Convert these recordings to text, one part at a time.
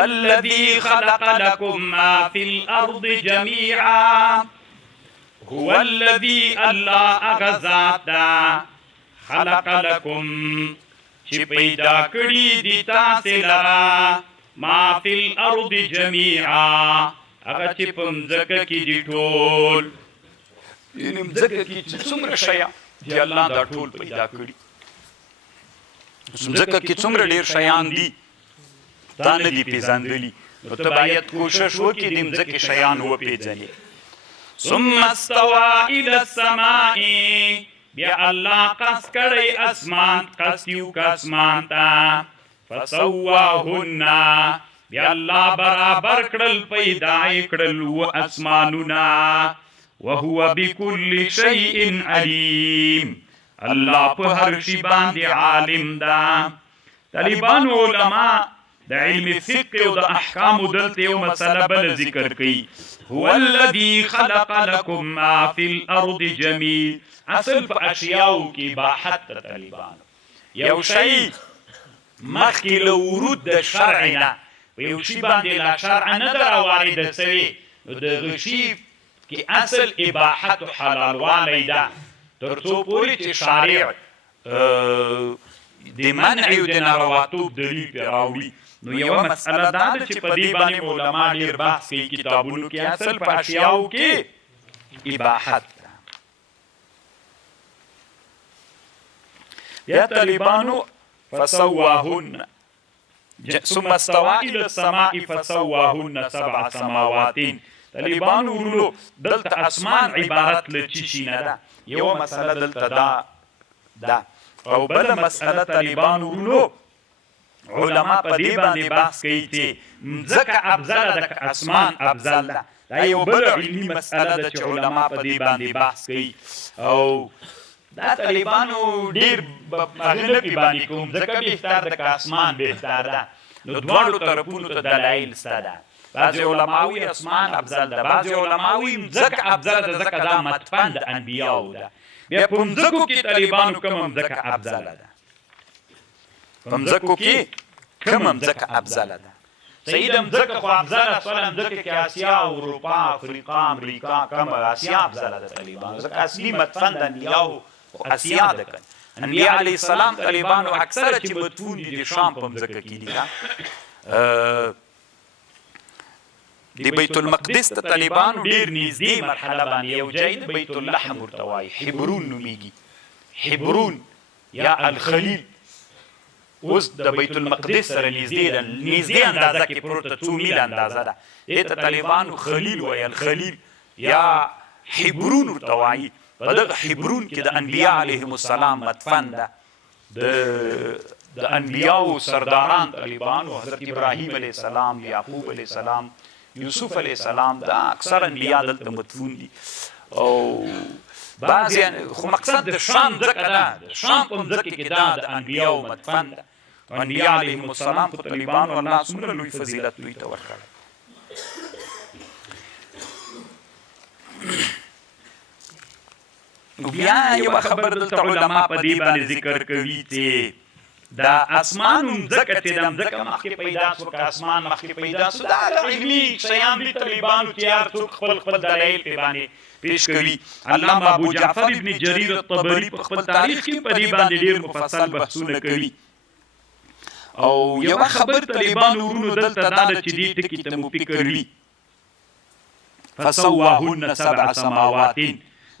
هو الذي خلق لكم ما في الأرض جميعا هو الذي الله أغذاتا خلق لكم چې پیدا کړي دي تاسې لرا ما في الأرض جميعا هغه چې په مځکه کې دي ټول یعنې مځکه کې چې څومره شیان دي الله دا ټول پیدا کړي مځکه کې څومره ډېر شیان دي تا نه دي پېژندلي نو ته باید کوشش وکړې د مځکې شیان وپېژنې ثم استوى الى السماء بیا الله قص کړی اسمان قص یو که اسمان ته فسواهن بیا الله برابر کړل پیدا یې کړل و اسمانونه وهو بكل شيء عليم الله په هر شي باندې عالم ده طالبان علما د علم فقه او د احکامو دلته یو مسله بل ذکر کوي هو الذي خلق لكم ما في الارض جميع اصل په اشیاو کې باحت طالبان یو شی مخکې له ورود د شرع نه په یو شي باندې لا شرع نه ده راوارده سوې نو دغه شي کې اصل اباحت حلالوالی ده تر څو پورې چې شارع د منع او د نارواتوب دلیل پرې راوړي نو یوه مسئله دا ده چې په دې باندې علما ډېر بحث کوي کتابونو کې اصل په اشیاو کې اباحت ده بیا طالبانو فسواهن ثم استوى الى السماء فسواهن 7 سماوات طالبانو ورونو دلته اسمان عبارت له چی شي نه ده یوه مسئله دلته ده او بله مسئله طالبانو ورونو علما په دې باندې بحث کوي چې مځکه افضله ده که اسمان افضل ده دا یو بله علمي مسئله ده چې علما په دې باندې بحث کوي او دا طالبانو ډېر هغه نه پې باندې کوو مځکه بهتر ده که اسمان بهتر ده نو دواړو طرفونو ته دلایل شته ده بعضې علما وایي اسمان افضل ده بعضې علما وایي مځکه افضله ده ځکه دا مدفن د انبیاو ده بیا په مځکو کې طالبانو کومه مځکه افضله ده په مځکو کې کومه مځکه افضله ده صحیح ده مځکه خو افضله شوله مځکه کې اسیا اروپا افریقا امریکا کومه اسیا افضله ده طالبانو ځکه اصلي مدفن د انبیاو خو اسیا ده که انبیا علیه السلام طالبانو اکثره چې مدفون دي د شام په مځکه کې دي د بیت المقدس ته طالبانو ډېر نږدې مرحله باندې یو ځای د بیت اللحم ورته وایي حبرون نومیږي حبرون یا الخلیل اوس د بیت المقدس سره نږدې اندازه کې پروته 2 میل اندازه ده دې ته طالبانو خلیل وایي الخلیل یا حبرون ورته وایي په دغه حبرون کې د انبیا علیهم السلام مدفن ده د انبیاو سرداران طالبانو حضرت ابراهیم علیه السلام یعقوب علیه السلام یوسف علیه السلام دا اکثر انبیا دلته مدفون دي او بعضې خو مقصد د شام ځکه ده د شام په مځکې کې دا د انبیاو مدفن ده انبیا علیهم السلام خو طالبانو الله څومره لوی فضیلت دوی ته ورکړی نو بیا یوه خبر دلته علما په دې باندې ذکر کوي چې دا اسمان مځکه چې د مځکه مخکې پیدا شو که اسمان مخکې پیدا شو دا علمي شیان دي طالبانو چې هر څوک خپل دلایل پې باندې پیش کوي علامه ابو جعفر ابن جریر الطبري په خپل تاریخ کې په دې باندې ډېر مفصل بحثونه کوي او یوه خبر طالبانو ورونو دلته دا ده چې دې ټکي ته مو فکر وي فسواهن 7 سماوات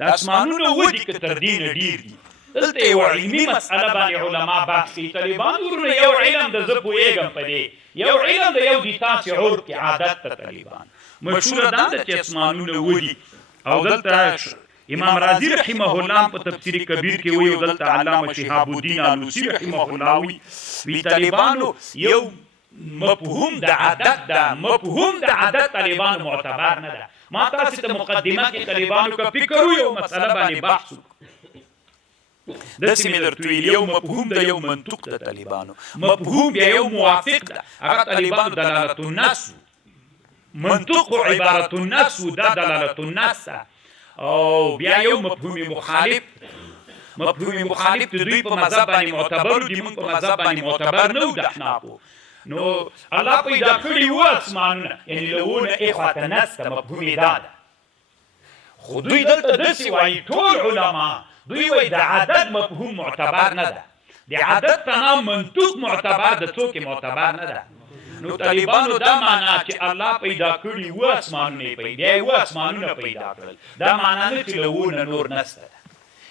د اسمانونه اووه دي که تر دې نه ډېر دي دلته یو علمي مسئله باندې علما بحث کوي طالبان ورونه یو علم د زه پوهېږم په دې یو علم د یو دیتا شعور کې عادت ته طالبان مشهوره دا ده چې اسمانونه اووه دي او دلته امام رازي رحمه الله په تفسیر کبیر کې وایي او دلته علامه شهاب الدین آلوسی رحمه الله وي طالبانو یو مفهوم د عادت ده مفهوم د عادت طالبانو معتبر نه ده ما تاسې ته مقدمه کې طالبانو که فکر و یو مسئله باندې بحث داسې مې درته ویل یو مفهوم د یو منطق د طالبانو مفهوم بیا یو موافق ده هغه طالبانو دلالت النص منطق و عبارت النص دا دلالت النص ده او بیا یو مفهوم مخالف مفهوم مخالف د دوی په مذهب باندې معتبر دي موږ په مذهب باندې معتبر نه و د احنافو نو الله پیدا کړي وو اسمانونه یعنی له ونه اخواته نسته مفهوم یې دا ده خو دوی دلته داسې وایي ټول علما دوی وایي د عدد مفهوم معتبر نه ده د عدد تنام منطوق معتبر ده څوک معتبر نه ده نو طالبانو دا معنا چې الله پیدا کړي وو اسمانونه بیا یې وو اسمانونه پیدا کړل دا معنا نه چې له ونه نور نسته ده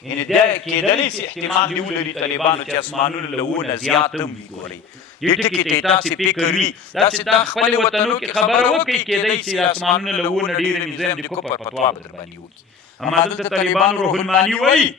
یعنی دا کېدلی سي احتمال دی ولري طالبانو چې اسمانونه له ونه زیات هم وي ګورئ دې ټکي ته تاسې فکر وي داسې دا خپل وطنو کې خبره وکړئ کېدی سي اسمانونه له ونه ډېرې نظام د کفر فتوا به در باندې وکړي اما دلته طالبانو روح الماني وایي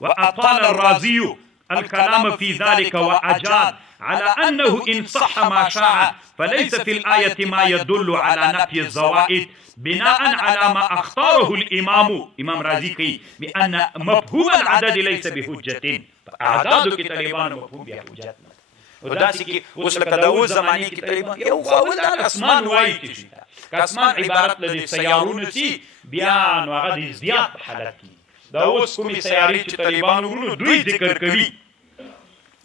وأطال الرازي الكلام في ذلك وأجاد على أنه إن صح ما شاء فليس في الآية ما يدل على نفي الزوائد بناء على ما اختاره الإمام إمام رازي بأن مفهوم العدد ليس بحجة أعداد کې طالبانو مفهوم بیا حجت نه او داسې کې اوس لکه د اوس زمانې کې طالبان یو خو اول دا اسمان وایي چې که اسمان عبارت له د سیارونو سي بیا نو هغه د ازدیاد په حالت کې دا اوس کومې سیارې چې طالبانو ورونو دوی ذکر کوي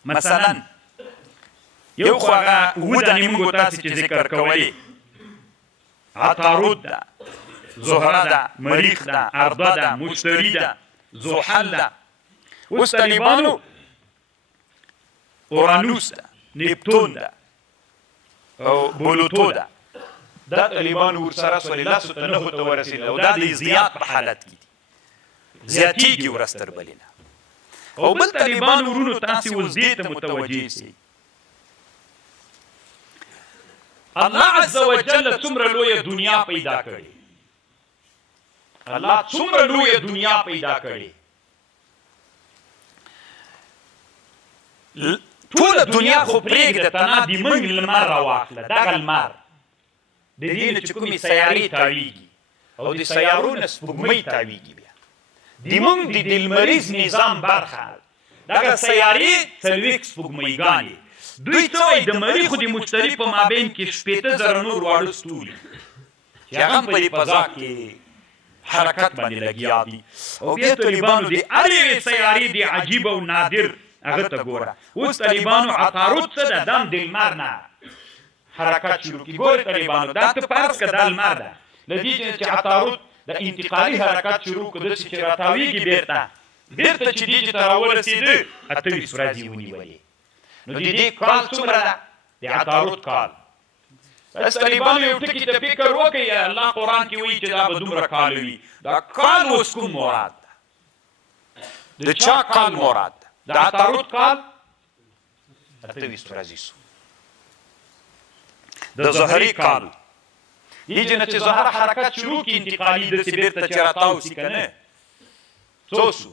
مثلا یو خو هغه اووه دانې موږ تاسې چې ذکر کوئ عطارد ده زهره ده مریخ ده ارده ده مشتري ده زحل ده اوس طالبانو اورانوس ده نیپتون ده او بلوتو ده دا طالبانو ورسره سولې لاسو ته نهو ته ورسېدل او دا د زیات په حالت کې دي زیاتېږي ورځ تر بلې نه او بل طالبانو ورونو تاسې اوس دې ته متوجه سئ الله عز وجل څومره لویه دنیا پیدا کړې الله څومره لویه دنیا پیدا کړې ټوله دنیا خو پرېږده تنا د موږ لمر راواخله دغه لمر د دې نه چې کومې سیارې تاویږي او د سیارو نه سپوږمۍ تاویږي بیا د موږ د لمریز نظام برخه دغه سیارې څلوېښت سپوږمۍ دوی څه وایي د مریخو د مشتري په مابین کې 15,000 نور واړه ستوري چې هغه هم په دې فضا کې حرکت باندې لګیا دي او بیا طالبانو د هر یوې سیارې د عجیب او نادر هغه ته ګوره اوس طالبانو عطارد څه ده دم د لمر نه حرکت شروع کړي ګورې طالبانو دا ته فرض که دا لمر ده له دې چې عطارد د انتقالي حرکت شروع کړه داسې چې راتاویږي بېرته چې دې ته راورسېده 28 ورځې ونیولې نو د دې کال څومره ده د عطارد کال بس طالبانو یو ټکي ته فکر وکړئ الله قرآن کې وایي چې دا به دومره کال وي دا کال اوس کوم مراد ده د چا کال مراد ده د عطارد کال 28 ورځې سو د زهري کال یې نه چې زهره حرکت شروع کړي انتقالي داسې بېرته چې راتاوسي که نه څو سو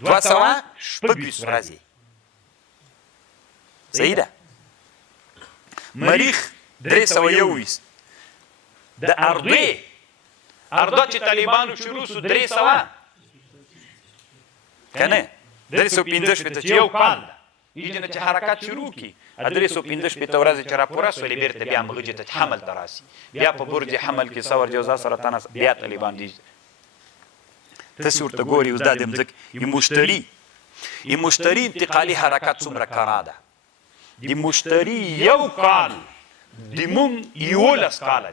226 ورځې صحیح ده مریخ 321 د ارده چې طالبانو شروع سو 300 که نه 315 چې یو کال ده یې نه چې حرکت شروع کړي 315 ورځې چې راپوره سولې بېرته بیا مغجې ته حمل ته راسي بیا په برج حمل کې څه ورجوزا سرطان بیا طالبان دي تاسې ورته ګوري اوس دا د مځکې یې مشتري انتقالي حرکت څومره کرا ده د مشتري یو کال د مونږ 11 کاله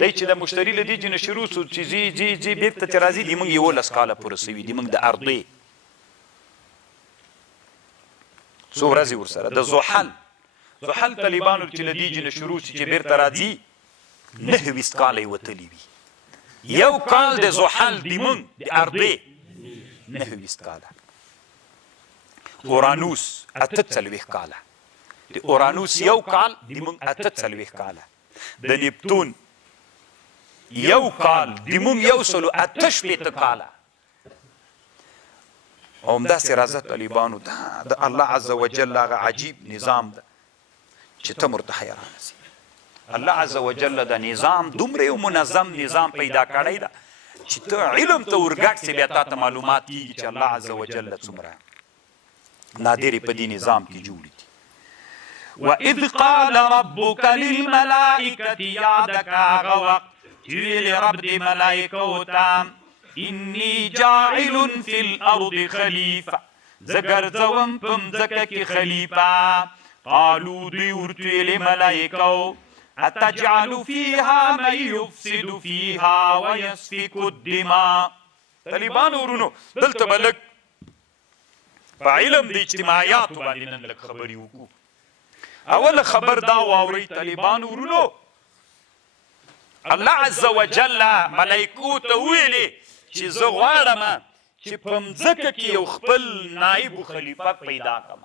دی چې د مشتري له دې چې نه شروع سو چې ځي بېرته چې راځي د مونږ 11 کاله پوره سوي د مونږ د ارضې څو ورځې ورسره د زحل طالبانو چې له دې چې نه شروع سي چې بېرته راځي 29 کاله یې وتلي وي یو کال د زحل د مونږ د ارضې 29 کاله اورانوس 48 کاله د اورانوس یو کال د مونږ 48 کاله د نیپتون یو کال د مونږ 188 کاله او همداسې راځه طالبانو دا د الله عز وجل هغه عجیب نظام ده چې ته ورته حیرانه سي الله عز وجل د نظام دومره یو منظم نظام پیدا کړی ده چې ته علم ته ورګډ سي بیا تا ته معلومات کېږي چې الله عز وجل څومره نادرې په دې نظام کې جوړې دي وَإِذْ قَالَ رَبُّكَ لِلْمَلَائِكَةِ یادک هغه وخت چې ویلې رب د ملائکو ته إِنِّي جَاعِلٌ فِي الْأَرْضِ خَلِيفَةً زه ګرځوم په مځکه کې خلیفه قالو دوی ورته ویلې ملائکو اتجعل فيها من يفسد فيها ويسفك الدماء. طالبانو ورونو دلته به لږ په علم د اجتماعیاتو باندې نن لږ خبرې وکړو. اوله خبر دا واورئ طالبانو ورونو، الله عز وجل ملائکو ته ویلې چې زه غواړم چې په مځکه کې یو خپل نایب و خلیفه پیدا کړم.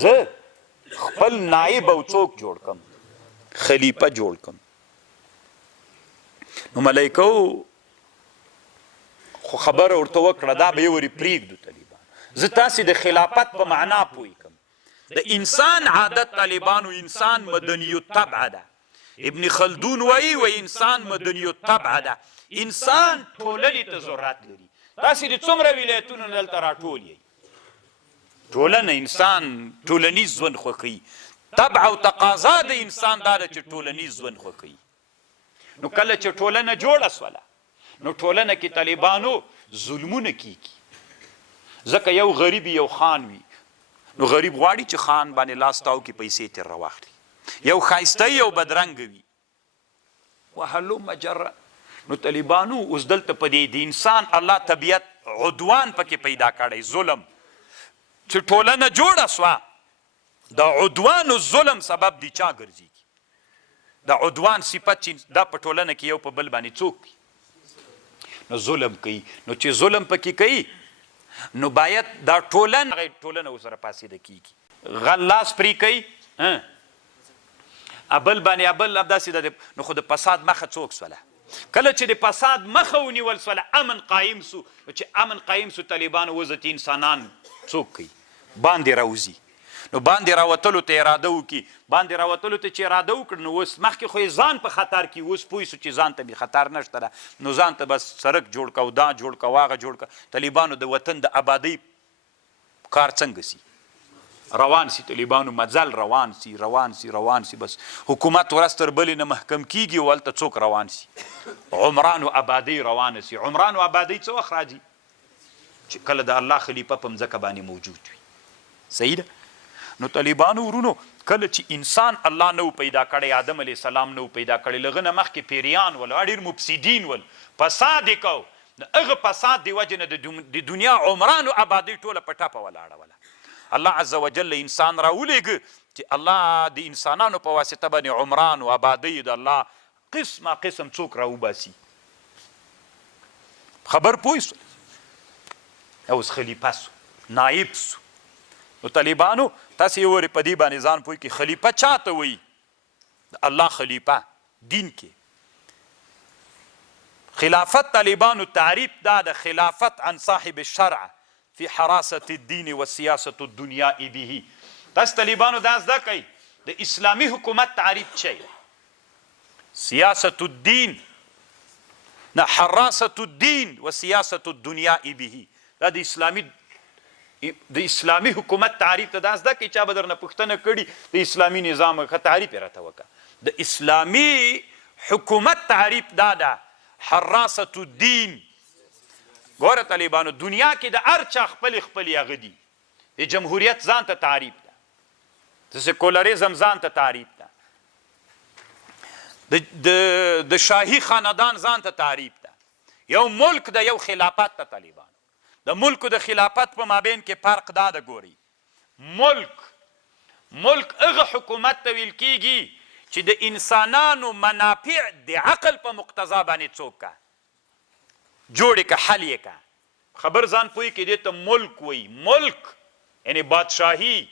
زه خپل نایب او څوک جوړ کړم، خلیفه جوړ کړم. نو ملائکو خو خبره ورته وکړه دا به یې ورې پرېږدو طالبان. زه تاسې د خلافت په معنا پوه کړم. د انسان عادت طالبانو انسان مدني الطبع ده. ابن خلدون وایي انسان مدني الطبع ده. انسان ټولنې ته ضرورت لري. تاسې د څومره ولایتونو دلته راټول یئ، ټولنه انسان ټولنیز ژوند خوښوي. طبع او تقاضا د انسان دا ده چې ټولنیز ژوند خوښوي. نو کله چې ټولنه جوړه سوله نو ټولنه کې طالبانو ظلمونه کیږي. ځکه یو غریب یو خان وي، نو غریب غواړي چې خان باندې لاس تاو کې پیسې ترې راواخلي. یو ښایسته یو بدرنګ وي وهلم جره. نو طالبانو اوس دلته په دې د انسان الله طبیعت عدوان پکې پیدا کړی، ظلم. چې ټولنه جوړه سوه د عدوان و ظلم سبب دی چا ګرځېږي. د عدوان صفت چې دا په ټولنه کې یو په بل باندې څوک وي نو ظلم کوي. نو چې ظلم پکې کوي نو باید دا ټولنه ورسره پاسېده کېږي. غل لاس پرې کوي ابل باندې ابل همداسې ده. نو خو د فساد مخه څوک سوله؟ کله چې د فساد مخه ونیول سوله امن قایم سو. چې امن قایم سو طالبانو وضعیت انسانان څوک کوي؟ باندې راوځي. نو باندې راوتلو ته اراده وکړي. باندې راوتلو ته چې اراده وکړي نو اوس مخکې خو یې ځان په خطر کې، اوس پوه سو چې ځان ته بې خطر نشته ده. نو ځان ته بس سړک جوړ که او دا جوړ که واغه جوړ که. طالبانو د وطن د آبادۍ کار څنګه سي؟ روان سي طالبانو مزل روان سي روان سي روان سي. بس حکومت ورځ تر بلې نه محکم کیږي او هلته څوک روان سي؟ عمران و آبادۍ روانه سي. عمران و آبادۍ څه وخت راځي؟ چې کله د الله خلیفه په مځکه باندې موجود وي. صحیح ده؟ نو طالبانو ورونو کله چې انسان الله نه و پیدا کړی، آدم علیه السلام نه و پیدا کړی، له هغه نه مخکې پیریان ول، ډېر مفسدین ول، فساد یې کو. د هغه فساد د وجې نه د دنیا عمران و آبادۍ ټوله په ټپه ولاړه وله. الله عز وجل انسان راولېږه چې الله د انسانانو په واسطه باندې عمران و آبادۍ د الله قسمه قسم څوک راوباسي. خبر پوه سو؟ اوس خلیفه سو، نایب سو. نو طالبانو تاسې یې ورې په دې باندې ځان پوه کړي خلیفه چاته وایي؟ د الله خلیفه دین کې. خلافت طالبانو تعریف دا د خلافت عن صاحب الشرع فی حراست الدین و سیاست الدنیا به. تاسو طالبانو دا زده کوئ د اسلامي حکومت تعریف چی؟ سیاست الدین نه حراست الدین و سیاست الدنیا به. دا د اسلامي حکومت تعریف ته دا زده کوئ. چا به درنه پوښتنه کړي د اسلامي نظام ښه تعریف یې راته وکړه. د اسلامي حکومت تعریف دا ده حراست الدین. ګوره طالبانو دنیا کې د هر چا خپل هغه دي. د جمهوریت ځان ته تعریف ده، د سیکولریزم ځان ته تعریف ده، د شاهي خاندان ځان ته تعریف ده. یو ملک د یو خلافت ته طالبانو د ملک و د خلافت په مابین کې فرق دا ده. ګورئ ملک هغه حکومت ته ویل کیږي چې د انسانانو منافع د عقل په مقتضا باندې څوک کا جوړې که حل یې که. خبر ځان پوهی کې دې ته ملک وایي. ملک یعنی بادشاهي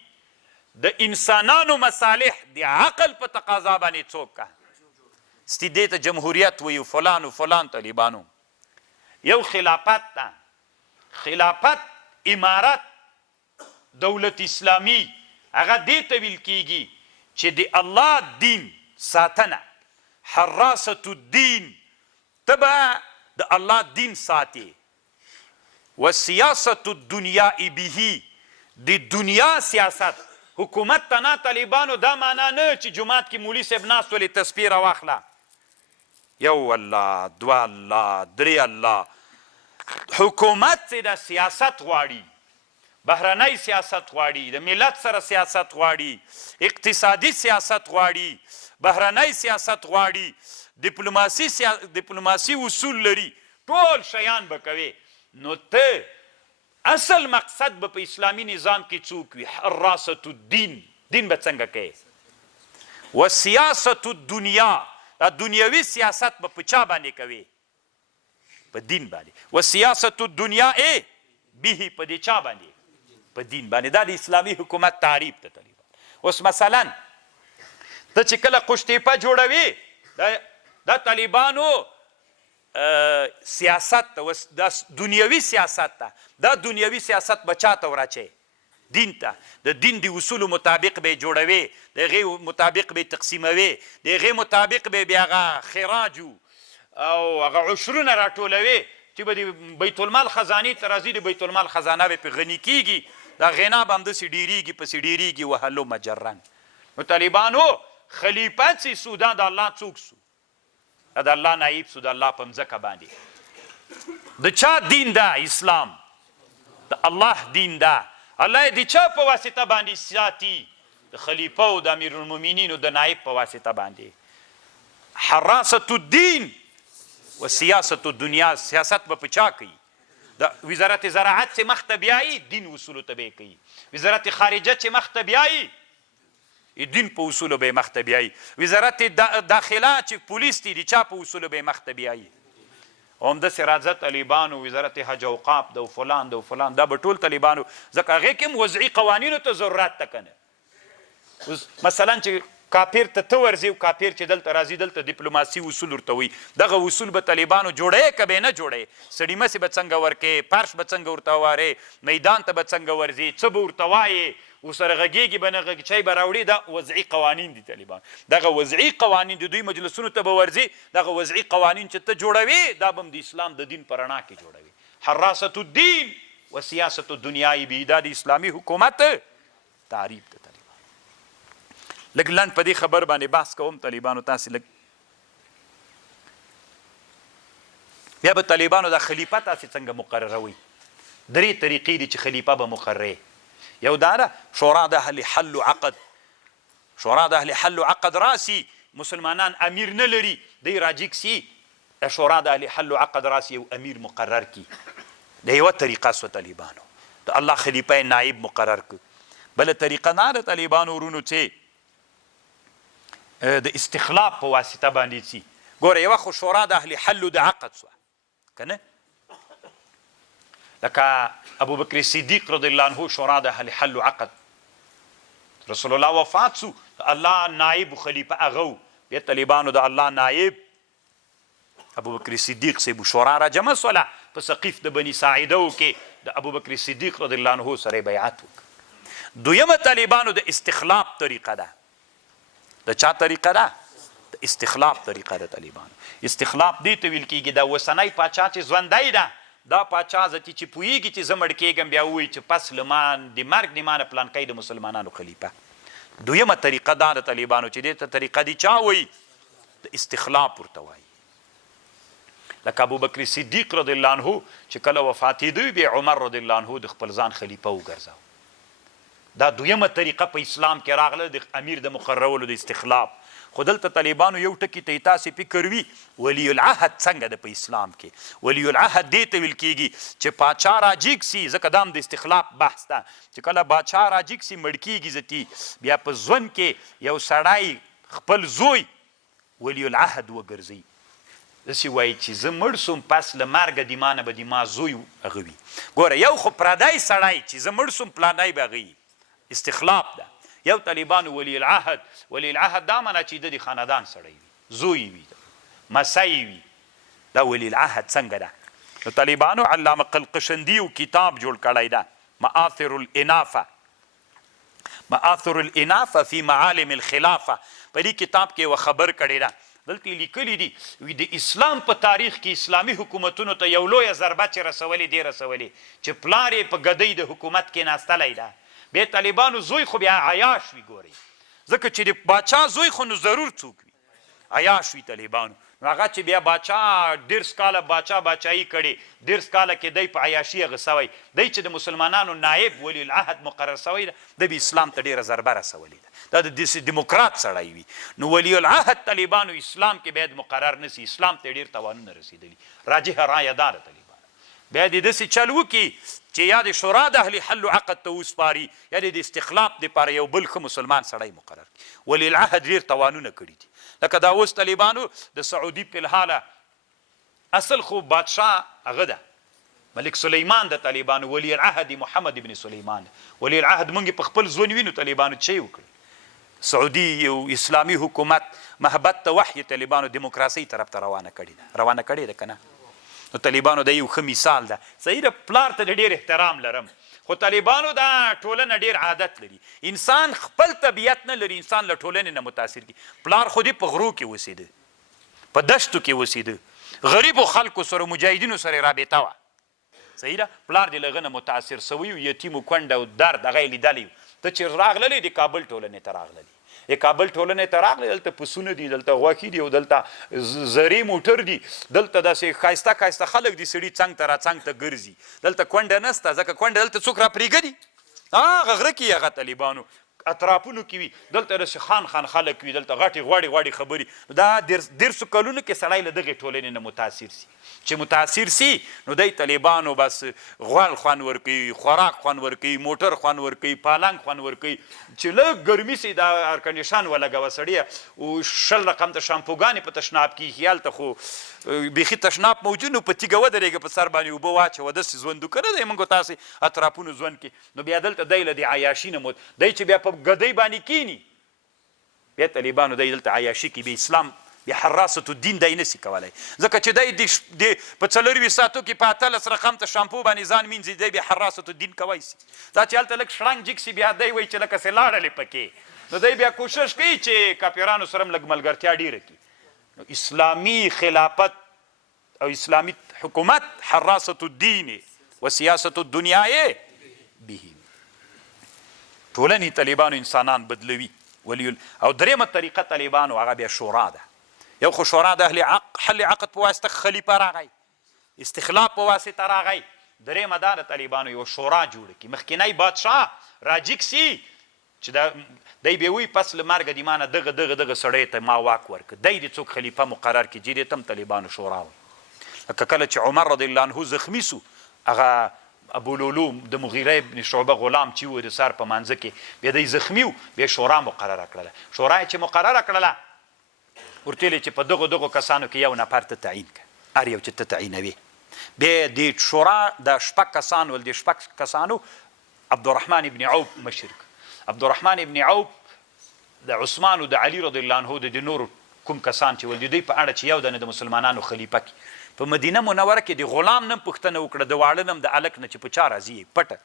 د انسانانو مصالح د عقل په تقاضا باندې څوک کا. ستی دې ته جمهوریت وایي فلان و فلان. طالبانو یو خلافت ده، خلافت امارت دولت اسلامی، هغه دې ته ویل کیږي چې د الله دین ساتنه حراست الدین تبع د الله دین ساتي و سیاست الدنیا به. د دنیا سیاست حکومت ته نه طالبانو دا معنا نه چې جماعت کې مولي صاحب ناست ولې تسبیح راواخله یو الله دو الله درې الله. حکومت چې د سیاست غواړي، بهرنی سیاست غواړي، د ملت سره سیاست غواړي، اقتصادي سیاست غواړي، بهرنی سیاست غواړي، ډیپلوماسي اصول لري، ټول شیان به کوي. نو ته اصل مقصد به په اسلامي نظام کې څوک وي؟ حراست الدین، دین به څنګه کوي؟ و سیاست الدنیا، دا دنیوي سیاست به په چا باندې کوي؟ په دین باندې. و سیاست الدنیا به په دې چا باندې؟ په دین باندې. دا د اسلامي حکومت تعریف ته طالبان. اوس مثلا ته چې کله قشتیپه جوړوي، دا طالبانو سیاست ته، دا دنیوي سیاست ته، دا دنیوي سیاست به چا ته وراچي؟ دین ته. د دین د اصولو مطابق به یې جوړوي، د هغې مطابق به یې تقسیموي، د هغې مطابق به یې بیا هغه خراج او هغه عشرونه راټولوي چې به د بیت المال خزانې ته راځي، د بیت المال خزانه به پرې غني کېږي، دا غنا به همداسې ډېرېږي پسې ډېرېږي وهلو مجرن. نو طالبانو خلیفه چې سو، دا د الله څوک سو؟ د الله نایب سو، د الله په مځکه باندې. د چا دین ده؟ اسلام، د الله دین ده. الله یې د چا په واسطه باندې ساتي؟ د خلیفه او د امیرالمؤمنینو د نایب په واسطه باندې. حراست الدین و سیاست الدنیا، سیاست به په چا کوي؟ د وزارت زراعت چې مخ ته بیایي، دین اصولو ته به یې کوي. وزارت خارجه چې مخ ته بیایي، دین په اصولو به یې مخ ته بیایي. وزارت داخله چې پولیس دی، د چا په اصولو به یې مخ ته بیایي. همداسې راځه طالبانو وزارت حج اوقاف ده، فلان ده، فلان، دا به ټول طالبانو، ځکه هغې کې هم وضعي قوانینو ته ضرورت ته که نه. مثلا چې کافر ته ته ورځې او کافر چې دلته راځي، دلته ډیپلوماسي اصول ورته وي، دغه اصول به طالبانو جوړوي که به نه جوړوي؟ سړي مسې به څنګه ورکې، فرش به څنګه ورته وارې، میدان ته به څنګه ورځي، څه به ورته وایې، ورسره غږېږي به نه غږ، چای به راوړي. دا وضعي قوانین دي طالبان. دغه وضعي قوانین د دوی مجلسونو ته به ورځي، دغه وضعي قوانین چې ته جوړوي، دا به هم د اسلام د دین په رڼا کې جوړوي. حراست الدین و سیاست الدنیا به، دا د اسلامي حکومت تعریف ده. لږ لنډ په دې خبر باندې بحث کوم طالبانو، تاسې لږ بیا به طالبانو دا خلیفه تاسې څنګه مقرروي؟ درې طریقې دي چې خلیفه به مقررې. یو دا ده شورا د اهل حل و عقد. شورا د اهل حل و عقد راسي، مسلمانان امیر نه لري، دی راجیک سي، د شورا د اهل حل و عقد راسي یو امیر مقرر کی. د یوه طریقه سوه طالبانو د الله خلیفه نایب مقرر کړ. بله طریقه دا ده طالبانو ورونو چې د استخلاف په واسطه باندې سي. ګوره یوه خو شورا د اهل حل و د عقد سوه که نه، لکه ابوبکر صدیق رضی الله عنه شورا د اهل حل و عقد، رسول الله وفات سو، الله نائب خلیفه هغه و، بیا طالبانو د الله نائب ابوبکر صدیق صاحب شورا را جمع سوله په سقیف د بني ساعده کې د ابوبکر صدیق رضی الله عنه سره بیعت وکړه. دویمه طالبانو د استخلاف طریقه ده. د چا طریقه ده؟ د استخلاف طریقه ده طالبانو. استخلاف دې ته ویل کېږي دا اوسنی پاچا چې ژوندی ده، دا پاچا ځتي چې پوهېږي چې زه مړ کېږم، بیا ووایي چې پس له ما د مرګ د ما نه پلانکی د مسلمانانو خلیفه. دویمه طریقه دا د طالبانو چې دې ته طریقه دي چا وایي؟ د استخلاف ورته وایي. لکه ابوبکر صدیق رضی الله عنه چې کله وفاتېدی، بیا عمر رضی الله عنه د خپل ځان خلیفه وګرځاوه. دا دویمه طریقه په اسلام کې راغله د امیر د مقررولو د استخلاف. خو دلته طالبانو یو ټکي ته تاسې فکر وي، ولی العهد څنګه ده په اسلام کې؟ ولی العهد دې ته ویل کېږي چې پاچا راجیګ سي، ځکه دا هم د استخلاف بحث ده چې کله پاچا راجیګ سي مړ کېږي ځتي، بیا په ژوند کې یو سړی خپل زوی ولی العهد وګرځوي، داسې وایي چې زه مړ سوم، پس له مرګه د ما نه به د ما زوی هغه وي. ګوره یو خو پردی سړی چې زه مړ سوم پلانی به هغه وي، استخلاف ده. یو طالبانو ولی العهد، ولی العهد دا معنی چې د خاندان سړی وي، زوی وي، مسی وي، دا ولی العهد څنګه ده؟ نو طالبانو علامه قلقشندي یو کتاب جوړ کړی ده، مآثر الانافه، مآثر الانافه فی معالم الخلافه. په دې کتاب کې یوه خبر کړې ده، دلته لیکلي دي وي د اسلام په تاریخ کې اسلامي حکومتونو ته یو لویه ضربه چې رسولې دی رسولې چې پلار یې په ګدۍ د حکومت کې ناستلی ده. بیا طالبانو زوی خو بیا عیاش وي، ګورئ، ځکه چې د باچا زوی خو نو ضرور څوک وي، عیاش وي طالبانو. هغه چې بیا باچا 10 کاله باچایي کړي 10 کاله کې دی په عیاشي هغه سوی دی چې د مسلمانانو نایب ولی العهد مقرر سوی ده د اسلام ته ډېره ضربه رسولې ده دا د دیموکرات سړی وي نو ولی العهد طالبانو اسلام کې باید مقرر نسی اسلام ته ډېر تاوانونه رسېدلي راجحه رایه دا ده طالبانو بیا دې داسې چل وکړي چې یا د شورا د اهل حل و عقد ته وسپاري یا د استخلاف دپاره یو بل ښه مسلمان سړی مقرر کړي ولی العهد ډېر تاوانونه کړي دي لکه دا اوس طالبانو د سعودي په الحاله اصل خو بادشاه هغه ده ملک سلیمان د طالبانو ولی العهد محمد ابن سلیمان ولی العهد مونږ په خپل ځون وینو طالبانو چې وکړي سعودي یو اسلامي حکومت محبت ته وحی طالبانو دیموکراسي طرف ته روانه کړې ده که نه نو طالبانو د یو ښه مثال ده صحیح ده پلار ته ډېر احترام لرم خو طالبانو دا ټولنه ډېر عادت لري انسان خپل طبیعت نه لري انسان له ټولنې نه متاثر کی پلار خو دې په غرو کې اوسېده په دشتو کې اوسېده غریبو خلکو سره مجاهدینو سره رابطه وه صحیح ده پلار دې له هغه نه متاثر سوی و یتیم و کونډه او درد هغه یې لیدلی ته چې راغللی د کابل ټولنې ته راغللی د کابل ټولنې ته راغلی دلته پسونه دي دلته غوښې دي او دلته زرې موټر دي دلته داسې ښایسته ښایسته خلک دي سړي څنګ ته را څنګ ته ګرځي دلته کونډه نسته ځکه کونډه دلته څوک را پرېږدي هغه غره کې هغه طالبانو اطرافونو کې وي دلته داسې خان خلک وي دلته غټې غوړې غخبرې دا 150 کلونو کې سړی له دغې ټولنې نه متاثر سي چې متاثر سي نو دی طالبانو بس غوړ خوند ورکوي خوراک خوند ورکوي موټر خوند ورکوي پالنګ خوند ورکوي چې لږ ګرمي سي دا ایرکنډیشن ولګوه سړیه او 10 رقم ته شامپوګانې په تشناب کې هلته خو بیخي تشناب موجود نو په تیږه ودرېږه په سر باندې اوبه واچوه داسې ژوند که نه دی موږ تاسې اطرافونو ژوند کې نو بیا دلته دی له د عیاشي نه دی چې بیا په ګدۍ باندې کینی بیا طالبانو دی دلته عیاشي کې بیا اسلام بیا حراست الدین دی نسي کولی ځکه چې دی په 24 ساعتو کې په 18 رقم ته شامپو باندې ځان مینځي دی بیا حراست الدین کوی سي دا چې هلته لږ شړنګ جګ سي بیا دی وایي چې لکه سې لاړلې پکې نو دی بیا کوشش کوي چې کاپیرانو سره هم لږ ملګرتیا ډېره کړي اسلامی خلافت او اسلامی حکومت حراست الدین و سیاست الدنیا به ټولنې طالبانو انسانان بدلوي او درېمه طریقه طالبانو هغه بیا شورا ده یو خو شورا د اهل حل عقد په واسطه خلیفه راغی استخلاف په واسطه راغی درېمه دا د طالبانو یو شورا جوړه کړي مخکینی بادشاه راجیک سي چې دی بیا وایي پس له مرګه د ما نه دغه سړی ته ما واک ورکړه دی د څوک خلیفه مقرر کړي چې دې ته هم طالبانو شورا وایي لکه کله چې عمر رضی الله عنه زخمي سو هغه ابو لولو د مغیره ابن شعبه غلام چې و د سر په منځه کې بیا دی زخمي و بیا شورا مقرره کړله شورا یې چې مقرره کړله ورته ویلې چې په دغو کسانو کې یو نفر ته تعیین کړه هر یو چې ته تعیینوي بیا د شورا د 6 کسانو ول د 6 کسانو عبدالرحمن ابن عوف مشر عبدالرحمن ابن عوف د عثمان او د علي رضی الله عنه د نورو کوم کسان چې ول دوی په اړه چې یو دنه د مسلمانانو خلیفه کې په مدینه منوره کې د غلام نم پوښتنه وکړه د واړه نم د الک نه چې په چا راځي پټه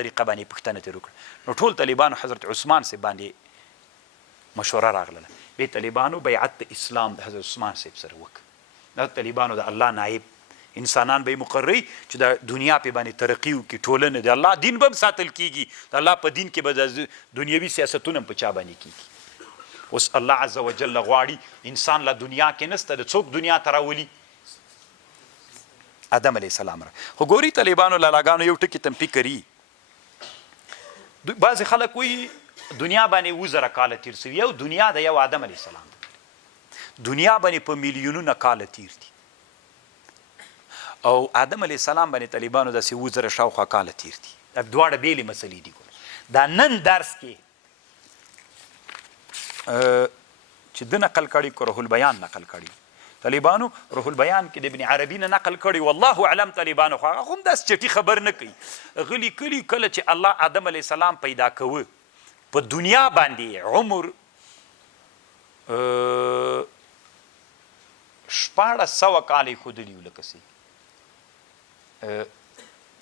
طریقه باندې پوښتنه ترې وکړه نو ټول طالبانو حضرت عثمان صاحب باندې مشوره راغله بیا طالبانو بیعت د اسلام د حضرت عثمان صاحب سره وکړه دا طالبانو د الله نایب انسانان به مقرری چې د دنیا په باندې ترقی وکړي ټولنه د الله دین به ساتل کیږي د الله په دین کې به دنیوي سیاستونه په چا باندې کیږي اوس الله عزوجل غواړي انسان له دنیا کې نسته د څوک دنیا ته راولي آدم علیه السلام را خو ګوري طالبانو لالاګانو یو ټکي تنپی کوي بعضې خلک وایي دنیا باندې 2000 کاله تیر سوي او دنیا د یو آدم علیه السلام دنیا باندې په میلیونونه کاله تیر دي او آدم علیه السلام باندې طالبانو داسې 2000 شاوخوا کاله تیر دي دا دواړه بیلې مسلې دي دا نن درس کې چې ده نقل کړي که روح البیان نقل کړي طالبانو روح البیان کې د ابن عربي نه نقل کړي والله اعلم طالبانو خو هغه هم داسې چټي خبر نه کوي غلي کلي کله چې الله آدم علیه السلام پیدا کوه په دنیا باندې عمر 1400 کاله ښودلي وو لکه سي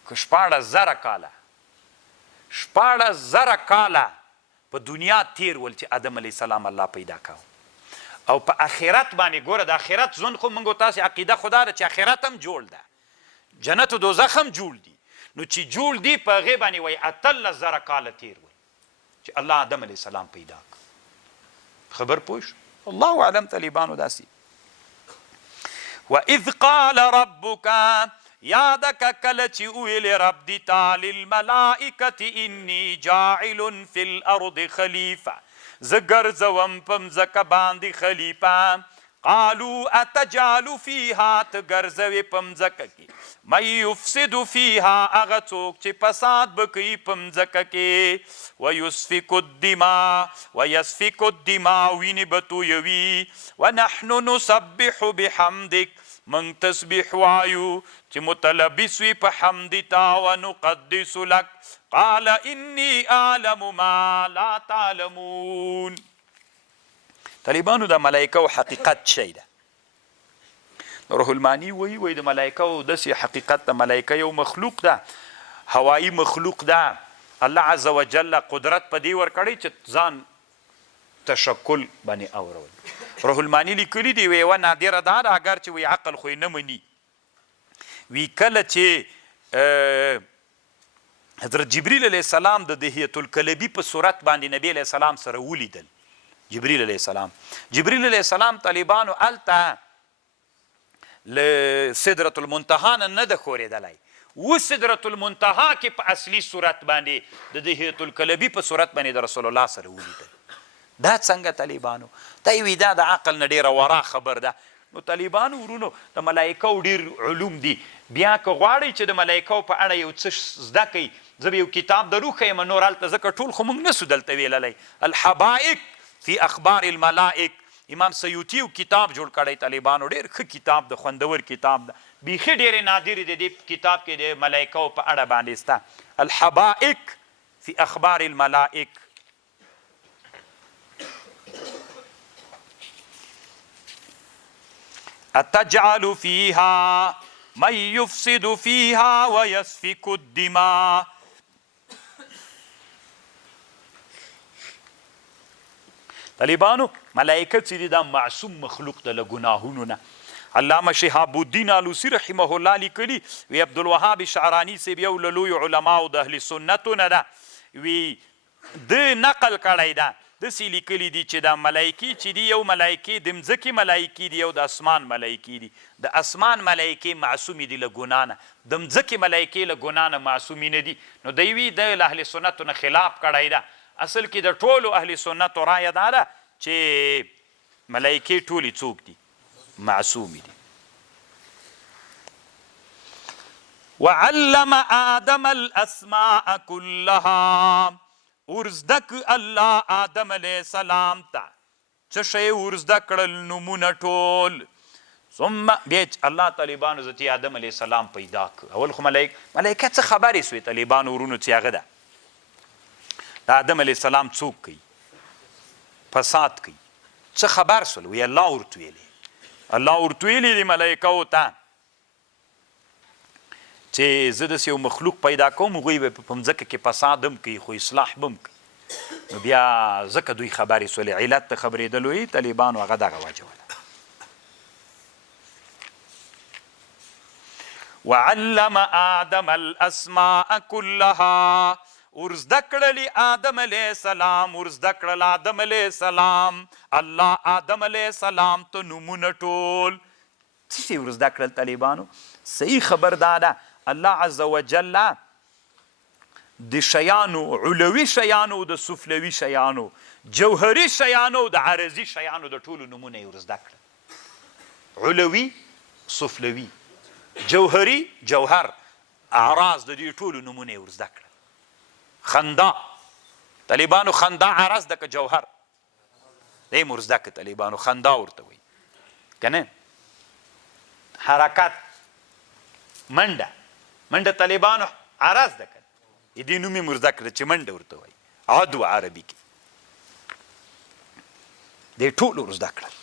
که 16000 کاله 16000 کاله په دنیا تیر ول چې آدم علیه السلام الله پیدا کاوه او په آخرت باندې ګوره د آخرت ژوند خو موږ تاسې عقیده خدا ده چې آخرت هم جوړ ده جنت و دوزخ هم جوړ دي نو چې جوړ دي په هغې باندې وایي 18000 کاله تیر ول چې الله آدم علیه السلام پیدا کړ خبر پوه شو الله اعلم طالبانو داسې وَإِذْ قَالَ رَبُّكَ یادک کله چې ویلې رب دې تا للملائکة انی جاعل فی الارض خلیفه زه ګرځوم په مځکه باندې خلیفه قالوا اتجعل فیها ته ګرځوې په مځکه کې من یفسد فیها هغه څوک چې فساد به کوي په مځکه کې ویسفک الدماء وینې به تویوي ونحن نسبح بحمدک من تسبیح وایو چې متلبس وي په حمد تا ونقدس لک قال انی اعلم ما لا تعلمون. طالبانو د ملائکو حقیقت شی ده. روح المانی وی د ملائکو داسې حقیقت د ملائکه یو مخلوق ده، هوایی مخلوق ده. الله عز وجل قدرت په دې ورکړی چې ځان تشکل باندې اورول. روح المانی لیکلی دی وی نادره ده اگر چې وی عقل خو نه مني. وی کله چې حضرت جبریل علیه السلام د دحیة الکلبی په صورت باندې نبی علیه السلام سره ولیدل. جبریل علیه السلام طالبانو الته له سدرة المنتهی نه ده ښورېدلی، و سدرة المنتهی کې په اصلي صورت باندې د دحیة الکلبی په صورت باندې د رسول الله سره ولیدل. دا څنګه طالبانو؟ ته وی دا د عقل نه ډېره ورا خبر ده. نو طالبانو ورونو د ملائکو ډېر علوم دي. بیا که غواړئ چې د ملائکو په اړه یو څه زده کوئ، زه به یو کتاب درو ښیم نور هلته، ځکه ټول خو موږ نسو دلته ویللی. الحبائق فی اخبار الملائک امام سیوطي یو کتاب جوړ کړی طالبانو، ډېر ښه کتاب ده، خوندور کتاب ده. بیخي ډېرې نادرې د دې کتاب کې د ملائکو په اړه باندې سته. الحبائق فی اخبار الملائک. اتجعل فیها من یفسد فیها ویسفک الدماء. طالبانو ملائکه چې دي دا معصوم مخلوق ده له ګناهونو نه. علامه شهاب الدین آلوسی رحمه الله لیکلي وی عبدالوهاب شعراني صاحب یو له لویو علماو د اهل سنتو نه ده، وی د نقل کړی ده داسې لیکلي دي چې دا ملایکې چې دي یو ملایکې د مځکې ملایکې دي یو د اسمان ملایکې دي. د اسمان ملایکې معصومې دي له ګناه نه، د مځکې ملایکې له ګناه نه معصومې نه دي. نو دوی وی د اهل سنتو نه خلاف کړی ده. اصل کې د ټولو اهل سنتو رایه دا ده چې ملایکې ټولې څوک دي؟ معصومې دي. وعلم آدم الاسماء كلها ورزدک الله آدم علیه السلام ته څه شی ورزده کړل؟ نومونه ټول. ثم بیا الله طالبانو ذاتي آدم علیه السلام پیدا کړ. اول خو ملایکه څه خبرې سوې طالبانو ورونو چې هغه ده د آدم علیه السلام څوک کوي؟ فساد کوي. څه خبر سول؟ وی الله ورته ویلي دي ملایکو ته چې زه داسې یو مخلوق پیدا کوم هغوی به په مځکه کې فساد هم کوي خو اصلاح به هم کوي. نو بیا ځکه دوی خبرې سولې، علت د خبرېدلو یې طالبانو هغه دغه وجه وله. وعلم آدم الاسماء كلها ورزده کړلي آدم علیه السلام، ورزده کړل آدم علیه السلام الله آدم علیه السلام ته نومونه ټول. څه شي ورزده کړل طالبانو؟ صحیح خبر دا ده الله عز وجل د شیانو، علوي شیانو، د سفلوي شیانو، جوهري شیانو، د عرضي شیانو د ټولو نومونه یې ورزده کړل. علوي، سفلوي، جوهري، جوهر، اعراض، د دې ټولو نومونه یې ورزده کړل. خندا طالبانو خندا عرض ده که جوهر؟ دی یې ورزده کړه طالبانو، خندا ورته وایي که نه. حرکت، منډه طالبانو عرض ده که نه؟ دې نوم یې مرزده کړه چې منډه ورته وایي. عدو عربي کې دې ټول ورزده کړل.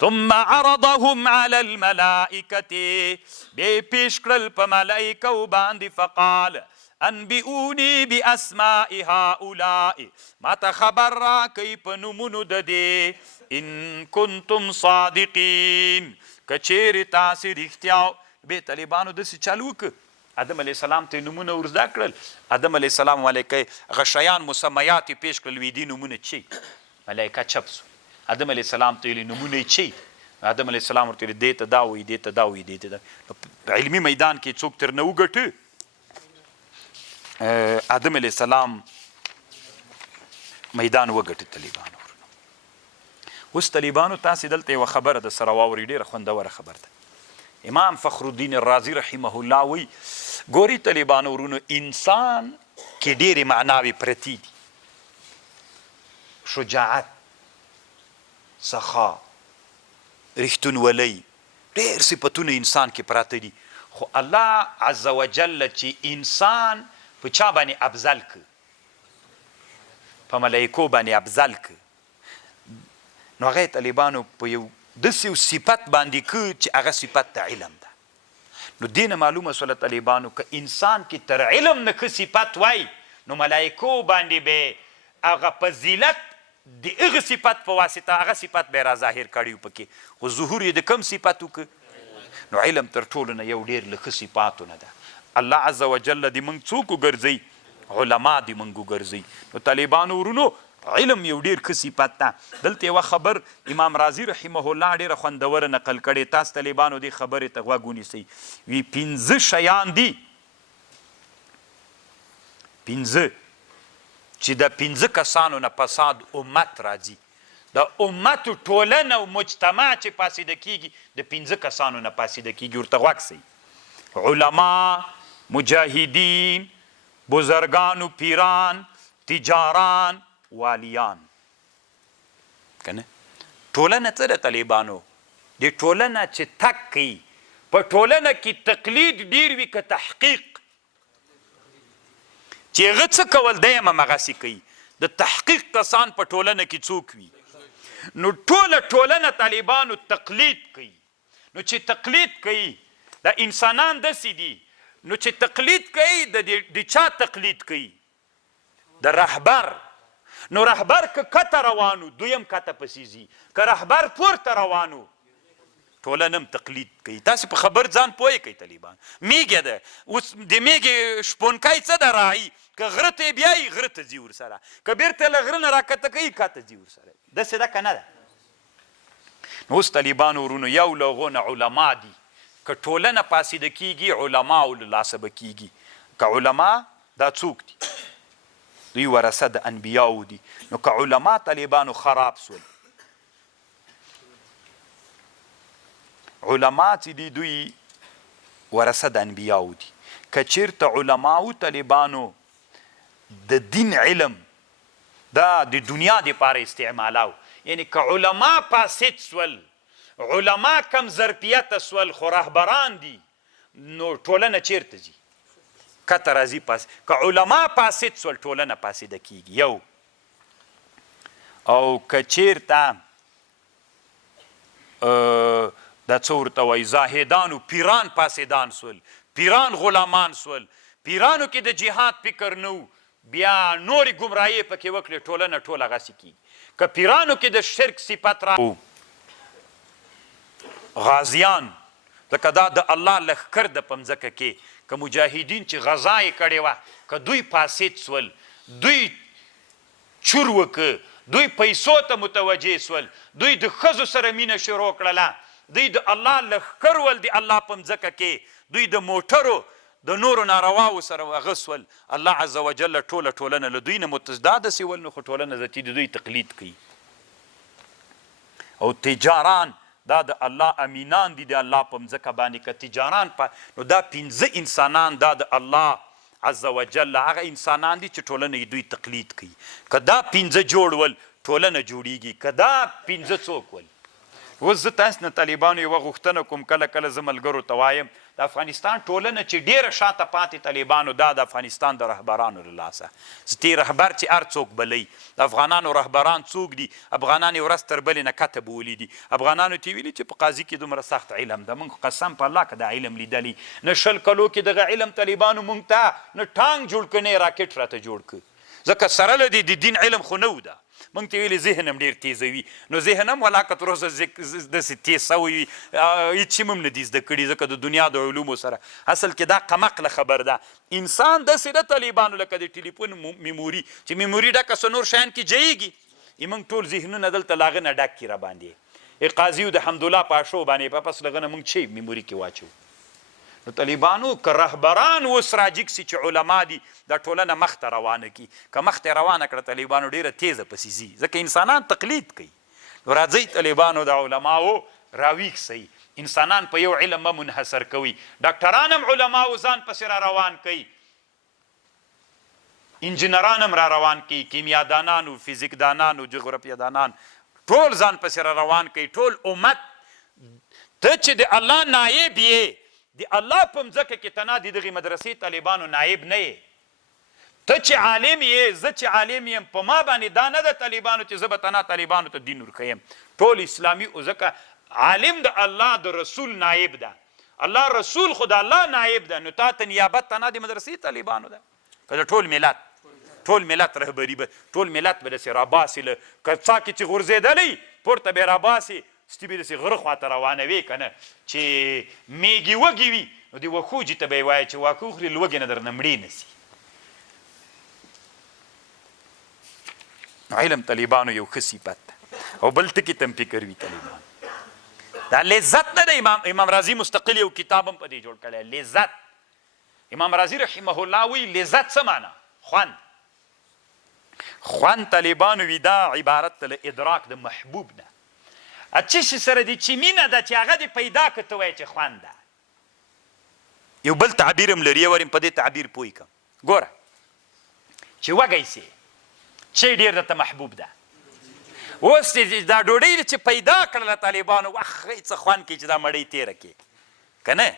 ثم عرضهم على الملائکة بیا یې پیش کړل په ملائکو باندې فقال انبئوني باسماء هؤلاء ما ته خبر راکئ په نومونو د دې ان کنتم صادقین که چیرې تاسې رښتیا. بیا طالبانو داسې چالو وکړه آدم علیه السلام ته یې نومونه ورزده کړل. آدم علیه السلام ملایکه هغه شیان مسمیات یې پیش کړل، وی دې نومونه چی؟ ملایکه چپ سو. آدم علیه السلام ته ویلي نومونه یې چی؟ آدم علیه السلام ورته ویل دې ته دا وایي دې ته دا وایي دې ته دا. په علمي میدان کې څوک ترنه وګټه آدم علیه السلام میدان وګټه طالبانو. اوس طالبانو تاسې دلته یوه خبره د سره واوري ډېره خوندوره خبره ده. امام فخر الدین الرازي رحمه الله وایي ګوري طالبانو ورونو انسان کې ډېرې معناوې پرتې دي. شجاعت، سخا، رښتونولۍ، ډېر صفتونه انسان کې پراته دي. خو الله عز وجل چې انسان په چا باندې افضل که، په ملائکو باندې افضل که، نو هغه یې طالبانو په یو داسې یو صفت باندې که چې هغه صفت د علم ده. نو دې نه معلومه سوله طالبانو که انسان کې تر علم نه که صفت وای نو ملائکو باندې به هغه فضیلت د هغه صفت په واسطه هغه صفت به را ظاهر کړي پکې. خو ظهور یې د کم صفت وکړه نو علم تر ټولو نه یو ډېر له ښه صفاتو نه ده. الله عز وجل دې موږ څوک وګرځوي؟ علما دې موږ وګرځوي. نو طالبانو ورونو علم یو ډېر ښه صفت ده. دلته یوه خبر امام رازي رحمه الله ډېره خوندوره نقل کړې. تاسو طالبانو دې خبرې ته غوږ ونیسئ. وی 5 شیان دي، 5 چې د 5 کسانو نه فساد امت راځي. د امت ټولنه او مجتمع چې فاسده کیږي د 5 کسانو نه فاسده کیږي. ورته غوږ سئ. علما، مجاهدین، بزرگان و پیران، تجاران، والیان. کنه ټولنه څه ده طالبانو؟ د ټولنه چې تک کوي په ټولنه کې تقلید ډیر وي که تحقیق، چې هغه څه کول دی هم همغسې کوي. د تحقیق کسان په ټولنه کې څوک وي؟ نو ټوله ټولنه طالبانو تقلید کوي. نو چې تقلید کوي د انسانان داسې دي، نو چې تقلید کوي د چا تقلید کوي؟ د رهبر. نو رهبر که کته روانو دوی هم کته پسې ځي، که رهبر پورته روانو ټولنه هم تقلید کوي. تاسې په خبر ځان پوهې کوئ طالبان. میږه ده اوس د میږې شپونکی څه ده راهي؟ که غره ته یې بیایي غره ته ځي ورسره، که بیرته له غره نه راکته کوي کته ځي ورسره. داسې ده که نه ده؟ نو اوس طالبانو ورونو یو له هغو نه علما دي. که ټولنه فاسده کیږي علماو له لاسه به کیږي. که علما دا څوک دي؟ دوی ورثه د انبیاو دي. نو که علما طالبانو خراب سول، علما چې دي دوی ورثه د انبیاو دي. که چېرته علماو طالبانو د دین علم دا د دنیا دپاره استعمالاو، یعنی که علما فاسد سول، علما کم ظرفیته سول خو رهبران دي، نو ټولنه چیرته ځي؟ کته راځي پاس. که علما فاسد سول ټولنه فاسده کیږي یو. او که چیرته دا څه ورته وایي زاهدانو پیران فاسدان سول، پیران غلامان سول، پیرانو کې د جهاد فکر نه و، بیا نورې ګمراهۍ پکې وکړې ټولنه ټول هغسې کیږي. که پیرانو کې د شرک صفت را غازیان، ځکه دا د الله لښکر د په مځکه کې، که مجاهدین چې غزا یې کړې وه، که دوی فاسد سول، دوی چور وکړه، دوی پیسو ته متوجه سول، دوی د ښځو سره مینه شروع کړله، دوی د الله لښکر ول د الله په مځکه کې، دوی د موټرو د نورو نارواو سره هغه سول، الله عز وجل ټوله ټولنه له دوی نه متضدا داسې ول، نو خو ټولنه ذاتي د دوی تقلید کوي. او تجاران دا د الله امینان دي د الله په مځکه باندې. که تجاران نو دا 5 انسانان دا د الله عز وجل هغه انسانان دي چې ټولنه یې دوی تقلید کوي. که دا 5 جوړ ول ټولنه جوړیږي، که دا 5 څوک ول. اوس زه تاسو نه طالبانو یوه غوښتنه کوم، کله کله زه ملګرو ته وایم د افغانستان ټولنه چې ډېره شاته پاتې طالبانو دا د افغانستان د رهبرانو له لاسه. تی رهبر چې هر څوک بلی، د افغانانو رهبران څوک دي؟ افغانان یې ورځ تر بلې نه کته بولي دي. افغانانو ته ویلي چې په قاضي کې دومره سخت علم ده. موږ قسم په الله که دا علم لیدلی نه 20 کلو کې دغه علم طالبانو موږ ته نه ټانک جوړ کړ نه راکټ راته جوړ کړ، ځکه سره له دې د دین علم خو نه و ده. موږ ته ویلي ذهن هم ډېر تیزوي، نو ذهن هم ولا که تر اوسه داسې تیز سوی وي هېڅ شي هم نه دي زده کړي، ځکه د دنیا د علومو سره اصل کې دا کمقله خبر ده. انسان داسې ده طالبانو لکه د ټلیفون میموري، چې میموري ډکه څه نور شیان کې جایږي، موږ ټول ذهنونه دلته له هغه نه ډک کړي را باندې. قاضي د حمدالله پاشو باندې په پس لغه نه موږ چې میموري کې واچو نو طالبانو که رهبران اوس راجګ سي چې علما دي دا ټولنه مخته روانه کي که مخته روانه کړه طالبانو ډېره تیزه پسې ځي ځکه انسانان تقلید کوي نو راځئ طالبانو د علماو راویښ سئ انسانان په یو علم مه منحصر کوي ډاکټران هم علماو ځان پسې را روان کوي انجینران هم را روان کوي کیمیادانان فزیک دانان او جغرافیه دانان ټول ځان پسې را روان کوي ټول امت ته چې د الله نایب یې د الله په مځکه کې ته نه د دغې مدرسې طالبانو نایب نه یې ته چې عالم یې زه چې عالم یم په ما باندې دا نه ده طالبانو چې زه به تنه طالبانو ته دین ورښیم ټول اسلامي ځکه عالم د الله د رسول نایب ده الله رسول خو د الله نایب ده نو تا ته نیابت تنه د مدرسې طالبانو ده که د ټول ملت رهبري به ټول ملت به داسې راباسي له که څا کې چې غورځېدلی پورته به یې راباسي ستي به داسې غره خواته روانوي که نه چې میږي وږي وي نو د وښوجي ته به یې وایه چې واښه وخوري لوږې نه درنه مړې نه سي علم طالبانو یو ښه صفت ده او بل ټکي ته هم فکر وي طالبانو دا لذت نه ده امام رازي مستقل یو کتاب هم په دې جوړ کړی لذت امام رازي رحمه الله وی لذت څه معنا خوند طالبانو وی دا عبارت له ادراک د محبوب ده څه شي سره دي چې مینه ده چې هغه دې پیدا کړه ته وایې چې خوند ده یو بل تعبیر هم لري وریم په دې تعبیر پوه کړم ګوره چې وږی سې چې ډېر درته محبوب ده اوس دا ډوډۍ چې پیدا کړله طالبانو وخی څه خوند کوي چې دا مړۍ تېره کړي که نه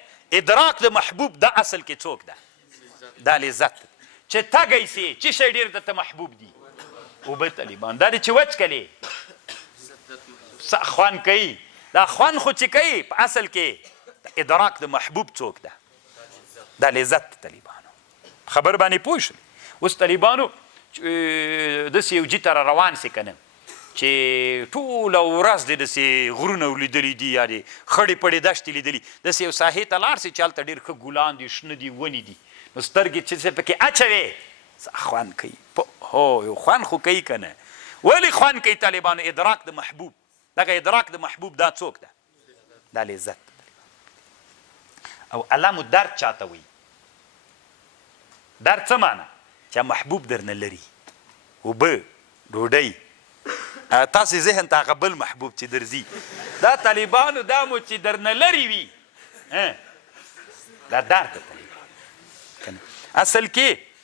ادراک د محبوب دا اصل کې څوک ده دا لذت چې تږی سې چې شی ډېر درته محبوب دي اوبه طالبان دا دی چې وچکلې خوند کوي دا خوند خو چې کوي په اصل کې ادراک د محبوب څوک ده دا لذت طالبانو خبر باندې پوه شئ اوس طالبانو داسې یو جي ته را روان سي که نه چې ټوله ورځ دې داسې غرونه ولیدلي دي یا دې خړې پړې دښتې لیدلي داسې یو ساحې ته لاړ سي چې هلته ډېر ښه ګلان دي شنه دي ونې دي نو سترګې چې پکې اچوې خوند کوي هو یو خوند خو کوي که نه ولې خوند کوي طالبانو ادراک د محبوب دغه ادراک د محبوب دا څوک ده دا لذت او علامو درد چاته وي درد څه معنا چې محبوب درنه لري اوبه ډوډۍ تاسې ذهن ته هغه بل محبوب چې درځي دا طالبانو دا مو چې درنه لري وي دا درد د طالبانو اصل کې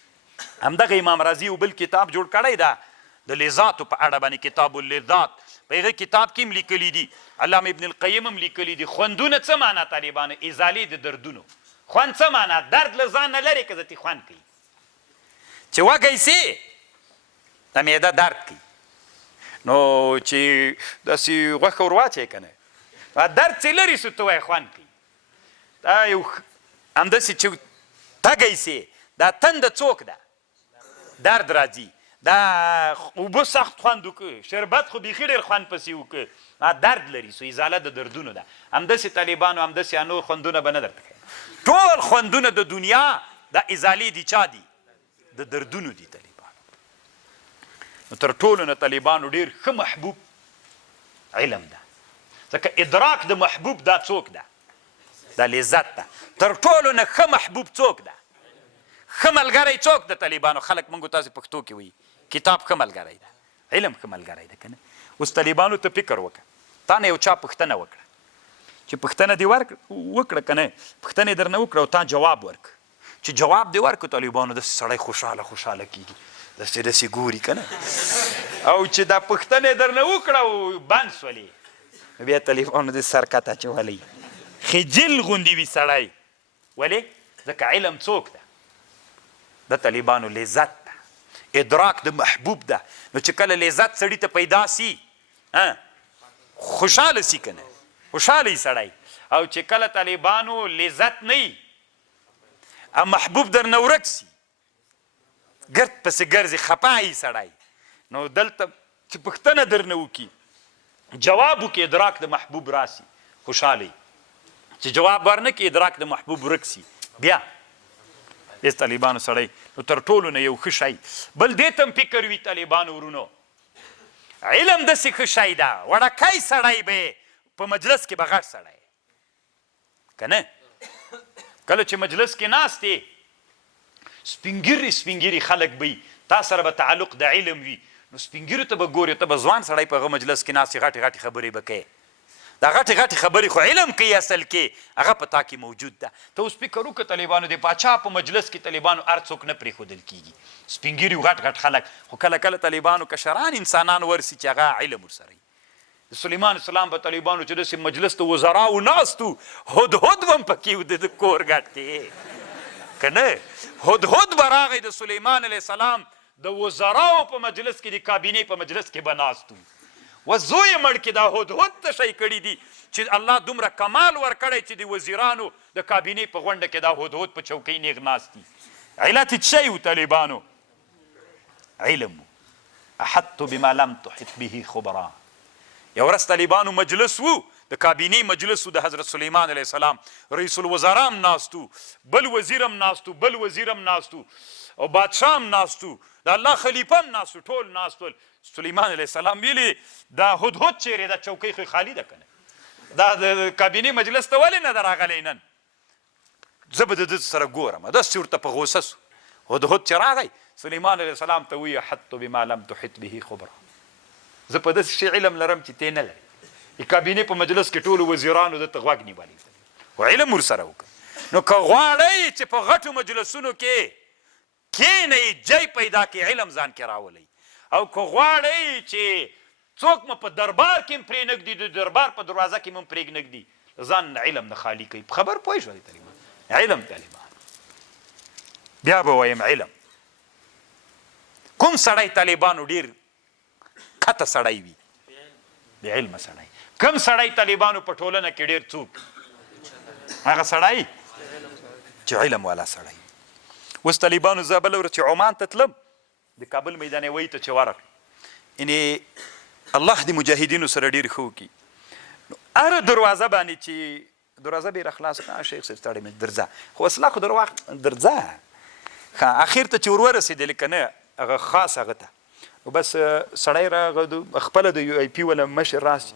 همدغه امام رازي یو بل کتاب جوړ کړی دا د لذاتو په اړه باندې کتاب اللذات په هغه کتاب کې هم لیکلي دي علامه ابن القیم هم لیکلي دي خوندونه څه معنا طالبانو ازالې د دردونو خوند څه معنا درد له ځان نه لرې که زه تی خوند کوي چې وږی سې د معده درد کوي نو چې داسې غوښه ور واچوې که نه درد چې لرې سو ته وایې خوند کوي دا یو همداسې چې تږی سې دا تنده څوک ده درد راځي دا اوبه سخت خوند وکړه شربت خو بیخي ډېر خوند پسې وکړه درد لري سو ازاله د دردونو ده همداسې طالبانو همداسې نور خوندونه به نه درته کوي ټول خوندونه د دنیا دا ازالې دي چا دي د دردونو دي طالبانو نو تر ټولو نه طالبانو ډېر ښه محبوب علم ده ځکه ادراک د محبوب دا څوک ده دا لذت ده تر ټولو نه ښه محبوب څوک ده ښه ملګری څوک د طالبانو خلک موږ تاسې پښتو کې وایي کتاب ښه ملګری ده علم ښه ملګری ده که نه اوس طالبانو ته فکر وکړه تا نه یو چا پوښتنه وکړه چې پوښتنه دې وکړه که نه پوښتنه یې درنه وکړه او تا جواب ورکړه چې جواب دې ورکړه طالبانو داسې سړی خوشحاله کېږي داسې ګوري که نه او چې دا پوښتنه یې درنه وکړه او بند سولې بیا طالبانو دې سر کته اچولی خجل غوندې وي سړی ولې ځکه علم څوک ده د طالبانو لذت ده ادراک د محبوب ده نو چې کله لذت سړي ته پیدا سي خوشحاله سي که نه خوشحاله سړی او چې کله طالبانو لذت نه وي محبوب درنه ورک سي ګرد پسې ګرځي خفه یي سړی نو دلته چې پوښتنه درنه وکړي جواب وکړي ادراک د محبوب راسي خوشحاله چې جواب ورنه کړي ادراک د محبوب ورک سي بیا دې طالبانو سړی نو تر ټولو نه یو ښه شی بل دې ته هم فکر وي طالبانو ورونو علم داسې ښه شی ده وړکی سړی به په مجلس کې به غټ سړی که نه کله چې مجلس کې ناست یې سپین ږیري خلک به وي تا سره به تعلق د علم وي نو سپین ږیرو ته به ګورې ته به ځوان سړی په هغه مجلس کې ناست یې غټې خبرې به کوې دا غټې خبرې خو علم کوي اصل کې هغه په تا کې موجود ده ته اوس فکر وکړه طالبانو د پاچا په مجلس کې طالبانو هر څوک نه پرېښودل کېږي سپین ږیري غټ خلک خو کله طالبانو کشران انسانان ورسي چې هغه علم ورسره د سلیمان السلام په طالبانو چې داسې مجلس د وزراو ناست و هدهد به هم پکې و د کور ګټ کې که نه هدهد به راغی د سلیمان علیه السلام د وزراو په مجلس کې د کابینې په مجلس کې به ناست و زوی مړ کې دا هدهد ته شی کړي دي چې الله دومره کمال ورکړی چې د وزیرانو د کابینې په غونډه کې دا هدهد په چوکۍ نیغ ناست دي علت یې څه شی و طالبانو علم احط بما لم تحط به خبرا یو ورځ طالبانو مجلس و د کابینې مجلس و د حضرت سلیمان علیه السلام رئیس الوزرا هم ناست و بل وزیر هم ناست و بل وزیر هم ناست و او بادشاه هم ناست و د الله خلیفه هم ناست و ټول ناست ول سلیمان علیه السلام ویلي دا هدهد چیرې دا چوکۍ خو خالي ده که نه دا د کابینې مجلس ته ولې نه ده راغلی نن زه به د ده سره ګورم داسې ورته په غوسه سو هدهد چې راغی سلیمان علیه السلام ته وایي حط بما لم تحط به خبره زه په داسې شي علم لرم چې تی نه لري د کابینې په مجلس کې ټولو وزیرانو دته غوږ نیولی خو علم ورسره وکړه نو که غواړئ چې په غټو مجلسونو کې کینئ جای پیدا کې علم ځان کې راولئ او که غواړئ چې څوک مو په دربار کې هم پرېنږدي د دربار په دروازه کې هم پرېږدي ځان علم نه خالي کوي په خبر پوه شوې طالبان علم بیا به وایم علم کوم سړی طالبانو ډېر کته سړی وي بې علمه سړی کم سړی طالبانو په ټولنه کې ډېر څوک هغه سړی چې علم والا سړی اوس طالبانو زه بله ورځ چې عمان ته تلم د کابل میدانوي ته چې ورغلم یعنې الله د مجاهدینو سره ډېر ښه وکړي نو هره دروازه باندې چې دروازه به یې راخلاص کړه شیخ صاحب ستړی مې درځه خو اصلا خو درځه اخر ته چې ور ورسېدلې که نه هغه خاص هغه ته نو بس سړی راغه خپله د یو آی پي والا مشر راسي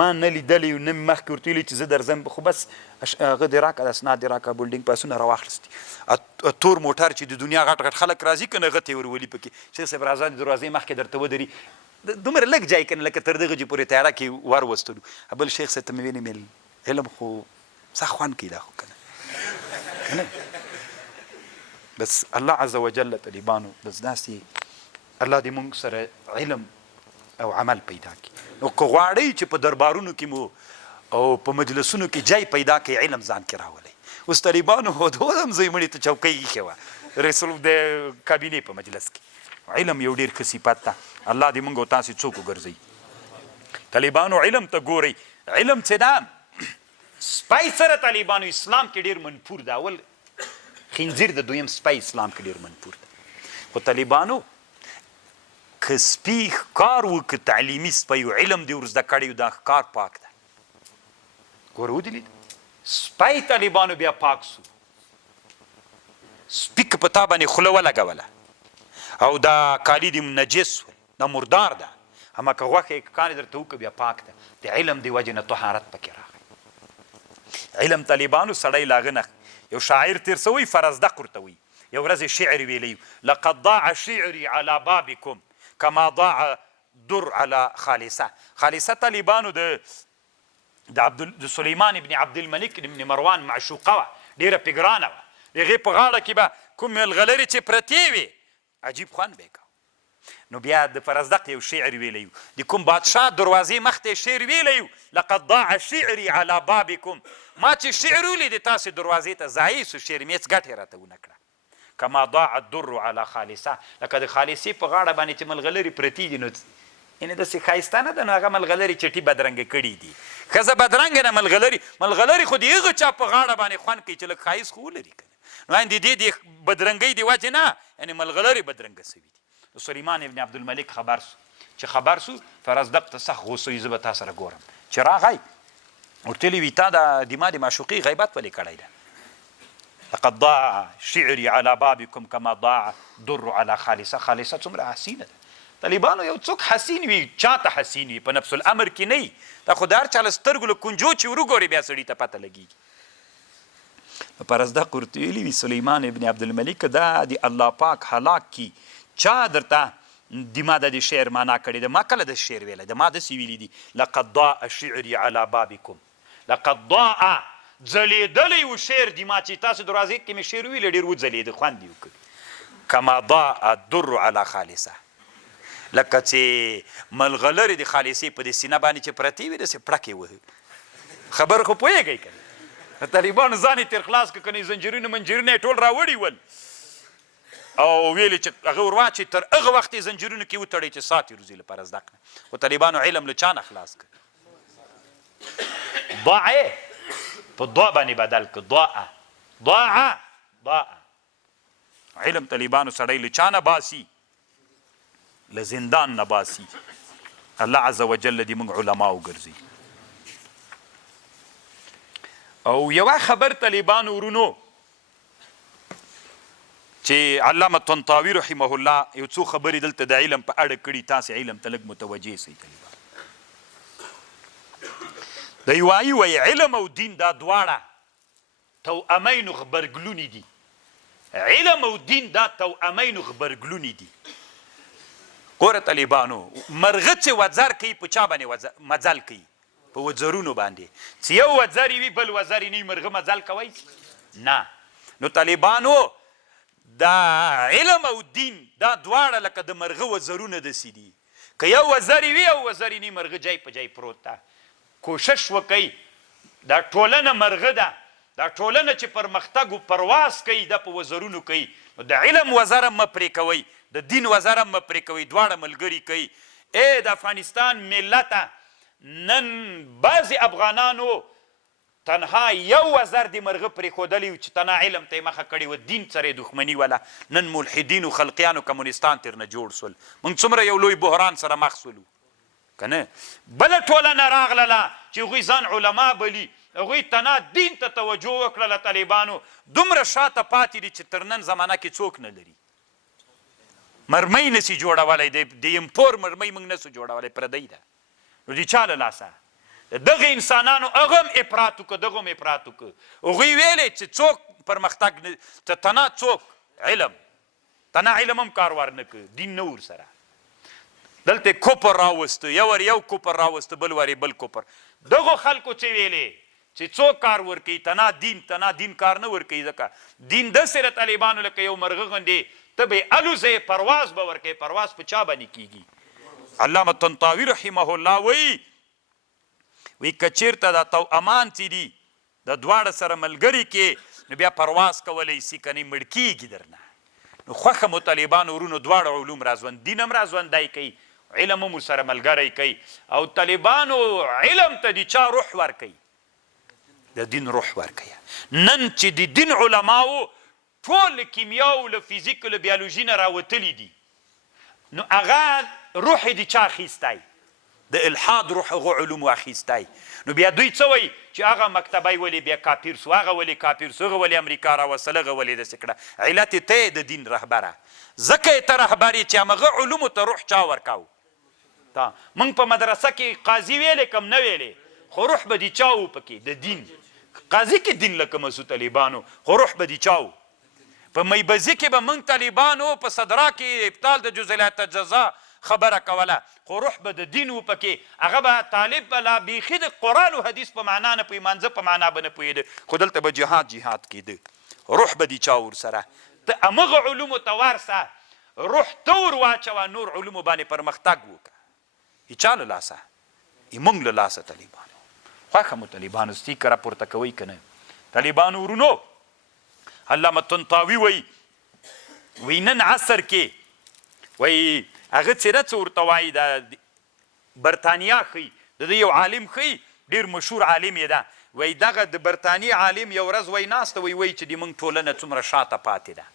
ما نه لیدلی نه مې مخکې ورته ویلي چې زه درځم خو بس هغه دې راکړه اسناد دې راکړه بولډینګ پاسونه راواخلستي تور موټر چې د دنیا غټ خلک راځي که نه هغه ته یې ورولي پکې شیخ صاحب راځه د دروازې مخکې درته ودري دومره لږ ځای که نه لکه تر دغه چې پورې تیاره کې ور وستلو بل شیخ صاحب ته مې ویلې مې علم خو څه خوند کوي دا خو که نه بس الله عز وجل طالبانو بس داسې الله دې مونږ سره علم او عمل پیدا کړي نو که غواړئ چې په دربارونو کې مو او په مجلسونو کې جای پیدا کړئ علم ځان کې راولئ اوس طالبانو هدهد هم زوی مړي ته چوکۍ ایښې وه رسول د کابینې په مجلس کې علم یو ډېر ښه صفت ده الله دې مونږ او تاسې څوک وګرځوي طالبانو علم ته ګورئ علم څه ده سپی سره طالبانو اسلام کې ډېر منفور ده اول خنزیر د دویم سپی اسلام کې ډېر منفور ده خو طالبانو که سپي ښکار وکړه تعلیمي سپی علم دې ورزده کړی دا ښکار پاک ده ګوره ودلید سپی طالبانو بیا پاک سو سپي که په تا باندې خوله ولګوله او دا کالي دې نجس ول دا مردار ده اما که غوښه یې کانې درته وکړه بیا پاک ده د علم دې وجې نه طهارت پکې راغی علم طالبانو سړی لاغه نه یو شاعر تیر سوی فرزدق ورته وي یو ورځ شعر ویلی لقد ضاع شعري على بابكم كما ضاع در على خالصه طالبانو د سلیمان ابن عبدالملک ابن مروان معشوقه وه ډېره پګرانه وه د هغې په غاړه کې به کوم ملغلرې چې پرتې وې عجیب خوند به یې کوه نو بیا د فرزدق یو شعر ویلی د کوم بادشاه دروازې مخته شعر ویلی لقد ضاع شعري على بابكم ما چې شعر ولید تاسې دروازې ته ځایې سو شعر مې هېڅ ګټې راته ونه کړه کما ضاع الدر على خالصه لکه د خالصې په غاړه باندې چې ملغلرې پرتې دي نو یعنې داسې ښایسته نه ده نو هغه ملغلرې چټي بدرنګه کړي دي ښځه بدرنګه نه ملغلرې خو د هغه چا په غاړه باندې خوند کوي چې لږ ښایست خو ولري که نو د دې د بدرنګۍ د وجې نه یعنې ملغلرې بدرنګه سوي دي سلیمان ابن عبدالملک خبر سو فرزدق ته سخت غوسه زه به تا سره ګورم چې راغی ورته ویلي وي تا د ما د معشوقي غیبت ولې کړی ده لقد ضاع شعري على بابكم كما ضاع در على خالصه څومره حسینه ده طالبانو یو څوک حسین وي چاته حسین وي په نفس الامر کې نه وي دا خو د هر چا له سترګو له کنجو چې وروګورې بیا سړي ته پته لګېږي په رزدق ورته ویلي وي سلیمان ابن عبدالملک دا د الله پاک هلاک کی چا درته د ما د شعر معنا کړې ده ما کله د شعر ویلی د ما داسې ویلي دي لقد ضاء شعري على بابکم لقد ضاء ځلېدلی و شعر د ما چې تاسو دروازې کې مې شعر ویلی ډېر وځلېده خوند یې وکړ کما ضاء الدر على خالصه لکه چې ملغلرې د خالصې په دې سینه باندې چې پرتې وي داسې پړکې وهه خبر خو پوهېږئ که طالبانو ځان یې تر خلاص که کنې زنجیرونه منجیرونه یې ټول راوړي ول او ویلې چې هغه ور واچي تر هغه وخت یې زنجیرونو کې وتړئ چې سات یې روزي لپاره زده کړه خو طالبانو علم له چا نه خلاص کړ ضاع په ضاء باندې بدل کړ ضاع علم طالبانو سړی له چا نه باسي له زندان نه باسي الله عز وجل دې موږ علما وګرځي او یوه خبر طالبانو ورونو چې علامه طنطاوي رحمه الله یو څو خبرې دلته د علم په اړه کړي تاسې علم ته لږ متوجه سئ طالبان دی وایي علم او دین دا دواړه توأمین غبرګلونې دي علم او دین دا توأمین غبرګلونې دي ګوره طالبانو مرغه چې وزر کوي په چا باندې مزل کوي په وزرونو باندې چې یو وزر وي بل وزر نه مرغه مزل کوي نه نو طالبانو دا علم او دین دا دواړه لکه د مرغه وزرونه داسې دي که یو وزر وي او وزر نه مرغه جای په جای پروت ده کوشش وکئ دا ټولنه مرغه ده دا ټولنه چې پرمختګ و پرواز کوي دا په وزرونو کوي نو د علم وزر هم مه پرې کوئ د دین وزر هم مه پرې کوئ دواړه ملګري کوي د افغانستان ملته نن بعضې افغانانو تنها یو وزر د مرغه پرېښودلی و چې تنها علم ته یې مخه کړې وه دین سره یې دښمني وله نن ملحدینو خلقیانو کمونستان ترنه جوړ سول موږ څومره یو لوی بحران سره مخ سولو که نه بله ټولنه راغلله چې هغوی ځان علما بلي هغوی تنها دین ته توجه وکړله طالبانو دومره شاته پاتې دي چې تر نن زمانه کې څوک نه لري مرمۍ نسي جوړولی د امپور مرمۍ موږ نسو جوړولی پردی ده نو د چا له لاسه دغه انسانانو هغه هم افراط وکړه دغه هم افراط وکړه هغوی ویلې چې څوک پرمختګ تنها څوک علم هم کار ور نه کړ دین نه ورسره دلته کوپر راوسته یو ور یو کوپر راوسته بل ور بل کوپر دغو خلکو چې ویلې چې څوک کار ورکوي تنها دین کار نه ورکوي ځکه دین داسې د طالبانو لکه یو مرغه غوندې ته به یې الوځې پرواز به ورکوې پرواز په چا باندې کیږي علامه طنطاوي رحمه الله وایي که چېرته دا توأمان چې دي د دواړه سره ملګري کې نو بیا پرواز کولی سي که نه مړ کېږي درنه نو خوښه مو طالبانو ورونو دواړه علوم دین هم راژوندی کوي علم هم ورسره ملګری کوي او طالبانو علم ته د چا روح ورکوي د دین روح ورکوي نن چې د دین علماو ټول له کیمیا او له فیزیک او له بیولوژي نه راوتلي دي نو هغه روح یې د چا اخیستی د الحاد روح هغو علومو اخیستی نو بیا دوی څه وایي چې هغه مکتبی ولې بیا کافر سو هغه ولې کافر سو هغه ولې امریکا راوستل هغه ولې داسې کړه علت یې ته یې د دین رهبره ځکه یې ته رهبر یې چې همغه علومو ته روح چا ورکاو موږ په مدرسه کې قاضي ویلې کم نه ویلې خو روح به د چا و پکې د دین قاضي کې دین لکه مسو طالبانو خو روح به د چا و په میبزي کې به موږ طالبانو په صدرا کې ابطال د جزئیات جزا خبره کوله خو روح به د دین و پکې هغه به طالب به لا بیخي د قرآن و حدیث په معنا نه پوهېږي مانځه په معنا به نه پوهېده خو دلته به جهاد کېده روح به د چا ورسره ته همغه علومو ته ورسه روح ته ور واچوه نور علومو باندې پرمختګ وکړه یې چا له لاسه یې موږ له لاسه طالبانو خوښه مو طالبانو ستیکه راپورته کوئ که نه طالبانو ورونو علامه طنطاوي وایي نن عصر کې وایي هغه څیره څه ورته وایي د برطانیا ښیي د ده یو عالم ښیي ډېر مشهور عالم یې ده وایي دغه د برطانیې عالم یو ورځ وایي ناسته وایي چې د موږ ټولنه څومره شاته پاتې ده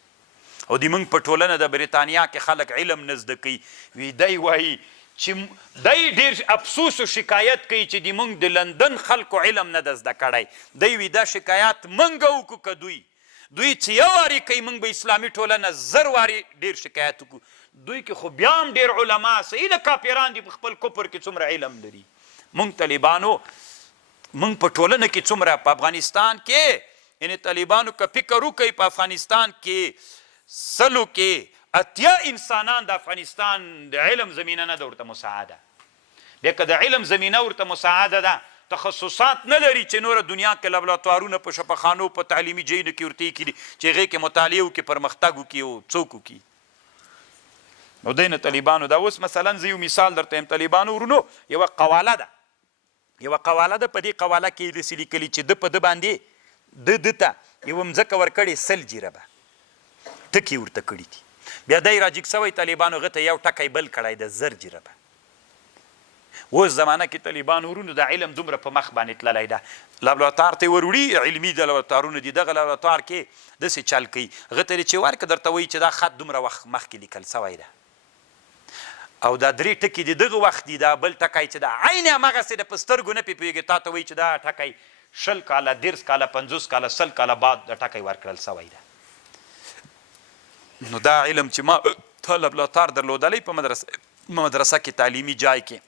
او د موږ په ټولنه د برطانیا کې خلک علم نه زده کوي وی دی وایي چې دی ډېر افسوس و شکایت کوي چې د موږ د لندن خلکو علم نه ده زده کړی دی وی دا شکایت موږ وکړو که دوی چې یو وارې کوي موږ به اسلامي ټولنه زر وارې ډېر شکایت وکړو دوی کې خو بیا هم ډېر علما صحیح د کافران دي په خپل کفر کې څومره علم لري. موږ طالبانو موږ په ټولنه کې څومره په افغانستان کې یعنې طالبانو که فکر وکوي په افغانستان کې سلو کې 80 انسانان د افغانستان د علم زمینه نه ده ورته مساعده. بیا که د علم زمینه ورته مساعده ده تخصصات نه لري چې نوره دنیا کې لابراتوارونه په شفاخانو په تعلیمي ځایونو کې ورته ایښي دي چې هغې کې مطالعې وکړي پرمختګ وکړي او څوک وکړي. نو دی نه طالبانو دا اوس مثلا زه یو مثال درته یم. طالبانو ورونو یوه قواله ده په دې قواله کې یې داسې لیکلي چې ده په ده باندې ده ته یوه مځکه ورکړې 100 جریبه ټکي ورته کړي دي. بیا دی راجګ سوی طالبانو هغه ته یو ټکی بل کړی د 1000 جریبه. اوس زمانه کې طالبانو ورونو د علم دومره په مخ باندې تللی ده لابراتوار ته یې ور وړي علمي د لابراتوارونه دي دغه لابراتوار کې داسې چل کوي هغه ته چې ورکه درته وایي چې دا خط دومره وخت مخکې لیکل سوی ده او دا 3 ټکي د دغه وخت دي دا بل ټکی چې دا عین همغسې د په سترګو نه پې پوهېږي تا ته وایي چې دا ټکی 20 کاله 30 کاله 50 کاله 100 کاله بعد د ټکی ورکړل سوی ده. نو دا علم چې ما تا لابراتوار درلودلی په مدرسه کې تعلیمي جای کې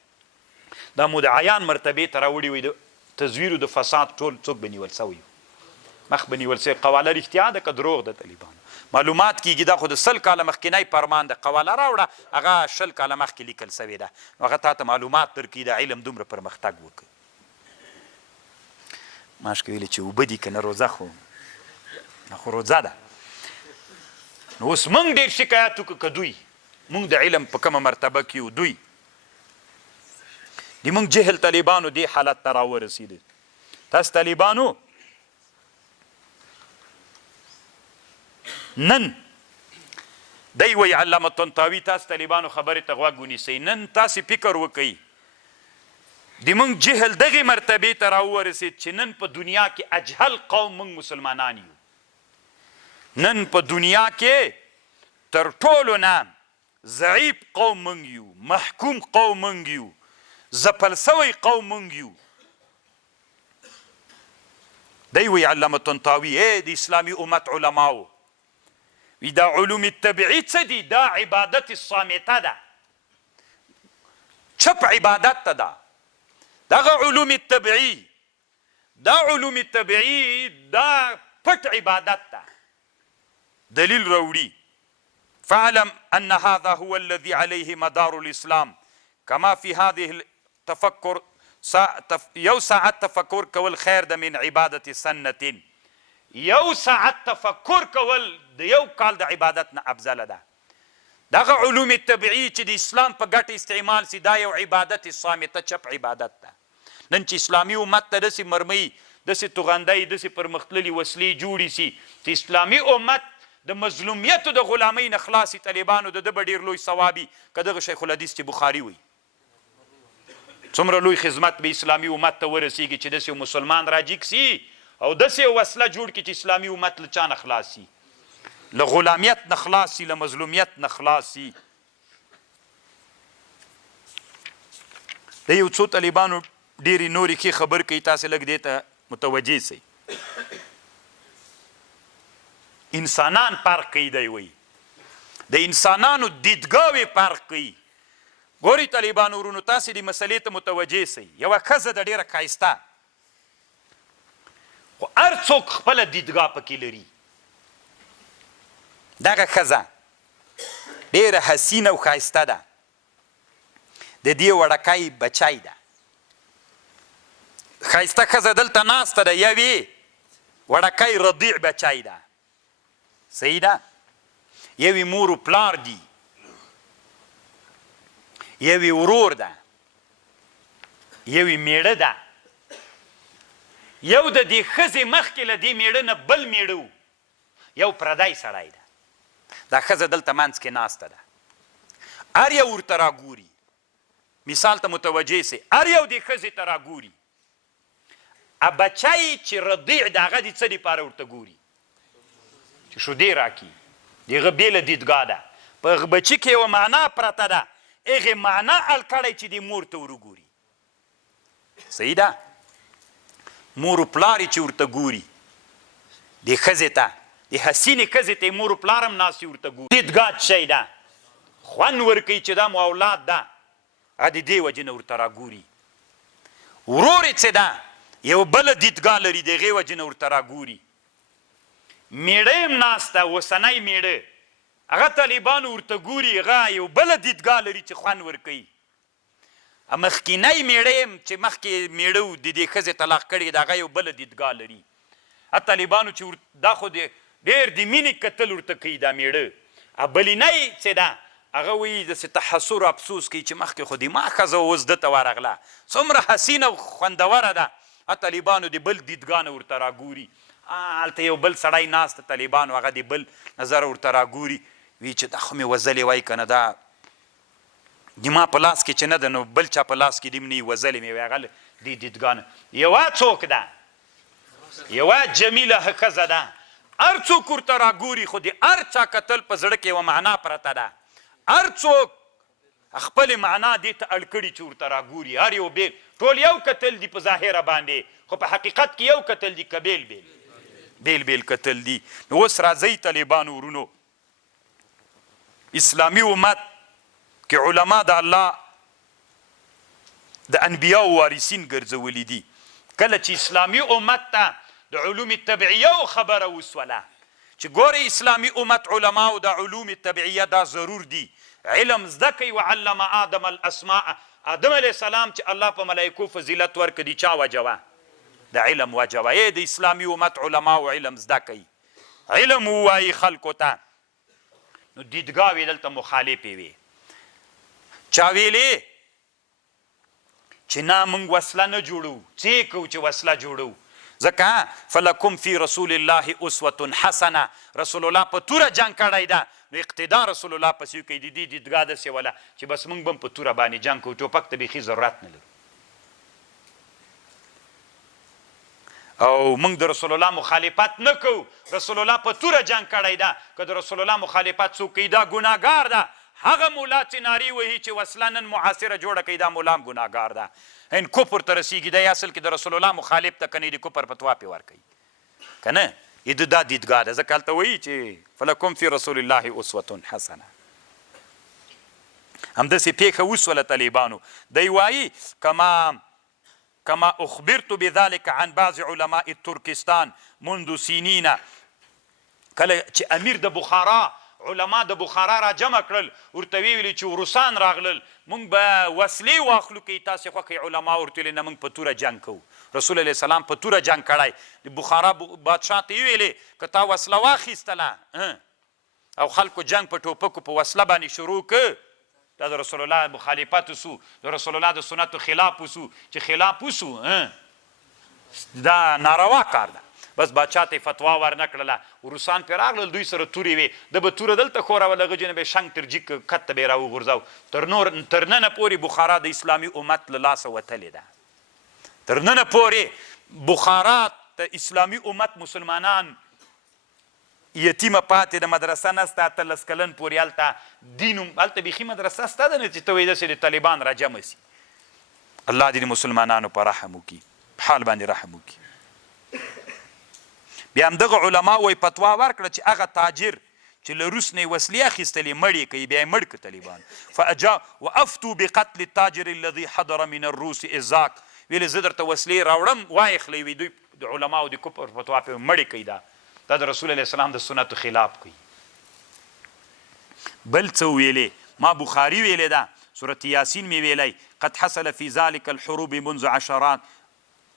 دا مدعیان مرتبې ته راوړي وي د تزویر د فساد ټول څوک به نیول سوی مخ به نیول سوی. قواله رښتیا ده که دروغ ده طالبانو معلومات کېږي دا خو د 100 کاله مخکینی فرمان د قواله راوړه هغه 20 کاله مخکې لیکل سوې ده نو هغه تا ته معلومات درکوي د علم دومره پرمختګ وکړي. ماشکې ویلې چې اوبه دي که نه روزه خو روزه ده. نو اوس موږ ډېر شکایت وکړو که دوی موږ د علم په کومه مرتبه کې یو دوی د موږ جهل طالبانو دې حالت ته راورسېدل. تاسو طالبانو نن دی وایي علامه طنطاوي تاسو طالبانو خبرې ته غوږ ونیسئ. نن تاسې فکر وکئ د موږ جهل دغې مرتبې ته راورسېد چې نن په دنیا کې اجهل قوم موږ مسلمانان یو. نن په دنیا کې تر ټولو نه ضعیف قوم موږ یو محکوم قوم موږ یو ځپل سوی قوم موږ یو. دی وایي علامه طنطاوي د اسلامي امت علماو وی دا علوم طبیعي څه دي دا عبادت صامته ده چپ عبادت ته ده. دغه علوم طبیعي دا پټ عبادت ده. دلیل راوړي فاعلم ان هذا هو الذي عليه مدار الاسلام كما في هذه التفكر یو ساعت تفکر کول خیر ده من عبادت سنة. یو ساعت تفکر کول د یو کال د عبادت نه افضله ده. دغه علوم طبیعي چې د اسلام په ګټه استعمال سي دا یو عبادت صامته چپ عبادت ده. نن چې اسلامي امت ته داسې مرمۍ داسې توغندۍ داسې پرمختللي وسلې جوړې سي چې اسلامي امت د مظلومیتو د غلامۍ نه خلاصي طالبانو د ده به ډېر لوی ثواب وي که دغه شیخ الحدیث چې بخاري وي. څومره لوی خدمت به اسلامي امت ته ورسېږي چې داسې یو مسلمان راجیګ سي او داسې یو وسله جوړ کړي چې اسلامي امت له چا نه خلاص سي له غلامیت نه خلاص سي له مظلومیت نه خلاص سي. د یو څو طالبانو ډېرې نورې ښې خبر کوي تاسې لږ دې ته متوجه سئ. انسانان فرق کوي دی وایي د انسانانو دیدګاوې فرق کوي. ګورئ طالبانو ورونو تاسې دې مسلې ته متوجه سئ. یوه ښځه ده ډېره ښایسته خو هر څوک خپله دیدګاه پکې لري. دغه ښځه ډېره حسینه او ښایسته ده د دې وړکی بچی ده. ښایسته ښځه دلته ناسته ده یوې وړکی رضیع بچی ده صحیح ده یوې مور و پلار دي یوې ورور ده یوې میړه ده. یو د دې ښځې مخکې له دې میړه نه بل میړه و یو پردی سړی ده. دا ښځه دلته منځ کې ناسته ده هر یو ورته راګوري. مثال ته متوجه سئ هر یو دې ښځې ته راګوري. بچی چې رضیع د هغه د څه دپاره ورته ګوري چې شودې راکړي د هغه بېله دیدګاه ده. په هغه بچي کې یوه معنا پرته ده هغې معنا حل کړی چې د مور ته ورګوري صحیح ده. مور و پلار چې ورته ګوري د ښځې ته د حسینې ښځې ته مور و پلار هم ناستې ورته ګوري دیدګاه څه شی ده خوند ورکوي چې دا مو اولاد ده هغه د دې وجې نه ورته راګوري. ورور یې څه ده یو بله دیدګاه لري د هغې وجې نه ورته راګوري. میړه یم ناسته اوسنی میړه هغه طالبانو ورته ګوري هغه یو بله دیدګاه لري چې خوند ورکوي. مخکینی میړه یم چې مخکې میړه و د دې ښځې طلاق کړې د هغه یو بله دیدګاه لري. طالبانو چې دا خو ډېر د مینې کتل ورته کوي دا میړه. بلینی څه ده هغه وایي داسې تحسر او افسوس کوي چې مخکې خو د ما ښځه اوس ده ته ورغله څومره حسینه او خوندوره ده. طالبانو د بل دیدګاه نه ورته راګوري. هلته یو بل سړی ناسته طالبانو هغه د بل نظر ورته راګوري وایي چې دا خو مې وزلې وایي که نه دا د ما په لاس کې چې نه ده نو بل چا په لاس کې دې نه وي وزلې مې وایي هغه دې دیدګاه نه. یوه څوک ده یوه جمیله ښځه ده هر څوک ورته راګوري خو د هر چا کتل په زړه کې یوه معنا پرته ده. هر څوک خپلې معنا دې ته اړ کړي چې ورته راګوري. هر یو بیل ټول یو کتل دي په ظاهره باندې خو په حقیقت کې یو کتل دي که بیل بیل بیل بیل کتل دي. نو اوس راځئ طالبانو ورونو اسلامي امت کې علما د الله د انبیاو وارثین ګرځولي دي. کله چې اسلامي امت ته د علوم طبیعیه خبره وسوله چې ګورې اسلامي امت علماو د علوم طبیعیه دا ضرور دي علم زده کوي. وعلم آدم الاسماء آدم علیه السلام چې الله په ملائکو فضیلت ورکړي د چا وجوه د علم وجوه. د اسلامي امت علماو علم زده کوي علم ووایي خلکو ته. نو دیدګاوې دلته مخالفې وې چا ویلې چې نه موږ وسله نه جوړو څه کوو چې وسله جوړو ځکه فلکم فی رسول الله اسوة حسنه رسول الله په توره جنګ کړی ده نو اقتدا رسول الله پسې کوي. د دې دیدګاه داسې وله چې بس موږ به هم په توره باندې جنګ کوو ټوپک ته بیخي ضرورت نه لرو او موږ د رسول الله مخالفت نه کوو. رسول الله په توره جنګ کړی ده که د رسول الله مخالفت څوک کوي دا ګناهګار ده. هغه مولا چې نارې وهي چې وسله نن معاصره جوړه کوي دا مولا هم ګناهګار ده. ان کفر ته رسیږي دی اصل کې د رسول الله مخالف ته که نه د کفر فتوا پې ورکوي که نه د دا دیدګاه ده. ځکه هلته وایي چې فلکم فی رسول الله اسوة حسنه. همداسې پیښه وسوله طالبانو دی وایي کما اخبرت بذلك عن بعض علماء ترکستان منذ سنین. کله چې امیر د بخارا علما د بخارا را جمع کړل ورته ویلي چې روسان راغلل موږ به وسلې واخلو که تاسې خوښوئ. علما ورته ویلې نه موږ په توره جنګ کوو. رسول علیه السلام په توره جنګ کړی. د بخارا بادشاه ته یې ویلې که تا وسله واخیستله او خلکو جنګ په ټوپکو په وسله باندې شروع که دا د رسول الله مخالفت وسو د رسول الله د سنتو خلاف وسو چې خلاف وسو دا ناروا کار ده. بس بادشاه ته فتوا ورنه کړله روسان پرې راغلل دوی سره تورې وې د به توره دلته ښوروله هغه جنه به یې شنګ ترجیک کت ته به یې راوغورځاو. تر ننه پورې بخارا د اسلامي امت له لاسه وتلې ده. تر ننه پورې بخارا د اسلامي امت مسلمانان یتیمه پاتې د مدرسه نسته 18 کلن پورې هلته دین هلته بیخي مدرسه سته ده نه چې ته وایې داسې د طالبان را جمع سي. الله دې د مسلمانانو په رحم وکړي په حال باندې رحم وکړي. بیا همدغه علما وایي فتوا ورکړه چې هغه تاجر چې له روس نه یې وسلې اخیستلې مړ یې کوي بیا یې مړ کړه طالبان. وافتو بقتل التاجر الذي حضر من الروس ازاک ویلې زه درته وسلې راوړم وایخلئ وي دوی د علماو د کفر فتوا پې مړې کوي. دا د رسول علیه السلام د سنتو خلاف کوي. بل څه ویلې ما بخاري ویلې ده سورت یاسین مې ویلی قد حصل فی ذلک الحروب منذ عشرات.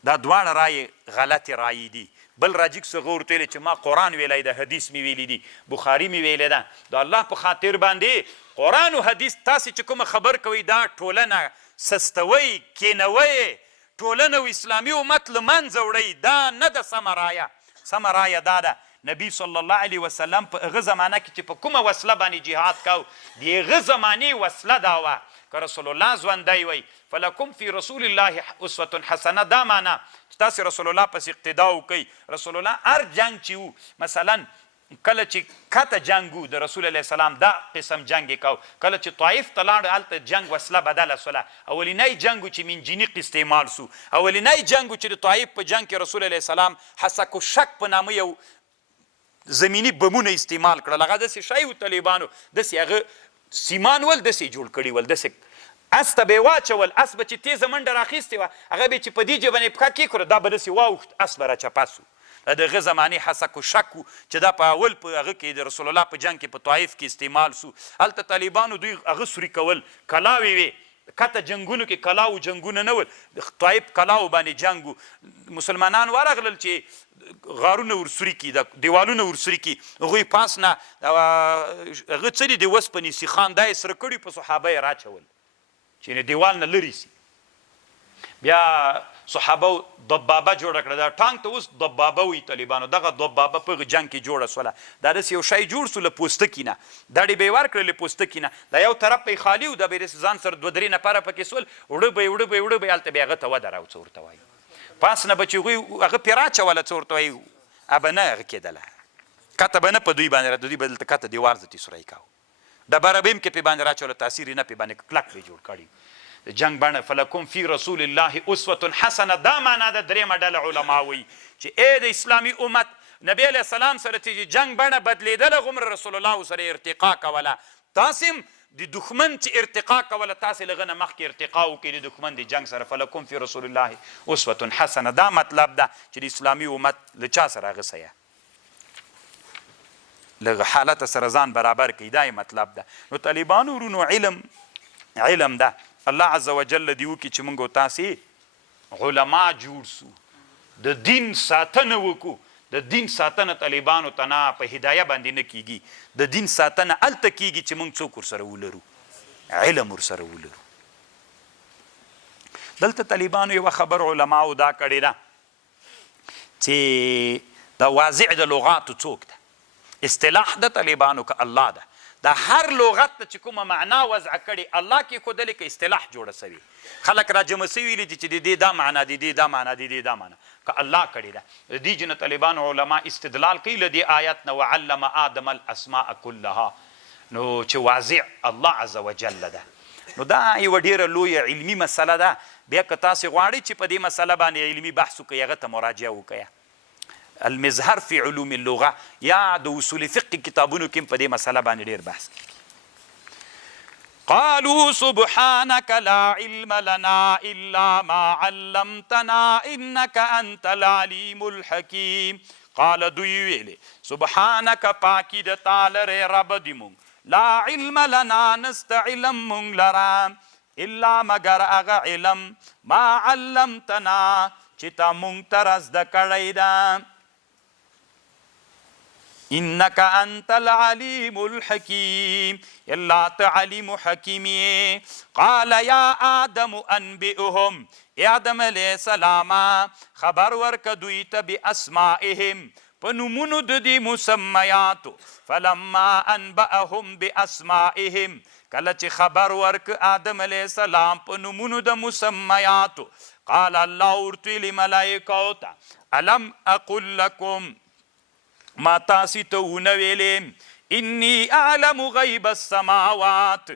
دا دواړه رایې غلطې رایې دي. بل راجیک څه غور ته چې ما قرآن ویلی ده حدیث مې ویلی دي بخاري مې ویلی ده د الله په خاطر باندې قرآن و حدیث تاسې چې کومه خبر کوئ دا ټولنه سستوئ کینوئ ټولنه و اسلامي امت له منځه وړئ دا نه ده سمه رایه. سمه رایه دا ده نبی صلی الله علیه وسلم په هغه زمانه کې چې په کومه وسله باندې جهاد کو د هغه زمانې وسله دا وه که رسول الله ژوندی وی فلکم فی رسول الله اسوة حسنه دا معنا چې تاسې رسول الله پسې اقتدا وکئ. رسول الله هر جنګ چې و مثلا کله چې کته جنګ و د رسول علیه السلام دا قسم جنګ یې کو. کله چې طایف ته لاړ هلته جنګ وسله بدله سوله. اولینی جنګ و چې منجنیق استعمال سو. اولینی جنګ و چې د طایف په جنګ کې رسول علیه السلام حسک و شک په نامه یو زمینی بمونه استعمال کړل. هغه داسې شی و طالبانو داسې هغه سیمان ول داسې جوړ کړي ول، داسې اس ته به یې واچول، اس به چې تیزه منډه راخیستې وه هغه به چې په دې جې باندې پښه کېښوره دا به داسې واوښت، اس به راچپه سو. د هغه زمانې حسک و شک و چې دا په اول په هغه کې د رسول الله په جنګ کې په طایف کې استعمال سو. هلته طالبانو دوی هغه سوري کول، کلاوې وې، کته جنګونو کې کلاو جنګونه نه ول، طایف کلاو باندې جنګ و. مسلمانان ورغلل چې غارونه ورسوري کړي، د دیوالونه ورسوري کړي، هغوی پاس نه هغه څه دي د وسپنې سیخان دا یې سره کړي په صحابه یې راچول چې دیوال نه لرې سي. بیا صحابه دبابه جوړه کړه، دا ټانک ته اوس دبابه وایي طالبانو، دغه دبابه په هغه جنګ کې جوړه سوله. دا داسې یو شی جوړ سو له پوستکي نه، داړې به یې ورکړه له پوستکي نه، دا یو طرف به یې خالي و، دا به یې ځان سره دوه درې نفره پکې سول، وړه به یې وړه به یې وړه به یې هلته به یې هغه ته ودراو څه ورته وایي، پاس نه به چې هغوی هغه پرې راچوله څه ورته وایي، به نه هغه کېدله، کته به نه په دوی باندې دوی به دلته کته دیوار ځتې سوری کاوه، ډبره به هم کې پې باندې راچوله، تاثیر یې نه پې باندې کلک به یې جوړ کړي. د جنګ بڼه فلکم فی رسول الله اسوة حسنه، دا معنا ده درېیمه ډله علما وایي چې ای د اسلامي امت نبی علیه السلام سره چې جنګ بڼه بدلېدله غومره رسول الله سره ارتقا کوله، تاسې هم د دښمن چې ارتقا کوله تاسې له هغه نه مخکې ارتقا وکړئ د دښمن د جنګ سره. فلکم فی رسول الله اسوة حسنه، دا مطلب ده چې د اسلامي امت له چا سره هغه سیه له حالت سره ځان برابر کړي، دا یې مطلب ده. نو طالبانو ورونو علم ده، الله عز وجل دې وکړي چې موږ او تاسې علما جوړ سو، د دین ساتنه وکړو. د دین ساتنه طالبانو ته نه په هدایه باندې نه کیږي، د دین ساتنه هلته کیږي چې موږ څوک ورسره ولرو، علم ورسره ولرو. دلته طالبانو یوه خبر علماو دا کړې ده چې دا واضع د لغاتو څوک ده، اصطلاح د طالبانو که الله ده، دا هر لغت ته چې کومه معنا وضع کړي الله کې ښودلې که اصطلاح جوړه سوي، خلک را جمع سوي دي چې د دې دا معنا دی، دې دا معنا دی، دې دا معنا که الله کړې ده. د دې جنه طالبانو علما استدلال کوي له دې آیات نه وعلم آدم الاسماء کلها، نو چې واضع الله عز وجل ده. نو دا یوه ډېره لویه علمي مسله ده. بیا که تاسې غواړئ چې په دې مسله باندې علمي بحث وکړئ هغه ته مراجعه وکړئ، المظهر فی علوم اللغه یا د اصول فقه کتابونو کې په دې مسله باندې ډېر بحث کوي. قالوا سبحانك لا علم لنا الا ما علمتنا انك انت العليم الحكيم. قال دوی ویلې سبحانك پاکی د تعالی رب دی مونږ، لا علم لنا نست علم مونږ لرا الا مگر هغه علم ما علمتنا چې تا مونږ ته را زده کړی ده، انك انت العليم الحكيم، الله تعليم حكيم. قال يا آدم انبئهم، آدم علیہ السلام خبر ورک دوی ته باسمائهم په نومونو د دې مسمیاتو. فلما انبأهم باسمائهم، کله چې خبر ورک آدم علیہ السلام په نومونو د مسمیاتو، قال الله ورته لملائکو ته الم اقل لكم، ما تاسې ته ونه ویلې انی اعلم غیب السماوات،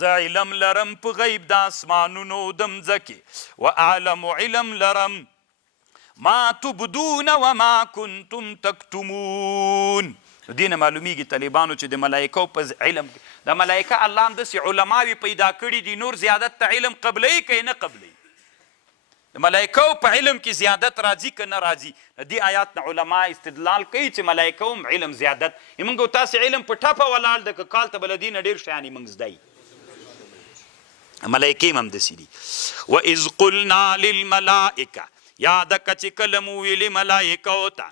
زه علم لرم په غیب د اسمانونو د مځکې، و اعلم علم لرم ما تبدون وما کنتم تکتمون. دې نه معلومیږي طالبانو چې د ملائکو په علم د ملائکه الله هم داسې علماوې پیدا کړي دي، نور زیادت ته علم قبلوي که نه قبلوي، د ملائکو په علم کې زیادت راځي که نه راځي. دې آیات نه علما استدلال کوي چې ملائکو هم علم زیادت، موږ او تاسې علم په ټپه ولاړ ده که کال ته به له دې نه ډېر شیان یې موږ زده یي، ملائکې هم همداسې دي. واذ قلنا للملائکه، یاده که چې کله مو ویلې ملائکو ته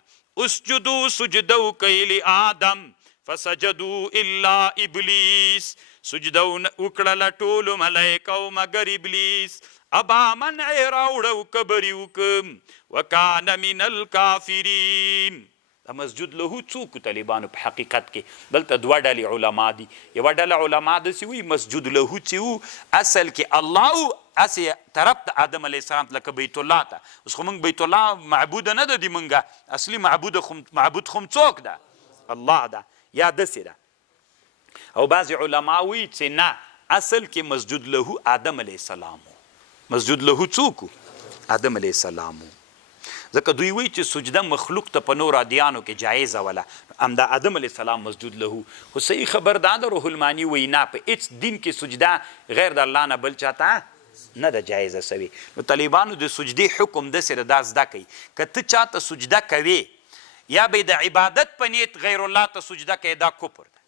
اسجدو سجده وکئ لآدم فسجدو الا ابلیس، سجده وکړله ټولو ملائکو مګر ابلیس، ابا منع راوړه کبر یې وکړم وکانه من الکافرین. دا مسجود له څوک طالبانو په حقیقت کې دلته دوه ډلې علما دي. یوه ډله علما داسې وایي مسجود له چې و اصل کې الله اسې طرف ته آدم علیه السلام لکه بیت الله ته. اوس خو موږ بیت الله معبوده نه ده د موږ، اصلي معبود خو څوک ده؟ الله ده یا داسې ده. او بعضې علما وایي چې نه اصل کې مسجود له آدم علیه السلام، مسجود له څوک؟ آدم علیه السلام. ځکه دوی وایي چې سجده مخلوق ته په نورو ادیانو کې جایزه وله همدا آدم علیه السلام مسجود له خو صحیح خبر دا ده روح الماني وایي نه په هېڅ دین کې سجده غیر د الله نه بل چاته نه ده جایزه سوې نو طالبانو د سجدې حکم داسې ده دا زده کوي که ته چاته سجده کوې یا به د عبادت په نیت غیر الله ته سجده کوي دا کفر ده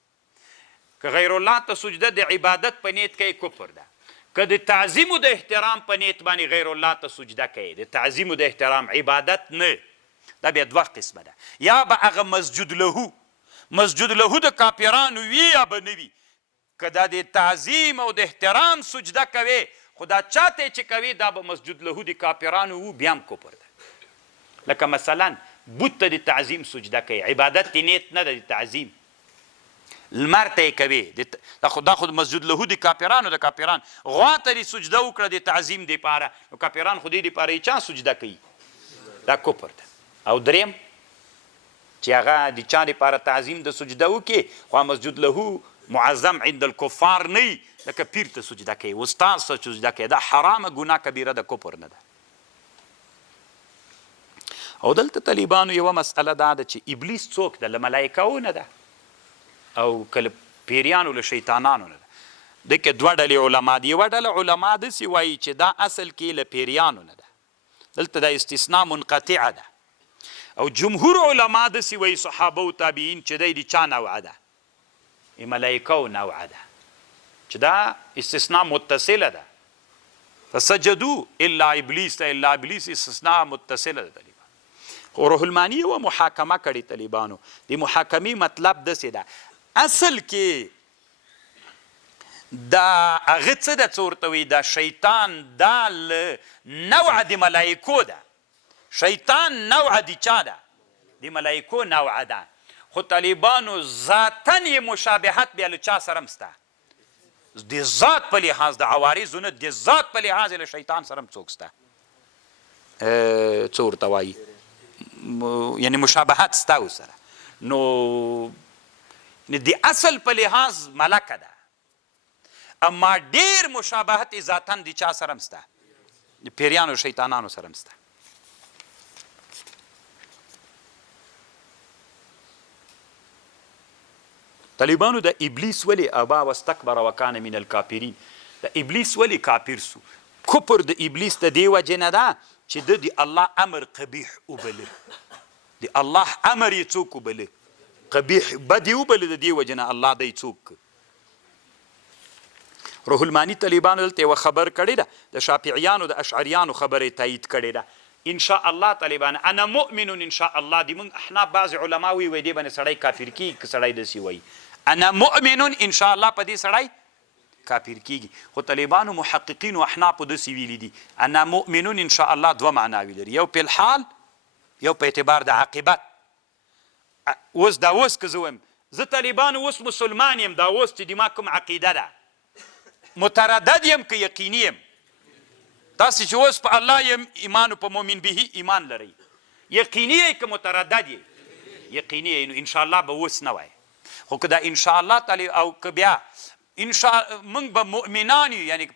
که غیر الله ته سجده د عبادت په نیت کوي کفر ده که د تعظیم و د احترام په نیت باندې غیر الله ته سجده کوي د تعظیم و د احترام عبادت نه دا بیا دوه قسمه ده یا به هغه مسجود له د کافرانو وي یا به نه وي که دا د تعظیم او د احترام سجده کوي خو دا چاته چې کوي دا به مسجود له د کافرانو وو بیا هم کفر ده لکه مثلا بت ته د تعظیم سجده کوي عبادت د نیت نه ده د تعظیم لمر ته یې کوي دا خو مسجود له د کافرانو د کافران غوا ته دې سجده وکړه د تعظیم دپاره نو کافران خو دې دپاره یې چا سجده کوي دا کفر ده او دریم چې هغه د چا دپاره تعظیم د سجده وکړي خو مسجود له معظم عند الکفار نه وي لکه پیر ته سجده کوي استاد ته سجده کوي دا حرامه ګناه کبیره د کفر نه ده او دلته طالبانو یوه مسئله دا ده چې ابلیس څوک ده له ملائکو نه ده او که له پیریانو له شیطانانو نه ده دې کې دوه ډلې علما دي یوه ډله علما داسې وایي چې دا اصل کې له پیریانو نه ده دلته دا استثناء منقطعه ده او جمهور علما داسې وایي صحابه و تابعین چې دی د چا نوعه ده ملائکو نوعه ده چې دا استثناء متصله ده فسجدو الا ابلیس ته الا ابلیس استثناء متصله ده خو روح الماني یوه محاکمه کړې طالبانو د محاکمې مطلب داسې ده اصل کې دا هغه څه ده څه ورته وایي دا شیطان دا له نوعه د ملائکو ده شیطان نوعه د چا ده د ملائکو نوعه ده خو طالبانو ذاتا یې مشابهت بیا له چا سره هم شته د ذات په لحاظ د عوارضو نه د ذات په لحاظ له شیطان سره هم څوک شته څه ورته وایي یعنی مشابهت ستا ورسره نو د اصل په لحاظ ملکه ده اما ډیر مشابهت ذاتا د چا سره هم شته د پیریانو شیطانانو سره هم شته طالبانو د ابلیس ولی ابا واستکبر وکانه من الکافرین د ابلیس ولی کافر سو کفر د ابلیس د دې وجې نه ده چې د الله امر قبیح وبله د الله امر یې څوک وبله قبیح بد یې وبله د دې وجې نه الله دی څوک روح الماني طالبانو دلته یوه خبر کړې ده د شافعیانو د اشعریانو خبرې تایید کړې ده ان شاء الله طالبان انا مؤمن ان شاء الله دي موږ احناف بعض علما وی دې باندې سړی کافر کیږي که سړی داسې وایي انا مؤمن ان شاء الله په دې سړی کافر کیږي خو طالبانو محققین او احنافو داسې ویلي دي انا مؤمن ان شاء الله دوه معناوي لري یو په الحال یو په اعتبار د عاقبت اوس دا اوس که زه وایم زه طالبانو اوس مسلمان یم دا اوس چې دما کوم عقیده ده متردد یم که یقیني یم تاسې چې اوس په الله یم ایمان په مؤمن به ایمان لرئ یقیني یې که متردد یې یقیني یې نو انشاءالله به اوس نه وای خو که دا انشاءالله تعالی او که بیا موږ به مؤمنان یو یعنی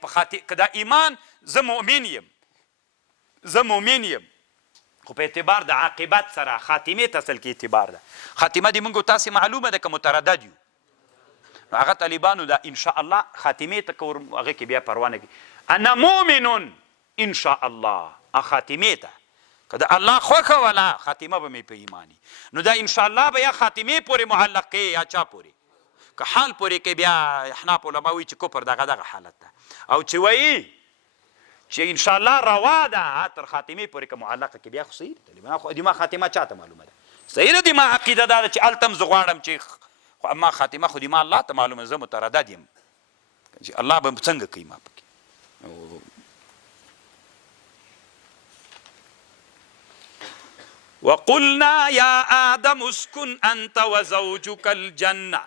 که دا ایمان زه مؤمن یم خو په اعتبار د عاقبت سره خاتمې ته اصل کې اعتبار ده خاتمه دې موږ تاسې معلومه ده که متردد یو نو هغه طالبانو دا انشاءالله خاتمې ته که هغه کې بیا پروا نه کوي انا مؤمن ان شاء الله خاتمې ته که د الله خوښه وله خاتمه به مې په ایماني نو دا انشاءالله به یا خاتمې پورې معلق کوي یا چا پورې که حال پورې کوي بیا احناف علما وایي چې کفر دغه حالت ده او چې وایي چې انشاءالله روا ده تر خاتمې پورې که معلقه کې بیا خو صحیح ده خو دما خاتمه چاته معلومه ده صحیح ده دما عقیده دا ده چې هلته هم زه غواړم چې خو اما خاتمه خو دما الله ته معلومه زه متردد یم چې الله به څنګه کوي ما پکې وقلنا یا آدم اسکن انت وزوجک الجنه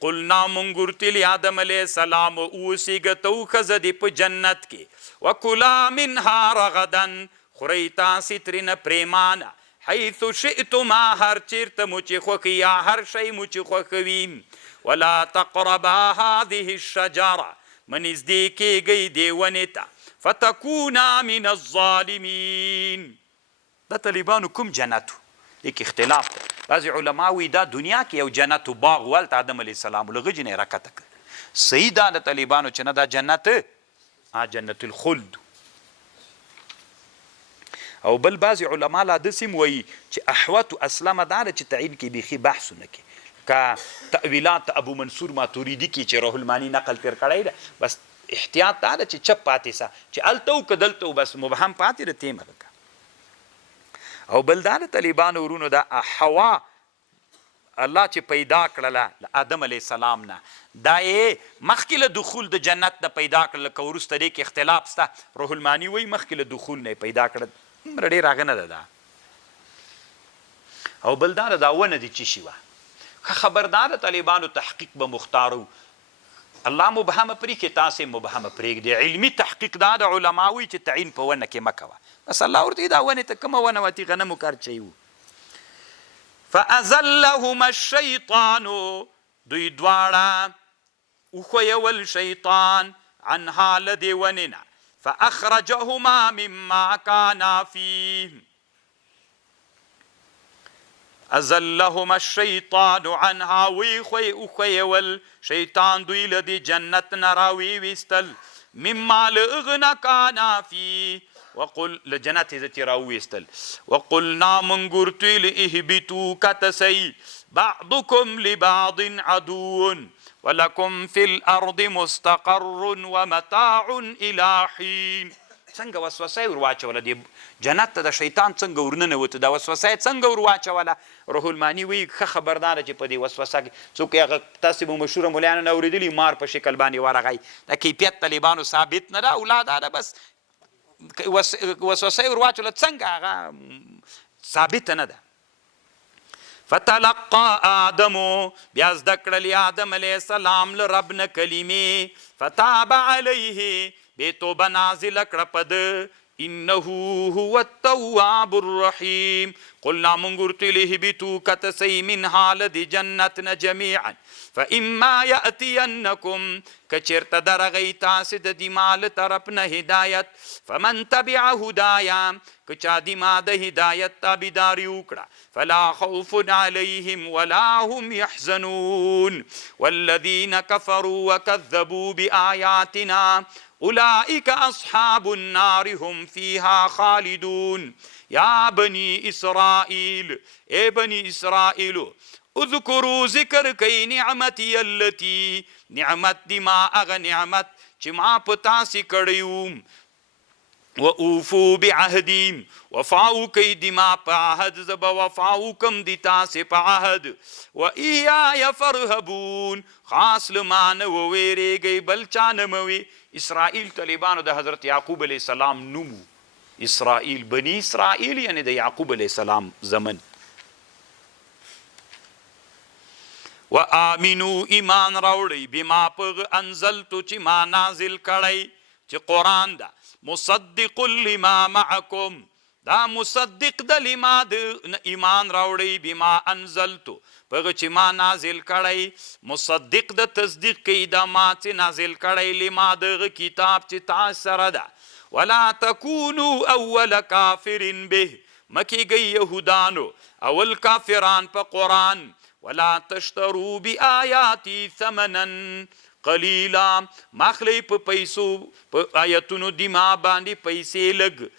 قلنا منګورتلی آدم علیه السلام اوسیږه تو ښځه دې په جنت کې وکلا منها رغدا خورئ تاسې ترېنه پریمانه حیث شئتما هر چیرته مو چې خوښوي یا هر شی مو چې خوښوي ولا تقربا هذه الشجره منځدې کېږئ دې ونې ته فتکونا من الظالمین د طالبانو کوم جنت و دې کې اختلاف دی بعضې علما وایي دا دنیا کې یو جنت و باغ و هلته آدم علیه السلام له غجې نه یې راکته کړ صحیح دا د طالبانو چې نه دا جنت جنت الخلد او بل بعضې علما لا داسې هم وایي چې احوت اسلمه دا ده چې تعین کې بیخي بحثونه کې که تأویلات ابو منصور ماتوریدي کې چې روح المانی نقل تیر کړی ده بس احتیاط دا ده چې چپ پاتې سه چې هلته و که دلته و بس مبهم پاتې ده تیمه لکه او بل دا د طالبانو ورونو دا حوا الله چې پیدا کړله له آدم علیه السلام نه دا یې مخکې له دخول د جنت نه پیدا کړله که وروسته دې کې اختلاف شته روح المانی وایي مخکې له دخول نه یې پیدا کړه دومره ډېر هغه نه ده دا او بل دا ده دا ونه دې څه شي وه ښه خبردار د طالبانو تحقیق به مختارو الله مبهمه پرېږدي تاسې مبهمه پرېږدي علمي تحقیق دا د علماوي چې تعین په ونه کې مه کوه بس الله ورته دا ونې ته کومه ونه وه تی غنمو کارچی و فازلهما الشیطان دوی دواړه وښویول شیطان عنها له دې ونې نه فاخرجهما مما کانا فیه ازلهما الشیطان عنها وښویول شیطان دوی له دې جنت نه راویویستل مما له هغه نه کانا فیه وقل لجنت عزتی راویستل وقلنا موږ ورته ویل اهبطوا کتسئ بعضکم لبعض عدو ولکم فی الارض مستقر ومتاع الی حین څنګه وسوسه یې ورواچوله دې جنت ته د شیطان څنګه ورننوته دا وسوسه یې څنګه ورواچوله روح المانی وایي ښه خبرداره چې په دې وسوسه کې څوک هغه تاسې به مشهوره ملیانو نه اورېدلي مار په شکل باندې ورغی دا کیفیت طالبانو ثابت نه ده اولاد ده بس وسوسه یې ورواچوله څنګه هغه ثابته نه ده فتلقى آدم بیا زده کړلې آدم علیه السلام له رب نه کلمې فتاب علیه بې توبه نازله کړه په ده انه هو التواب الرحیم قلنا موږ ورته ویلې اهبطوا کتسئ منها له دې جنت نه جمیعا فاما یأتینکم که چېرته درغی تاسې د دې ما له طرف نه هدایت فمن تبع هدایا که چا دې ما د هدایت تابعداري وکړه فلا خوف علیهم ولا هم یحزنون والذین کفروا وکذبوا بآیاتنا اولئک اصحاب النار هم فیها خالدون یا بنی اسرائیل اے بنی اسرائیل اذکروا ذکر کئی نعمتی اللتی نعمت دی ما اغا نعمت چی ما پتاسی کڑیوم و اوفو بعهدیم وفاو کئی دی ما پا عهد زب وفاو کم دی تاسی پا عهد و ایای فرهبون خاص لمان وویرے گئی بلچانموی اسرائیل طالبانو د حضرت یعقوب علیہ السلام نومو اسرائیل بنی اسرائیل یعنی د یعقوب علیہ السلام زمن و آمینو ایمان راوړی بما پغ انزلتو چې ما نازل کړی چې قرآن ده مصدق لما معکم دا مصدق د لما د ایمان راوړی بما انزلتو پغه چې ما نازل کړی مصدق د تصدیق کوي دا ما چې نازل کړی لما دغه کتاب چې تاسو سره ده ولا تکونوا اول کافر به مکیږئ یهودانو اول کافران په قرآن ولا تشتروا بآیاتی ثمنا قلیلا ماخلی په پیسو په آیتونو دی ما باندې پیسې لږ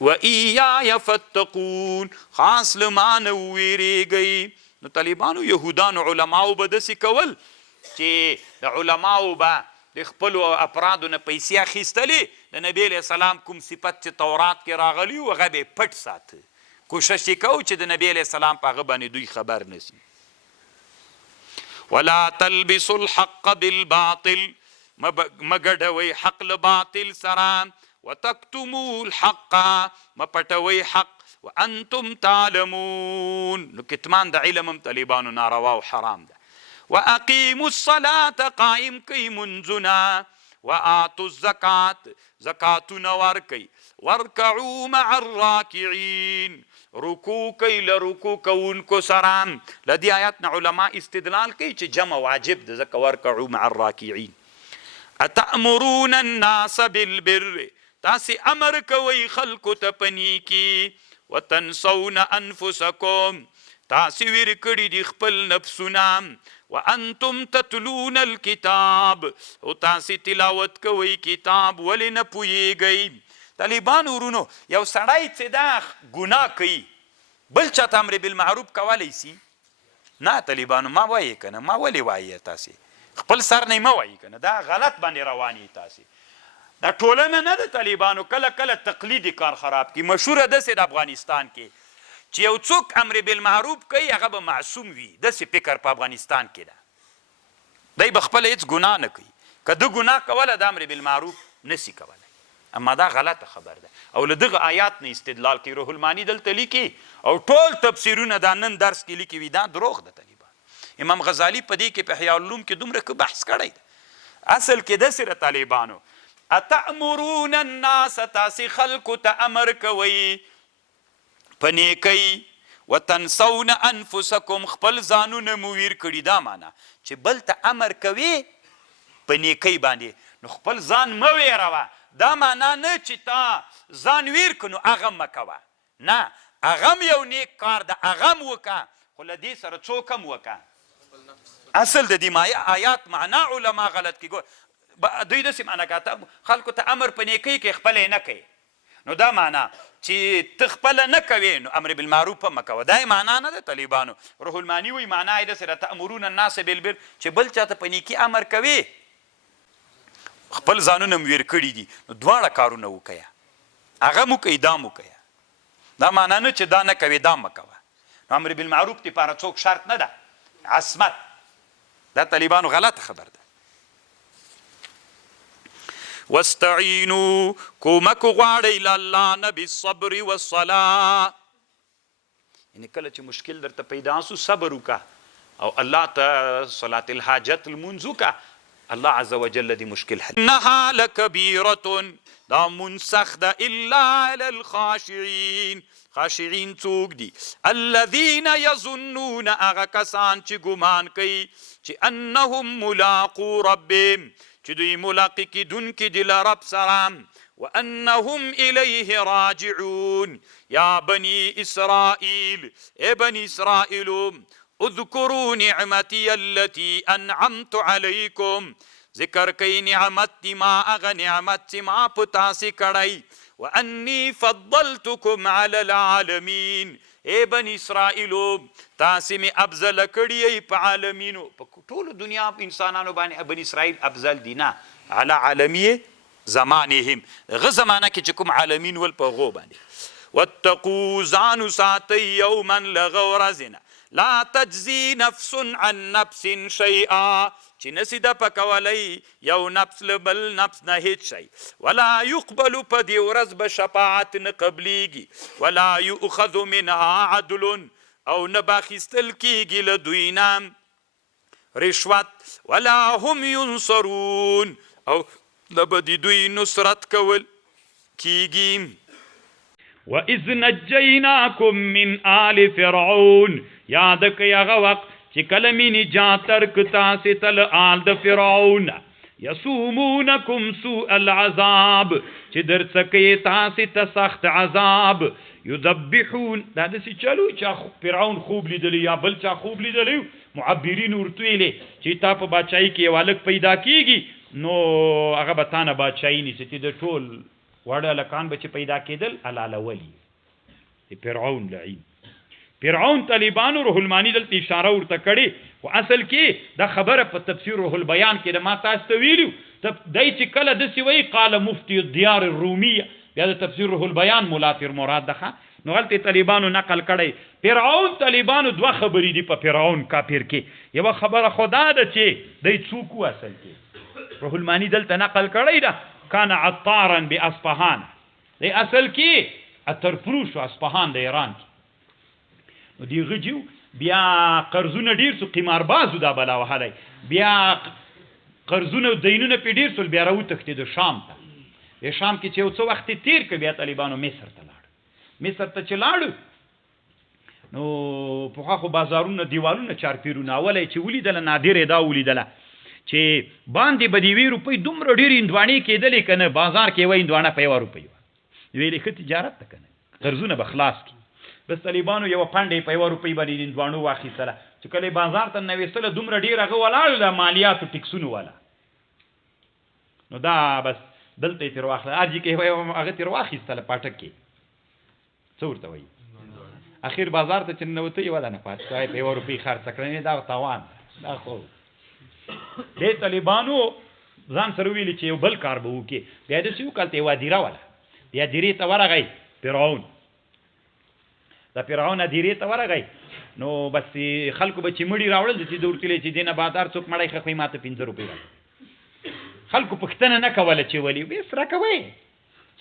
و ایای فتقون خاص لمان ویریږئ نو طالبانو یهودانو علماو به داسې کول چې د علماو به د خپلو افرادو نه پیسې اخیستلې د نبي علیه السلام کوم صفت چې تورات کې راغلی و هغه به یې پټ ساته کوشش یې کوو چې د نبي علیه السلام په هغه باندې دوی خبر نسی ولا تلبسوا الحق بالباطل مګډوئ حق له باطل سره وتکتموا الحق مپټوئ حق وانتم تعلمون نو کتمان د علم هم طالبانو ناروا او حرام ده واقیموا الصلاة قائم کئ منځونه وآتوا الزکات زکاتونه ورکئ وارکعوا مع الراکعین رکوع کئ له رکوع کوونکو سره له دې آیات نه علما استدلال کوي چې جمع واجب ده ځکه وارکعوا مع الراکعین اتأمرون الناس بالبر تاسې امر کوئ خلکو ته په نیکي وتنسون انفسکم تاسې ویر کړي دي خپل نفسونه وانتم تتلون الکتاب او تاسې تلاوت کوئ کتاب ولې نه پوهیږئ طالبان ورونو یو سړی چې دا ګناه کوي بل چاته امر بالمعروف کولی سي نه طالبانو ما وایې که نه ما ولې وایې تاسې خپل سر نه مه وایي که نه دا غلط باندې روان یې تاسې دا ټولنه نه ده طالبانو کله کله تقلیدي کار خراب کړي مشهوره داسې د افغانستان کې چې یو څوک امر بالمعروف کوي هغه به معصوم وي داسې فکر په افغانستان کې ده دی به خپله هېڅ ګناه نه کوي که ده ګناه کوله د امر بالمعروف نسي کولی اما دا غلطه خبر ده او له دغه آیات نه استدلال کوي روح المانی دلته لیکي او ټول تفسیرونه دا نن درس کې لیکي وي دا دروغ ده طالبان امام غزالی په دې کې په احیاء العلوم کې دومره که بحث کړی ده اصل کې داسې ده طالبانو اتأمرون الناس تاسې خلکو ته امر کوئ په نیکۍ وتنسون انفسکم خپل ځانونه مو ویر کړي دا معنا چې بل ته امر کوي په نیکۍ باندې نو خپل ځان مه ویروه دا معنا نه چې تا ځان ویر کړو هغه مه کوه نه هغه هم یو نیک کار ده هغه هم وکړه خو له دې سره څوک هم وکړه اصل د دې آیات معنا علما غلط کړي دوی داسې معنا کوي خلکو ته امر په نیکۍ کې خپله نه کوي نو دا معنا چې ته خپله نه کوې نو امر بالمعروف هم مه کوه دا یې معنا نه ده طالبانو روح المانی وایي معنا یې داسې ده تأمرون الناس بالبر چې بل چاته په نیکي امر کوې خپل ځانونه م ویر کړي دي نو دواړه کارونه وکیه هغه م وکئ دا م وکیه دا معنا نه چې دا نه کوې دا مه کوه نو امر بالمعروف دپاره څوک شرط نه ده عصمت دا طالبانو غلطه خبر ده واستعینوا کومک غواړئ له الله نه بالصبر والصلاة یعنې کله چې مشکل درته پیدا سو صبر وکړه او الله ته صلات الحاجت لمونځ وکړه الله عز وجل دې مشکل حل انها لکبیرة دا منسخ ده الا علی الخاشعین خاشعین څوک دي الذین یظنون هغه کسان چې ګمان کوي چې انهم ملاقو ربهم چې دوی ملاقي کیدونکي دي له رب سره وانهم الیه راجعون یا بني اسرائیل ای بني اسرائیلو اذکروا نعمتی التي انعمت علیکم ذکر کوي نعمت دی ما هغه نعمت چې ما په تاسې کړی وانی فضلتکم علی العالمین ای بني اسرائیلو تاسې مې افضله کړي په عالمینو په ټولو دنیا په انسانانو باندې بني اسرائیل افضل دي نه علی عالمی زمانهم هغه زمانه کې چې کوم عالمین ول په هغو باندې واتقوا ځان ساتئ یوما لغه ورځ نه لا تجزي نفس عن نفس شیئا چې نسی د پکولی یو نفس له بل نفس نه هیڅ شی ولا یقبل په دې ورځ به شفاعت نه قبلیږي ولا یؤخذ منها عدل او نه به اخیستل کیږي له دوی نه رشوت ولا هم ینصرون او نه به د دوی نصرت کول کیږي وَإِذْ نَجَّيْنَاكُمْ مِنْ آلِ فِرْعَوْنَ یاد کئ هغه وخت چې کله مې نجات ترک تاسې ته له آل د فرعون یسومونکم سوء العذاب چې درڅه کوي تاسې ته سخت عذاب یذبحون دا داسې چلو چې فرعون خوب لیدلی یا بل چا خوب لیدلی معبرین ورته ویلې چې تا په بادشاهي کې یو هلک پیدا کیږي نو هغه به تا نه بادشاهي نیسي چې د ټول وړه هلکان به چې پیدا کېدل حلالولي فرعون لعین فرعون طالبانو روح المانی دلته اشاره ورته کړې خو اصل کې دا خبره په تفسیر روح البیان کې د ما تاسو ته ویلو دی چې کله داسې وایي قال مفتی الدیار الرومیه بیا د تفسیر روح البیان ملاتر مراد ده نو هلته طالبانو نقل کړی فرعون طالبانو دوه خبرې دي په فرعون کافر کې یوه خبره خو دا ده چې دی څوک و اصل کې روح المانی دلته نقل کړی ده کان عطارا باصفهان دی اصل کې اترفروش و اصفهان د ایران کې نو دی غجیو بیا قرضونه ډیر سو قماربازو دا بلا وهلی بیا قرضونه دینونه پې ډیر سول بیا راوتښتېدو شام ته د شام کې چې یو څه وخت تیر کړ بیا طالبانو مصر ته لاړو مصر ته چې لاړو نو پخوا خو بازارونه دیوالونه چارپیرونه اولی چې ولیدله نادر یې دا ولیدله چې باندې به د 1 روپۍ دومره ډېرې هندواڼې کېدلې که نه بازار کې یوه هندواڼه په 1 روپۍ وه ویلې ښه تجارت ده که نه قرضونه به خلاص کړي بس طالبانو یوه پنډه په 1 روپۍ باندې هندواڼو واخیستله چې کله یې بازار ته نویستله دومره ډېر هغه ولاړ د مالیاتو ټکسونو والا نو دا بس دلته یې تېر واخله ارجي کې هغه تېر واخیستله پاټک کې څه ورته وایي اخر بازار ته چې ننوته یې ولا نه پاتې شوی په 1 روپۍ خرڅه کړنې دا تاوان دا خو دې طالبانو ځان سره ویلي چې یو بل کار به وکړي بیا داسې وکړل ته یوه هدیره وله بیا هدیرې ته ورغی فرعون د فرعون هدیرې ته ورغی نو بس خلکو به چې مړي راوړل چې د ورتلې چې دې نه بادار څوک مړی ښخوي ما ته 15 روپۍ راکړه خلکو پوښتنه نه کوله چې ولې بس راکوئ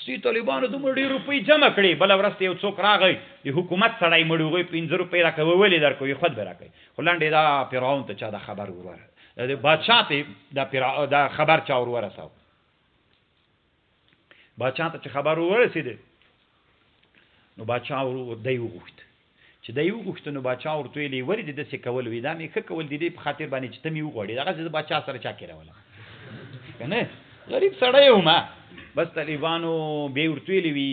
سی طالبانو دومره ډېر روپۍ جمع کړې بله ورځ ته یو څوک راغی د حکومت سړی مړي هغوی 15 روپۍ راکوي ولې درکوي خود به راکوي خو لنډې دا فرعون ته چا دا خبر بادشاه ته دا خبر چا ورساو بادشاه ته چې خبر ورسېده نو بادشاه دی وغوښت چې دی وغوښته نو بادشاه ورته ویلې ولې دې داسې کول وي دا مې ښه کول د دې په خاطر باندې چې ته مې وغواړې دغسې د بادشاه سره چا کېروله که نه غریب سړی یم بس طالبانو بیا ورته ویلې وي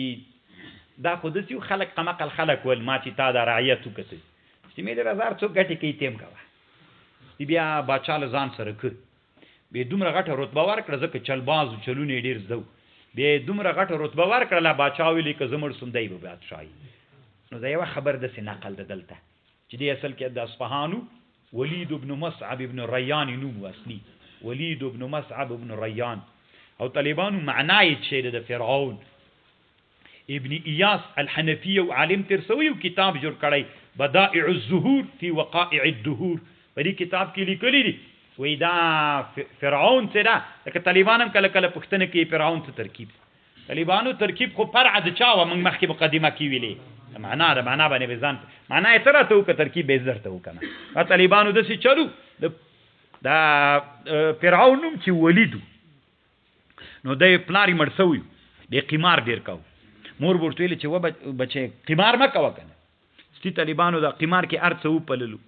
دا خو داسې خلک قمقل خلک ول ما چې تا دا رعیت وکتل چې مې د رضار څوک ګټې کوي تیم کوه بیا بادشاه له ځان سره کړ بیا دومره غټه رتبه ورکړه ځکه چلباز و چلونه یې ډېر زده و بیا یې دومره غټه رتبه ورکړله بادشاه ویلې که زه مړ سوم دی به بادشاهي نو دا یوه خبر داسې نقل ده دلته چې دې اصل کې د اصفهانو ولید ابن مصعب ابن ریان نوم و اصلي ولید ابن مصعب ابن ریان او طالبانو معنای چې د فرعون ابن ایاس الحنفی او عالم ترسوي او کتاب جوړ کړی بدائع الظهور فی وقائع الدهور په دې کتاب کې لیکلي دي وایي دا فرعون څه ده لکه طالبان هم کله کله پوښتنه کوي فرعون څه ترکیب طالبانو ترکیب خو فرع د چا وه موږ مخکې مقدمه کې ویلې معنا ده معنا باندې به ځان معنا یې ته راته وکړه ترکیب به یې درته وکړه طالبانو داسې چلو دا فرعون نوم چې ولید نو دی پلار یې مړ سوی دی قمار ډېر کوو مور به ورته ویلې چې و بچې قمار مه کوه که نه ستي طالبانو دا قمار کې هر څه وپللو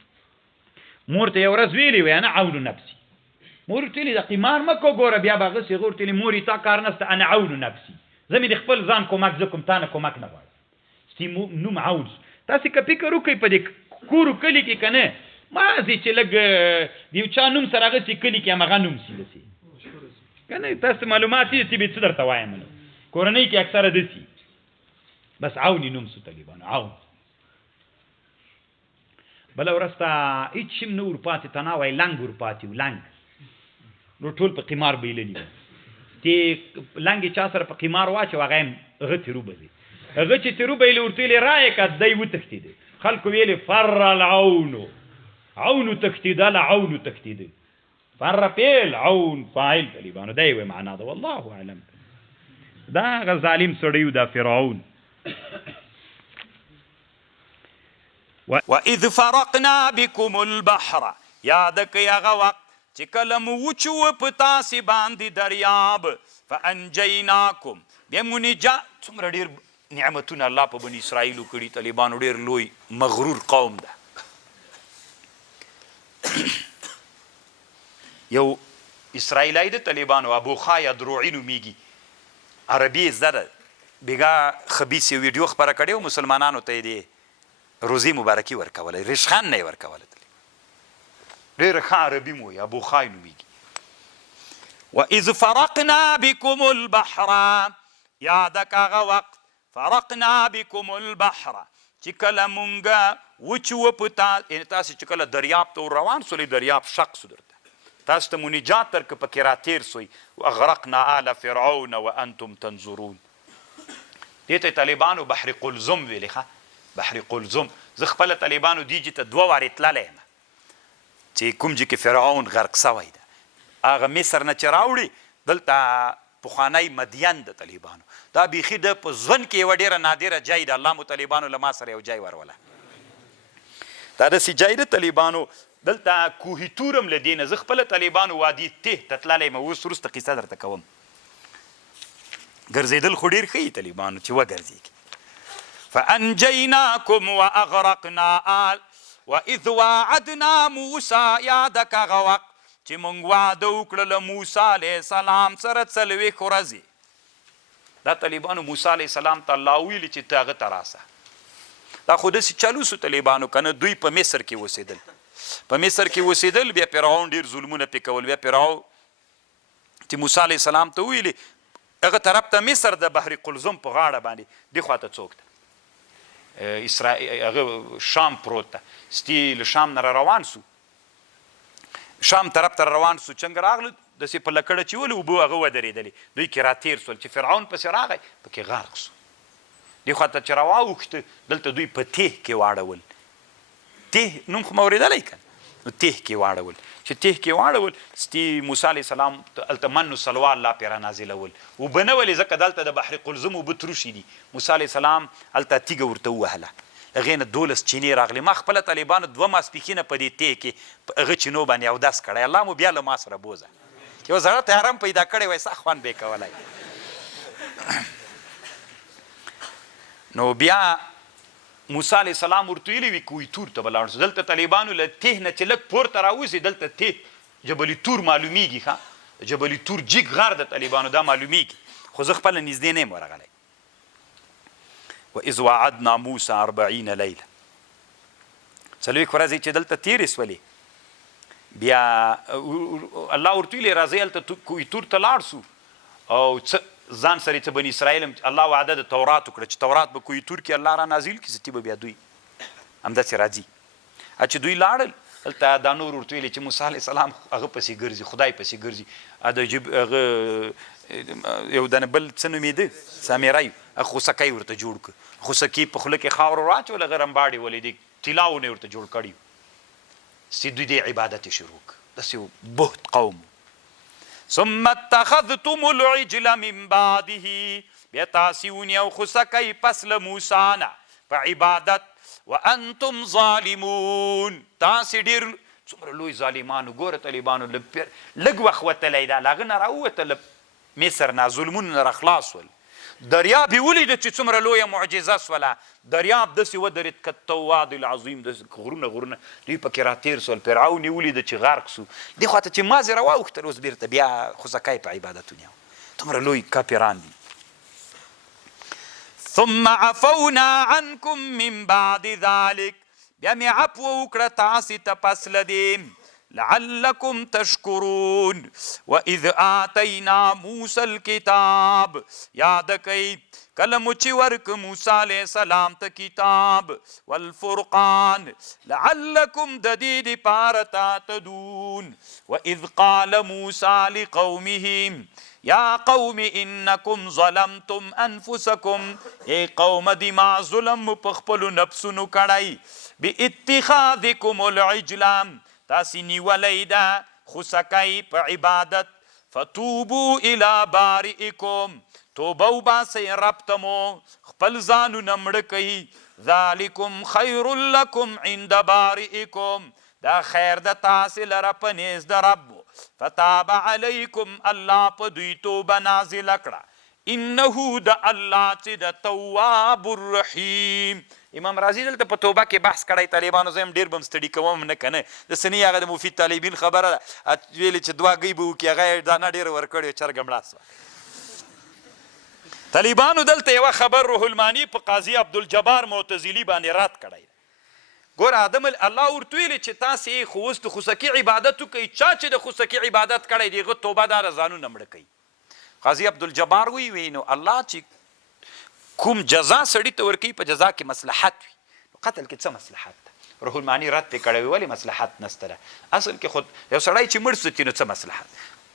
مور ته یو ورځ ویلې وی انا عون نفسي مور ورته ویلې دا قمار مه کوه ګوره بیا به هغسې هغه ورته ویلې مورې تا کار نسته انا عون نفسي زه مې د خپل ځان کومک زه کوم تا نه کومک نه غواړم ستي نوم عون تاسې که فکر وکړئ په دې کورو کلي کې که نه مازې چې لږ د یو چا نوم سره هغسې کلي کې همغه نوم سي داسې که نه تاسو معلومات دي چې به څه درته وایم کورنۍ کې اکثره داسي بس عوني نوم سو طالبانو عون بله ورځ ته هېڅ شي نه ورپاتې ته نه وایي لنګ ورپاتې و لنګ نو ټول په قمار بیللي وو چې لنګ یې چا سره په قمار واچو هغه یې هغه تېرو بځي هغه چې تېرو به یې ورته ویلې رایې که دی وتښتېده خلکو ویلې فر العونو عونو تښتېدله عونو تښتېده فر فعل عون فاعل طالبانو دا یوه معنا ده والله اعلم دا هغه ظالم سړی و دا فرعون وَإِذْ فَرَقْنَا بِكُمُ الْبَحْرَ یاد کئ هغه وخت چې کله مو وچوه په تاسې باندې دریاب فانجیناکم بیا مو نجات څومره ډېر نعمتونه الله په بني اسرائیلو کړي طالبانو ډېر لوی مغرور قوم ده یو اسرائیلی د طالبانو ابوخا یا دروعي نومیږي عربي زده ده بېګا خبیث یو ویډیو خپره کړې و مسلمانانو ته یې روزي مبارکي ورکوله رشخان نه یې ورکوله ډېره ښه عربي مو وایي ابوخا یې نومیږي وَإِذْ فَرَقْنَا بِكُمُ الْبَحْرَ یاده که هغه وخت فرقنا بِكُمُ الْبَحْرَ چې کله مونږه وچوه په تاسې چې کله دریاب ته ور روان سولې دریاب شق سو درته تاسو ته مو نجات درکړه پکې راتېر سوئ واغرقنا آل فرعون وانتم تنظرون دې ته طالبانو بحر قلزم ویلې ښه بحر قلزم زه خپله طالبانو دیجې ته 2 وارې تللی یم چې کوم چې کې فرعون غرق سوی ده هغه مصر نه چې راوړي دلته پخوانی مدین د طالبانو دا بیخي د په ژوند کې یوه ډېره نادره جای ده الله مو طالبانو له ما سره یو جای وروله دا داسې جای ده طالبانو دلته کوهي تورم له دې نه زه خپله طالبانو وادي ته ته تللی یم اوس وروسته قصه درته کوم ګرځېدل خو ډېر ښه یي طالبانو چې وګرځېږي فانجیناکم واغرقنا آل وإذ وعدنا موسى یاده که هغه وخت چې موږ وعده وکړه له موسی علیه السلام سره 40 ورځې. دا طالبانو موسی علیه السلام ته الله ویلي چې ته هغه ته راسه. دا خو داسې چالو سو طالبانو که نه، دوی په مصر کې اوسېدل. په مصر کې اوسېدل، بیا فرعون ډېر ظلمونه پې کول. بیا فرعون چې موسی علیه السلام ته ویلي هغه طرف ته مصر د بحر قلزم په غاړه باندې دې خوا ته څوک ده هغه شام پروت ده. ستی له شام نه روان سو، شام طرف ته روان سو، څنګه راغلو داسې په لکړه چې ولې اوبه هغه ودرېدلې، دوی کې راتېر سول چې فرعون پسې راغی پکې غرق سو. دې خوا ته چې راواوښته دلته دوی په تیه کې واړول. تیه نوم خو مې اورېدلی که نو تیه کې واړول. چې تیه کې واړول ستی موسی علیه السلام هلته من و سلوا الله پرې رانازلول. اوبه نه ولې ځکه دلته د بحر قلزم اوبه تروشي دي. موسی علیه السلام هلته تیږه ورته ووهله، هغې نه 12 چینې راغلې. ما خپله طالبانو 2 ماسپښینه په دې تیه کې په هغه چینو باندې اودس کړی. الله مو بیا له ما سره بوزه، یو زړه تیارم پیدا کړی وای سا خوند به یې کولی. نو بیا موسی علیه السلام ورته ویلي وي کوی تور ته به لاړ شو. دلته طالبانو له تیه نه چې لږ پورته راوځي دلته تیه جبل تور معلومیږي. ښه جبل تور جګ غر د طالبانو دا معلومیږي، خو زه خپله نږدې نه یم ورغلی. واذ وعدنا موسی 40 لیله، 40 ورځې چې دلته تیرې سولې. بیا الله ورته ویلې راځئ هلته کوی تور ته لاړ سو او ځان سره چې بني اسرائیل الله وعده د تورات وکړه چې تورات به کوی تور کې الله را نازل کړي، ستي به بیا دوی همداسې راځي. چې دوی لاړل هلته دا نور ورته ویلې چې موسی علیه السلام هغه پسې ګرځي، خدای پسې ګرځي. هغه یو دنه بل څه نومېده سامیری، خوسکی ورته جوړ کړه. خوسکي په خوله کې خاور واچول، هغه رمباړې ولې دې طلاونه ورته جوړ کړي. سي دوی دې عبادت یې شروع کړه. داسې بهت قوم. ثم اتخذتم العجل من بعده، بیا تاسې ونیو خوسکی پس له موسی نه په عبادت. وانتم ظالمون، تاسې ډېر څومره لوی ظالمانو. ګوره طالبانو لږ وخت وتلی دا له هغه نه راووته له مصر نه، ظلمونو نه راخلاص ول. دریاب یې ولیده چې څومره لویه معجزه سوله. دریاب داسې ودرېد کالطواد العظیم، داسې غرونه غرونه دوی پکې راتېر سول. فرعون یې ولیده چې غرق سو. دې خوا ته چې مازې راواوښتل اوس بیرته بیا خوسکی په عبادت ونیو. دومره لوی کافران دي. ثم عفونا عنکم من بعد ذلک، بیا مې عفو وکړه تاسې ته پس له دې. لعلکم تشکرون. واذ آتینا موسی الکتاب، یاد کوئ کله مو چې ورک موسی علیه السلام ته کتاب. والفرقان لعلکم د دې دپاره تهتدون. واذ قال موسی لقومه یا قوم انکم ظلمتم انفسکم، ای قوم دی ما ظلم په خپلو نفسونو کړی. باتخاذکم العجل، تاسې نیولی ده خوسکی په عبادت. فتوبو الی بارئکم، توبه وباسئ رب ته مو، خپل ځانونه مړه کوي. ذلکم خیر لکم عند بارئکم، دا خیر د تاسې لره په نیز د رب. فتاب علیکم، الله په دوی توبه نازله کړه. انه د الله چې د تواب الرحیم. امام رازي دلته په توبه کې بحث کړی. طالبانو زه هم ډېر به م ستړي کوم نه که نه، د سني هغه د مفید طالبین خبره ده ویلې چې 2 ګۍ به وکړي، هغه یې دانه ډېره ورکړې چرګه مړه سوه. طالبانو دلته یوه خبر روح المانی په قاضي عبدالجبار معتزلي باندې رد کړی. ګوره آدم الله ورته ویلې چې تاسې خو اوس د خوسکي عبادت وکئ. چا چې د خوسکي عبادت کړی د هغه توبه دا د ځانونه مړه کوي. قاضي عبدالجبار وی نو الله چې کوم جزا سړي ته ورکوي په جزا کې مصلحت وي، نو قتل کې څه مصلحت ده؟ روح المانی رد پې کړی وي ولې مصلحت نسته ده. اصل کې خود یو سړی چې مړ سوتي نو څه مصلحت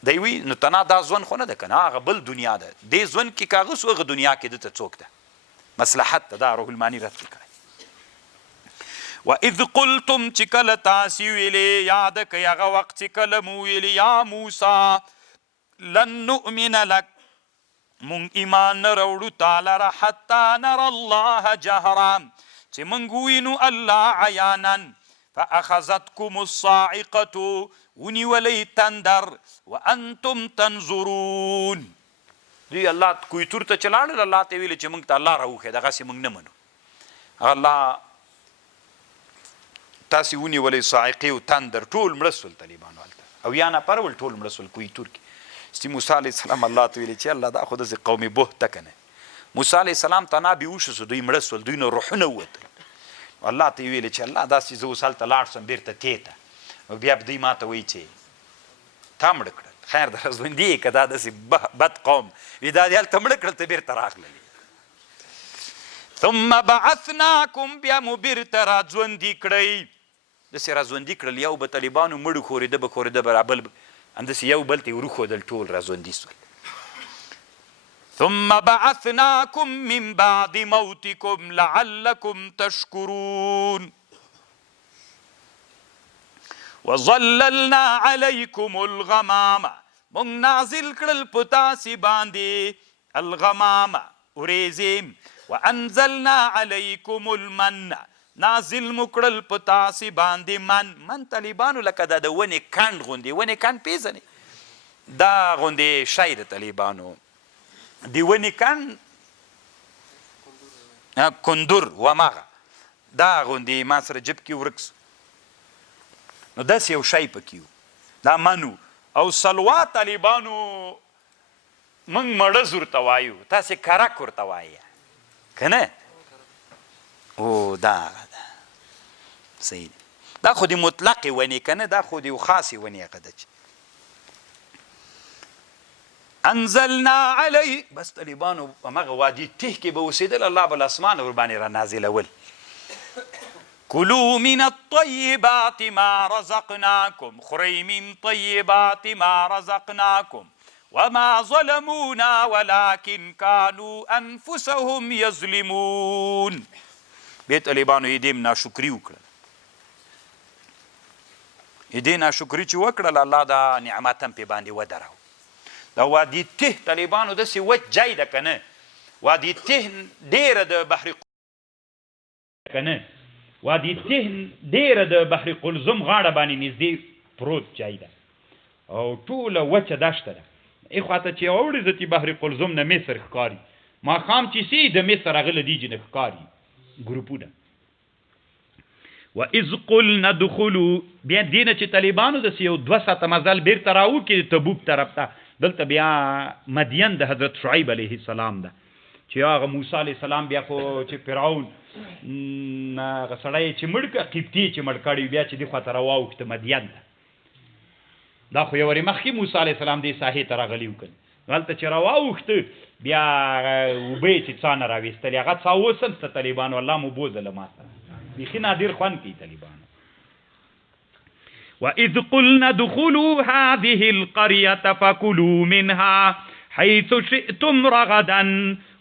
دی؟ وی نو تنا دا ژوند خو نه ده که نه، هغه بل دنیا ده. دې ژوند کې کاغه سو هغه دنیا کې دته څوک ده مصلحت ده. دا روح المانی رد پې کړی. واذ قلتم چې کله تاسې ویلې، یاد کوئ هغه وخت چې کله مو ویلې یا موسی لن نؤمن لک، مونږ ایمان نه راوړو تعالی را حتی نر الله جهرا، چې مونږ ووینو الله عیانا. فاخذتکم الصاعقة، ونیولی تندر، وانتم تنظرون. دوی الله کوی تور ته چې لاړل، الله ته ویلې چې مونږ ته الله راوښی، دغسې مونږ نه منو. الله تاسې ونیولی صاعقې او تندر، ټول مړه سول طالبانو هلته. او یا نفر ول ټول مړه سول کویتور کې ستی موسی علیه السلام الله ته ویلې چې الله دا خو داسې قومي بهته کنه موسی علیه السلام تنابي وشو دوی مړه سول دوی نه روحونه ووتل الله ته ویلې چې الله داسې زه اوس هلته لاړ شم بېرته تېته او بیا به دوی ما ته وایي چې تا مړه کړل خیر در ژوندي یې که دا داسې بد قوم وي دا دې هلته مړه کړل ته بېرته راغللې ثم بعثناکم بیا مو بېرته راژوندي کړئ داسې راژوندي کړل یو به طالبانو مړو خورېده به خورېده به رابل همداسې یو بل ته یې وروښودل ټول راژوندي سول ثم بعثناكم من بعد موتكم لعلكم تشكرون وظللنا عليكم الغمام مونږ نازل کړل په تاسې باندې الغمام وریځې وانزلنا عليكم المن نازل مو کړل په تاسې باندې من طالبانو لکه دا د ونې کڼ غوندې ونې کڼ پېژنې دا غوندې شی د طالبانو دی ونې کڼ کندور ومغه دا غوندې ما سره جب کې ورک سو نو داسې یو شی پکې و دا منو او سلوا طالبانو موږ مړز ورته وایو تاسې کرک ورته وایه که نه او دا صحیح دا خو د مطلقې ونې که نه دا خو د یو خاصې ونې هغه ده چې انزلنا علی بس طالبانو همغه وادي ته کې به اوسېدل الله به الاسمان ورباندې را نازلول کلوا من الطیبات ما رزقناکم خورئ من طیبات ما رزقناکم وما ظلمونا ولكن كانوا انفسهم یظلمون بې طالبانو یې دې ناشکري وکړل یې دې ناشکري چې وکړل الله دا نعمت هم پې باندې ودراو دا وادي ته طالبانو داسې وچ ځای ده که نه وادي ته ډېره د بحر قلزم غاړه باندې نږدې پروت ځای ده او ټوله وچه دشته ده ای خواته چې اوړي زه چې بحر قلزم نه مصر ښکاري ماښام چې سي د مصر هغه له دې جنه ښکاري ګروپونه وَإِذْ قُلْنَا ادْخُلُوا بیا دې نه چې طالبانو داسې یو 2 ساعته مزل بېرته راوکړي تبوک طرف ته دلته بیا مدین د حضرت شعیب علیه السلام ده چې هغه موسی علیه السلام بیا خو چې فرعون هغه سړی چې مړ کړه قبطي چې مړ کړی بیا چې دې خواته راواوښته مدین ته دا خو یو ورې مخکې موسی علیه السلام دې ساحې ته راغلي وکړ هلته چې راواوښته بیا اوبه یې چې څا نه راویستلې هغه څا اوس هم شته طالبانو الله مو بوزله ما سره بیخي نادر خوند کوي طالبانو وَإِذْ قُلْنَا ادْخُلُوا هَٰذِهِ الْقَرْيَةَ فَكُلُوا مِنْهَا حَيْثُ شِئْتُمْ رَغَدًا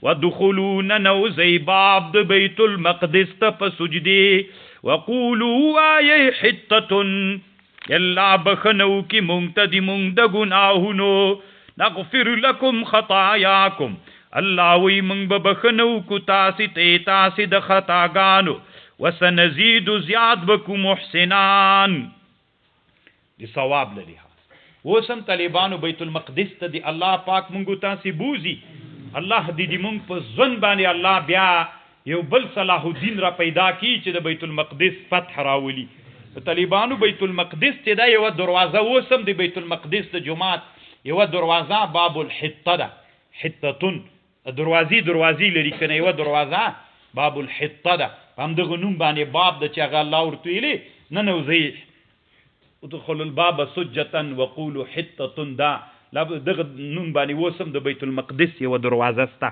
وَادْخُلُوا نَنَوْزَئِ باب د بیت المقدس ته په سجدې وَقُولُوا وایې حِطَّةٌ الله بخنو کې مونږ ته د مونږ د ګناهونو نغفر لكم خطاياكم الله وی مونږ به بخنو کو تاسې د خطاګانو وسنزيد زیاد بکو محسنان د ثواب لري اوس هم طالبانو بیت المقدس ته دی الله پاک مونږ تاسې بوزي الله دې مونږ په ځن باندې الله بیا یو بل صلاح الدین را پیدا کی چې د بیت المقدس فتح راولي طالبانو بیت المقدس ته دا یو دروازه اوس هم د بیت المقدس د جمعات یو دروازه باب الحطه ده حطتون دروازې لري کنه یو دروازه باب الحطه ده هم دغه نوم باندې باب د چې هغه الله ورته ویلي ننوځئ ادخلوا الباب سجتا وقولوا حطة دا دغه نوم باندې وسم د بیت المقدس یو دروازه سته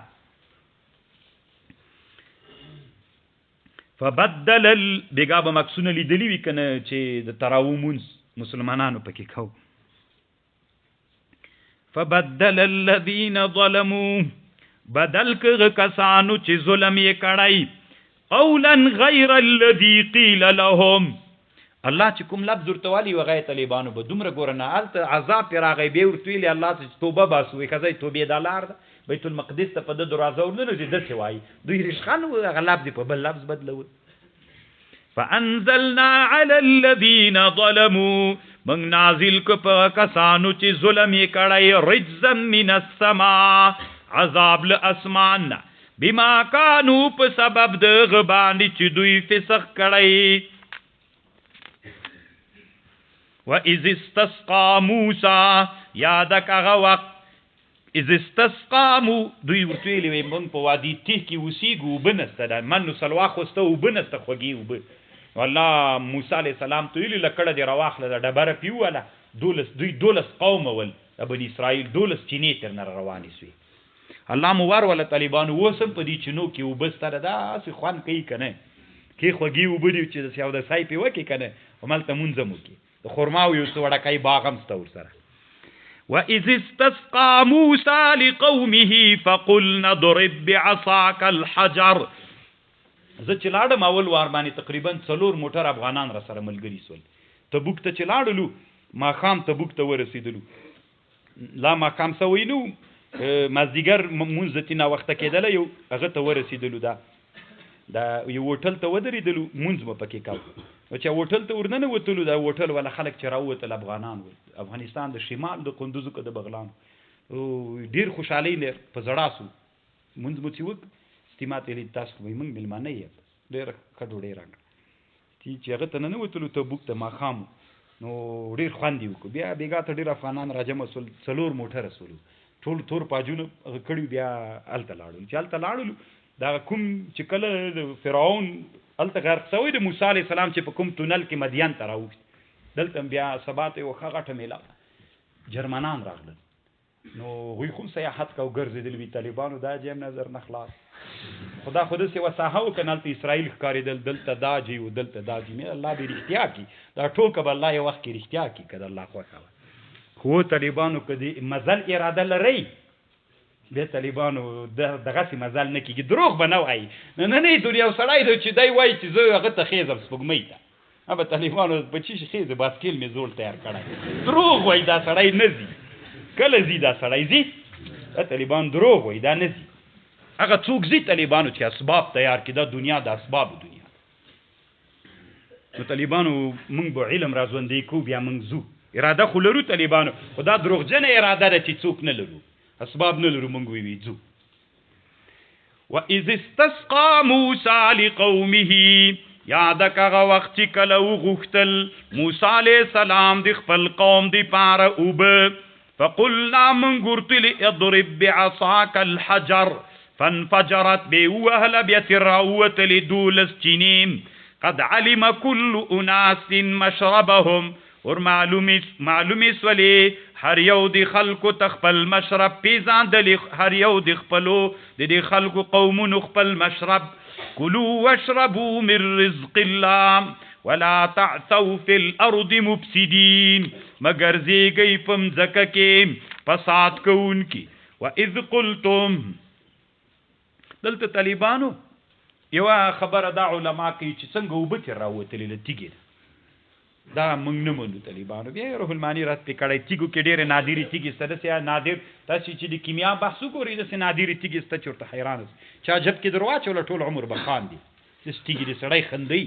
فبدل بګا به مکسونه لیدلی وي کنه چې د تراوی مونځ مسلمانانو پکې کو فبدل الذين ظلموا بدل کغه کسانو چې ظلم یې کړای قولا غیر الذي قيل لهم الله چې کوم لفظ ورته والی وغه طالبانو به دومره ګوره نه هلته عذاب پرې راغی بیا ورته ویلي الله ته توبه باسو وایي ښځی توبې دا لار ده بیت المقدس ته په ده دروازه ورننوځي داسې وایي دوی رشخان هغه لفظ دې په بل لفظ بدلول فانزلنا على الذين ظلموا من نازل که په کسانو چې ظلم یې کړی رجزا من السماء عذاب له اسمان نه بما كانوا په سبب د هغه باندې چې دوی فسق کړی وَإِذِ اسْتَسْقَى مُوسَى یادک هغه وخت اذ استسقامو دوی ورته ویلي موږ په وادي تیه کې اوسېږو اوبه نسته ده من نو سلوا خوسته اوبه نسته خوږې اوبه والله موسی علیه السلام ته ویلي لکړه دې راواخله ده ډبره پیووله دوی 12 قوم ول بني اسرائیل 12 چینې تر نه روانې سوې الله مو ورول طالبانو اوس هم په دې چینو کې اوبه سته ده داسې خوند کوي که نه کې خوږې اوبه دي چې داسې اودسای پې وکړې که نه هملته مونځ هم وکړي د خرماو یو څه وړکۍ باغ هم سته ورسره وَإِذِ اسْتَسْقَى مُوسَى لِقَوْمِهِ فَقُلْنَا اضْرِبْ بِعَصَاكَ الْحَجَرَ زه چې لاړم اول وار باندې تقریبا 4 موټر افغانان را سره ملګري سول تبوک ته چې لاړلو ماښام تبوک ته ورسېدلو لا ماښام سوی نو مازدیګر مونځ د تېنه وخته کېدله یو هغه ته ورسېدلو دا یو هوټل ته ودرېدلو مونځ مو پکې کوو نو چې هوټل ته ورننه وتلو دا هوټل والا خلک چې راووتل افغانان ول افغانستان د شمال د قندوزو که د بغلان ډېر خوشحالۍ لر په زړه سو مونځ مو چې وک ستیمات یې تاسو خو موږ مېلمانه یې ډېره ښه ډوډۍ راکړه چې هغه ته ننوتلو تبوک ته ماښام نو ډېر خوند یې وکړو بیا بېګا ته ډېر افغانان راجمع سول 4 موټره سولو ټول تور پاجونه هغه کړي بیا هلته لاړلو چې هلته لاړلو دا کوم چې کله د فرعون هلته غرق شوی د موسی علیه السلام چې په کوم تونل کې مدین ته راوښت دلته بیا سبا ته یو ښه غټه میله جرمنان راغلل نو هغوی خو سیاحت کا وګرځېدل وي طالبانو دا جیم نظر نه خلاص خدا خو داسې یوه ساحه وکړه هلته اسرائیل ښکارېدل دلته دا جي و دلته دا جي الله دې رښتیا کړي دا ټوکه به الله یو وخت کې رښتیا کړي که د الله خوښه وه خو طالبانو که د مزل اراده لرئ بیا طالبانو دغسې مزل نه کېږي دروغ به نه وایي نننۍ دنیا یو سړی دی چې دی وایي چې زه هغه ته خېزم سپوږمۍ ته به طالبانو په چی شي خېزه باسکیل مې زوړ تیار کړی دروغ وایي دا سړی نه ځي کله ځي دا سړی ځي دا طالبان دروغ وایي دا نه ځي هغه څوک ځي طالبانو چې اسباب تیار کړي دا دنیا د اسبابو دنیا نو طالبانو موږ به علم را ژوندی کوو بیا موږ ځو اراده خو لرو طالبانو خو دا دروغجنه اراده ده چې څوک نه لرو اسباب نه لرو موږ وی ځو وَإِذِ اسْتَسْقَى مُوسَى لِقَوْمِهِ یادک هغه وخت چې کله وغوښتل موسی علیه السلام د خپل قوم دپاره اوبه فقلنا موږ ورته اضرب بعصاک الحجر فانفجرت بوهله بیا ترې راووتلې 12 چینې قد علم كل اناس مشربهم اور معلومی سولی هر یو دی خلقو تخپل مشرب پیزاندلی هر یو دی خپلو دی خلقو قومونو خپل مشرب کلو واشربو من رزق الله ولا تعثوا فی الارض مفسدین مگر زیگئی پم زککی پساد کون کی و اذ قلتم دلته طالبانو یو خبره دا علما کوي چې څنګه وبته راوتلې لتیګي دا موږ نه مونږ طالبانو بیا روح المانی رات په کړه تیګو کې ډېر نادری تیګي ستاسو سره نادر تاسو چې د کیمیا بحثو کوي د نادری تیګي ست چورته حیران چا جب کې دروا چول ټول عمر بخان دي د تیګي د سړی خندي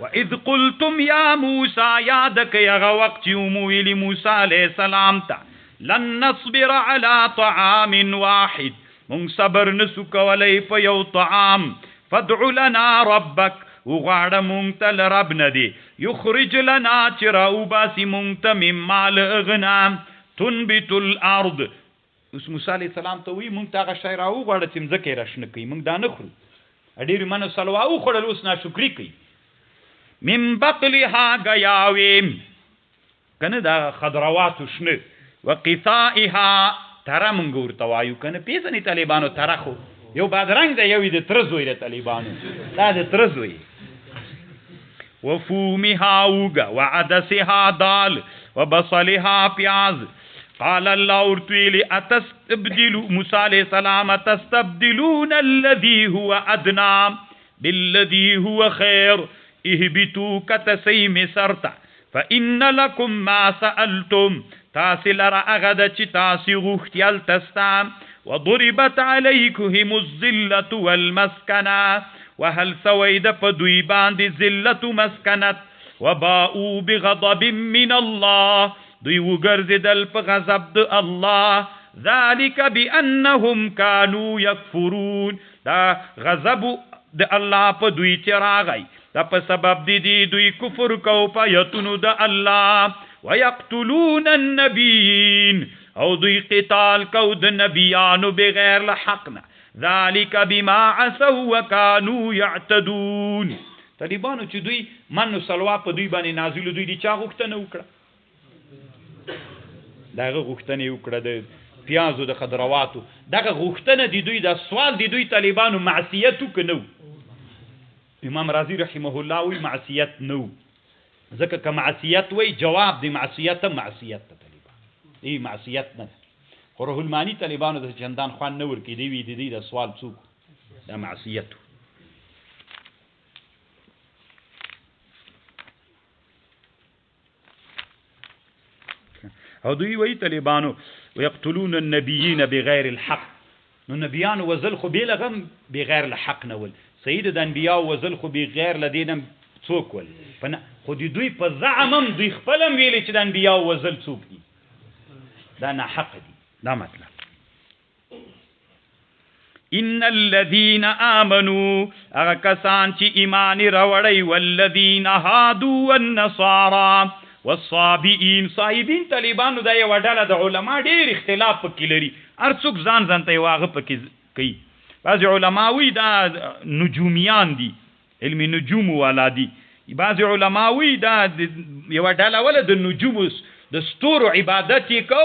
واذ قلتم یا موسی یادک یا وقت یوم ویلی موسی علیہ السلام ته لن نصبر على طعام واحد من صبر نسو کولی په یو طعام فادع لنا ربک وغواړه مونږ ته له رب نه دی یخرج لنا چې راوباسي مونږ ته مما له غنا تنبت الارض اوس موسی علیه السلام ته وایي مونږ ته هغه شی راوغواړه چې مځکه یې راشنه کوي مونږ دا نه خورو ډېرې منو سلوا وخوړل اوس ناشکري کوي من بقلها ګیاوې که نه دا خضرواتو شنه وقثائها تره مونږ ورته وایو که نه پېژنې طالبانو تره خو یو بادرنګ دی یو یې د تره زوی د طالبانو دا د تره زوی وفومها اوږه وعدسها دال وبصلها پیاز قال الله ورتویلی اتستبدلو موسی علیہ السلام اتستبدلون الذي هو ادنى بالذي هو خير اهبطوا كتسي مصرت فان لكم ما سألتم تاسو لره هغه ده چې تاسو غوښتیال تستا وضربت عليكم الذلة والمسكنة وهل سويد فدوي باند ذلة مسكنت وباءوا بغضب من الله دوی وګرځېدل په غضب د الله ذلك بأنهم كانوا يكفرون دا غضب د الله په دوی چې راغی دا په سبب دی دوی کفر کو په آیاتونو د الله ويقتلون النبیین او دوی قتال کو د نبیانو بغیر الحق نه ذالک بما عصوا وكانوا يعتدون طالبانو چې دوی منو سلوا په دوی باندې نازل دوی دي چا غوښتنه وکړه داغه غوښتنه وکړه د پیازو د خضرواتو دغه غوښتنه دی دوی د سوال دی دوی طالبانو معصیت وکنو امام رازي رحمه الله وی معصیت نو ځکه که معصیت وی جواب دی معصیت طالبان ای معصیت نه خو روح المانی طالبانو د چندان خوان نه ورکی دی وی دی د سوال څوک د معصیت او دوی وی طالبانو ويقتلون النبيين بغیر الحق نو نبیان وزل خو بیلغم بغیر الحق نول سید د انبیاء وزل خو بغیر لدینم څوک ول خو دوی په زعمم دوی خپلم ویلي چې د انبیاء وزل څوک دي دا نه حق دي دا مطلب ان الذين امنوا هغه کسان چې ایمان راوړی والذین هادوا والنصارى والصابئین صایبین طالبانو دا یو ډله د علما ډیر اختلاف پکې لري هر څوک ځان ته واغه پکې کوي بعض علماوی دا نجومیان دي علم نجوم والا دي بعض علماوی دا یو ډله ول د نجوم د ستورو عبادت کو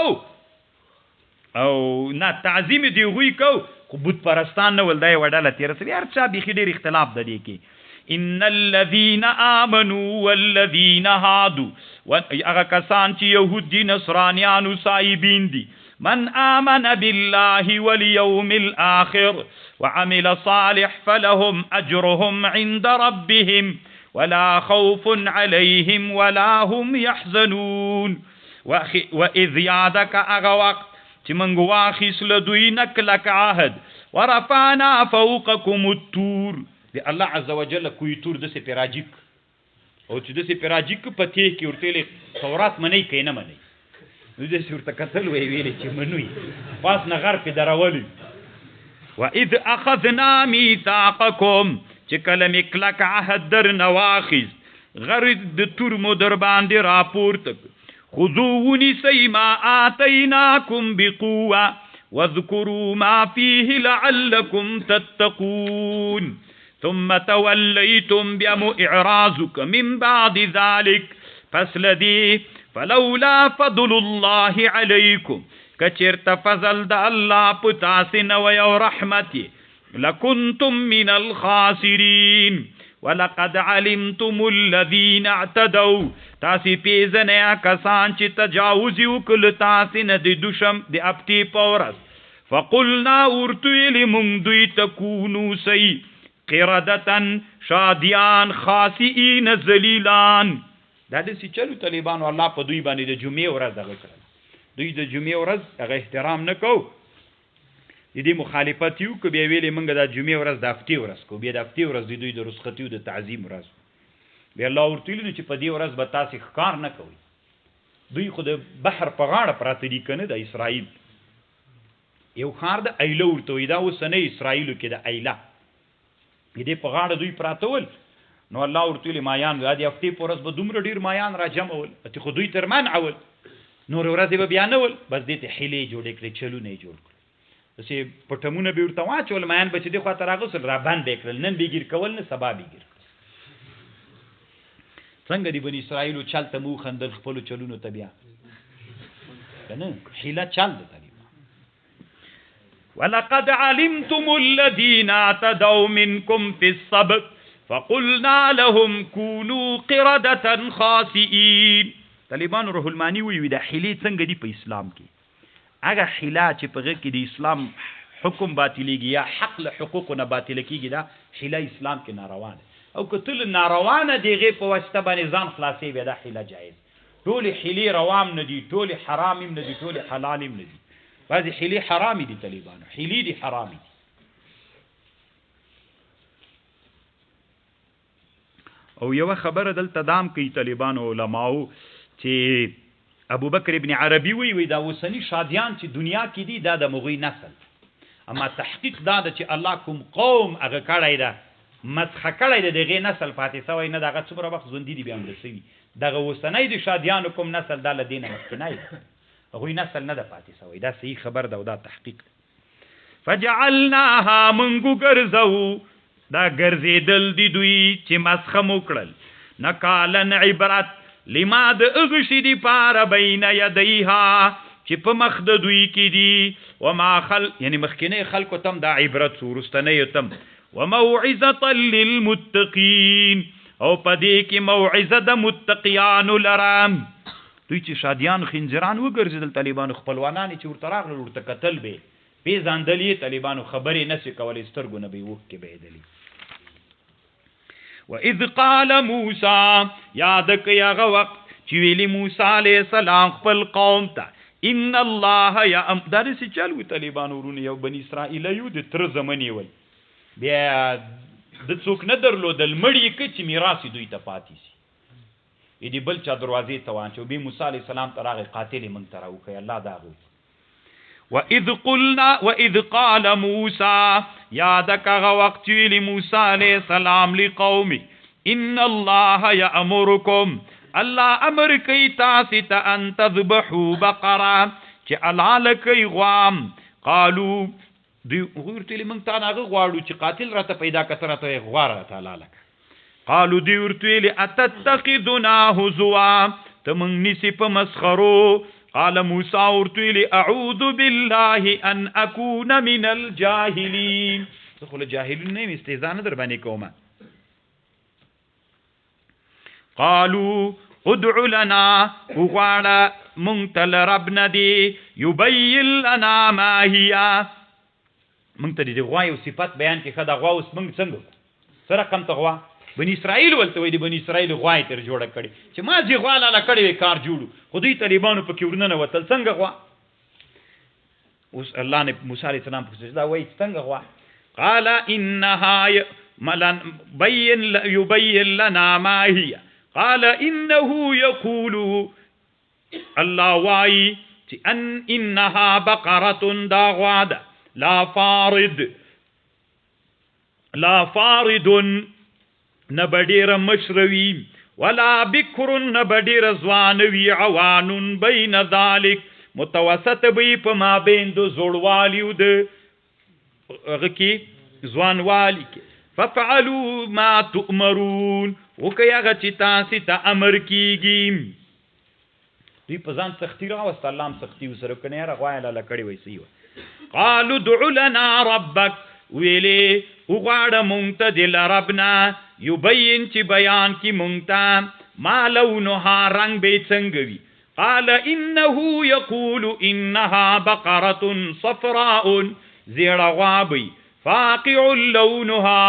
او نه تعظیم دی غوي کو خو بت پرستان نه ول دا یو ډله تیر سره هر چا بيخي ډیر اختلاف د دې کې ان الذين امنوا والذين هادوا هغه کسان چې يهودي نصرانيانو صایبین دي من آمن بالله واليوم الآخر وعمل صالح فلهم أجرهم عند ربهم ولا خوف عليهم ولا هم يحزنون وإذ يادك أغوق تمنغ واخس لدوي نكلك عهد ورفعنا فوقكم التور دی الله عز وجل کوئی تور د سي پیراجیک او چې د سي پیراجیک پته کې ورته تورات منی کینه منی نو د سي ورته کتل وی ویلې چې منوي پاس نغر په درولي واذ اخذنا ميثاقكم چې کلم کلک عهد در نواخذ غرد د تور مو در باندې راپورت خذوني سيما آتيناكم بقوه واذكروا ما فيه لعلكم تتقون ثم توليتم بأم إعراضك من بعد ذلك فاسلدي فلولا فضل الله عليكم كچرت فضل د الله پتاسن و یو رحمتي لكنتم من الخاسرين ولقد علمتم الذين اعتدوا تاسي پیزنه کسان چې تجاوز وکړ تاسو نه د دوشم د اپتی پورس فقلنا ورتل من دوی تكونوا سي قردتن شادیان خاسئین ذلیلان دا دې چلو طالبانو الله په دوی باندې د جمعې ورځ دغه کړل دوی د جمعې ورځ هغه احترام نه کو دې مخالفت یو کو بیا ویلې موږ د جمعې ورځ د هفتې ورځ کو بیا د هفتې ورځ دوی د رخصتیو د تعظیم ورځ بیا الله ورته ویل چې په دې ورځ به تاسو ښکار نه کوئ دوی خو د بحر په غاړه پراته دي کنه د اسرائیل یو خار د ایله ورته وی دا وسنه اسرائیلو کې د ایله دې په غاړه دوی پراتول نو الله ورته ویل مایان د هفتې په ورځ به دومره ډیر مایان را جمعول ته خو دوی ترمن عول نور ورځې به بیانول بس دې ته حیلې جوړې کړې چلو نه جوړ کړ چې پټمونه به ورته واچول مایان به چې دې خواته راغوسل را باندې کړل نن به ګیر کول نه سبا به ګیر څنګه دی بنی اسرائیل چلته مو خندل خپل چلونو ته بیا کنه حیله چل ده ولقد علمتم الذين اعتدوا منكم في السبت فقلنا لهم كونوا قردة خاسئين طالبان روح المانی وی دا حیله څنګه دی په اسلام کې هغه حیله چې په غیر کې د اسلام حکم باطلېږي یا حق له حقوق نه باطل کېږي دا حیله اسلام کې ناروا ده او کتل ناروانه دیغه په واسطه باندې ځان خلاصي به دا حیله جایز ټول حیله روام نه دي ټول حرام نه دي ټول حلال نه دي بعضی حیله حرام دي طالبانو حیله دي حرام دي او یو خبره دلته دام کوي طالبانو علماو چې ابو بکر ابن عربي وی دا وسنی شادیان چې دنیا کې دي دا د مغوی نسل اما تحقیق دا چې الله کوم قوم هغه کړای دا مسخه کړی د دغې نسل پاتې سوی نه، دغه څومره وخت ژوندي دي بیا هم د سوي دغه اوسنی د شادیانو کوم نسل دا له دې نه مخکینی هغوی نسل نه ده پاتې سوی. دا صحیح خبر ده او دا تحقیق ده. فجعلناها منګو ګرځو، دا ګرځېدل دي دوی چې مسخه مو کړل، نکالن عبرت لما د هغه شي دپاره بین یدیها چې په مخ د دوی کې دي، وما یعنی مخکینی خلکو تم دا عبرت سو، وروستنیو تم، وموعظة للمتقین، او په دې کې موعظه د متقیانو لرم. دوی چې شادیان خنزیران وګرځېدل طالبانو خپلوانان چې ورته راغلل ورته کتل به پیژندل یې طالبانو خبرې نسې کولی سترګو نه به یې اوښکې بهېدلې. وَإِذْ قَالَ مُوسَى، یاد کړئ هغه وخت چې ویلي موسی علیه السلام خپل قوم ته، ان الله دا داسې چل و طالبانو ورونه یو بني اسرائیل یو د تره زمنې ول، بیا د څوک نه درلودل مړي که چې میراث دوی ته پاتې سي، دې بل چا دروازې ته وانچو، بیا موسی علیه السلام ته راغی قاتل یې موږ ته راوښی الله دا غوي. وَإِذْ قَالَ مُوسَى، یادک هغه وخت چې ویلي موسی علیه السلام لقومي، ان الله یأمرکم، الله امر کوي تاسې ته ان تذبحوا بقره، چې حلاله کوي غوام. قالو دوی ورته ویلي موږ تا نه هغه غواړو چې قاتل راته پیدا کړه ته راته یې غوا راته حلاله کړه. قالو دوی ورته ویلي اتتخذنا هزوا، ته موږ نیسې په مسخرو. قال موسی ورته ویلي اعوذ بالله ان اكون من الجاهلین، زه خو له جاهلین نه یم، استهزا نه در باندې کومه. قالو ادع لنا، وغواړه مونږ ته له رب نه دی، یبین لنا ما هي، مونږ ته د غوا یو صفت بیان کړي. ښه دا غوا اوس مونږ څنګه څه رقم ته غوا بني اسرائیل ولته وایي، د بني اسرائیل غوا یې تر جوړه کړې چې ما چې غوا لاله کړې وې کار جوړو، خو دوی طالبانو پکې ورننه وتل څنګه غوا. اوس الله نه موسی علیه السلام پوښتنه دا وایي څنګه غوا. قال انها یبین لنا ما هي، قال انه یقول، الله وایي چې انها بقره، دا غوا ده، لا فارد نبډیره مشروي، ولا بکر نبډیره ځوانوي، عوان بین ذلک، متوسط به په مابین د زوړوالیو د هغه کې ځوانوالي کې. ففعلوا ما تؤمرون، وکئ هغه چې تاسې ته امر کیږي. دوی په ځان سختي راوسته، الله هم سختي ورسره کړې، یاره غوا یې لاله کړې وایي صحیح وه. قالوا ادع لنا ربک، ویلې وغواړه مونږ ته د ربنا، یبین چې بیان کی مونږ ته، ما لونها رنگ به څنګه وي. قال انه یقول انها بقره صفراء، زیړه غوا وي، فاقع لونها،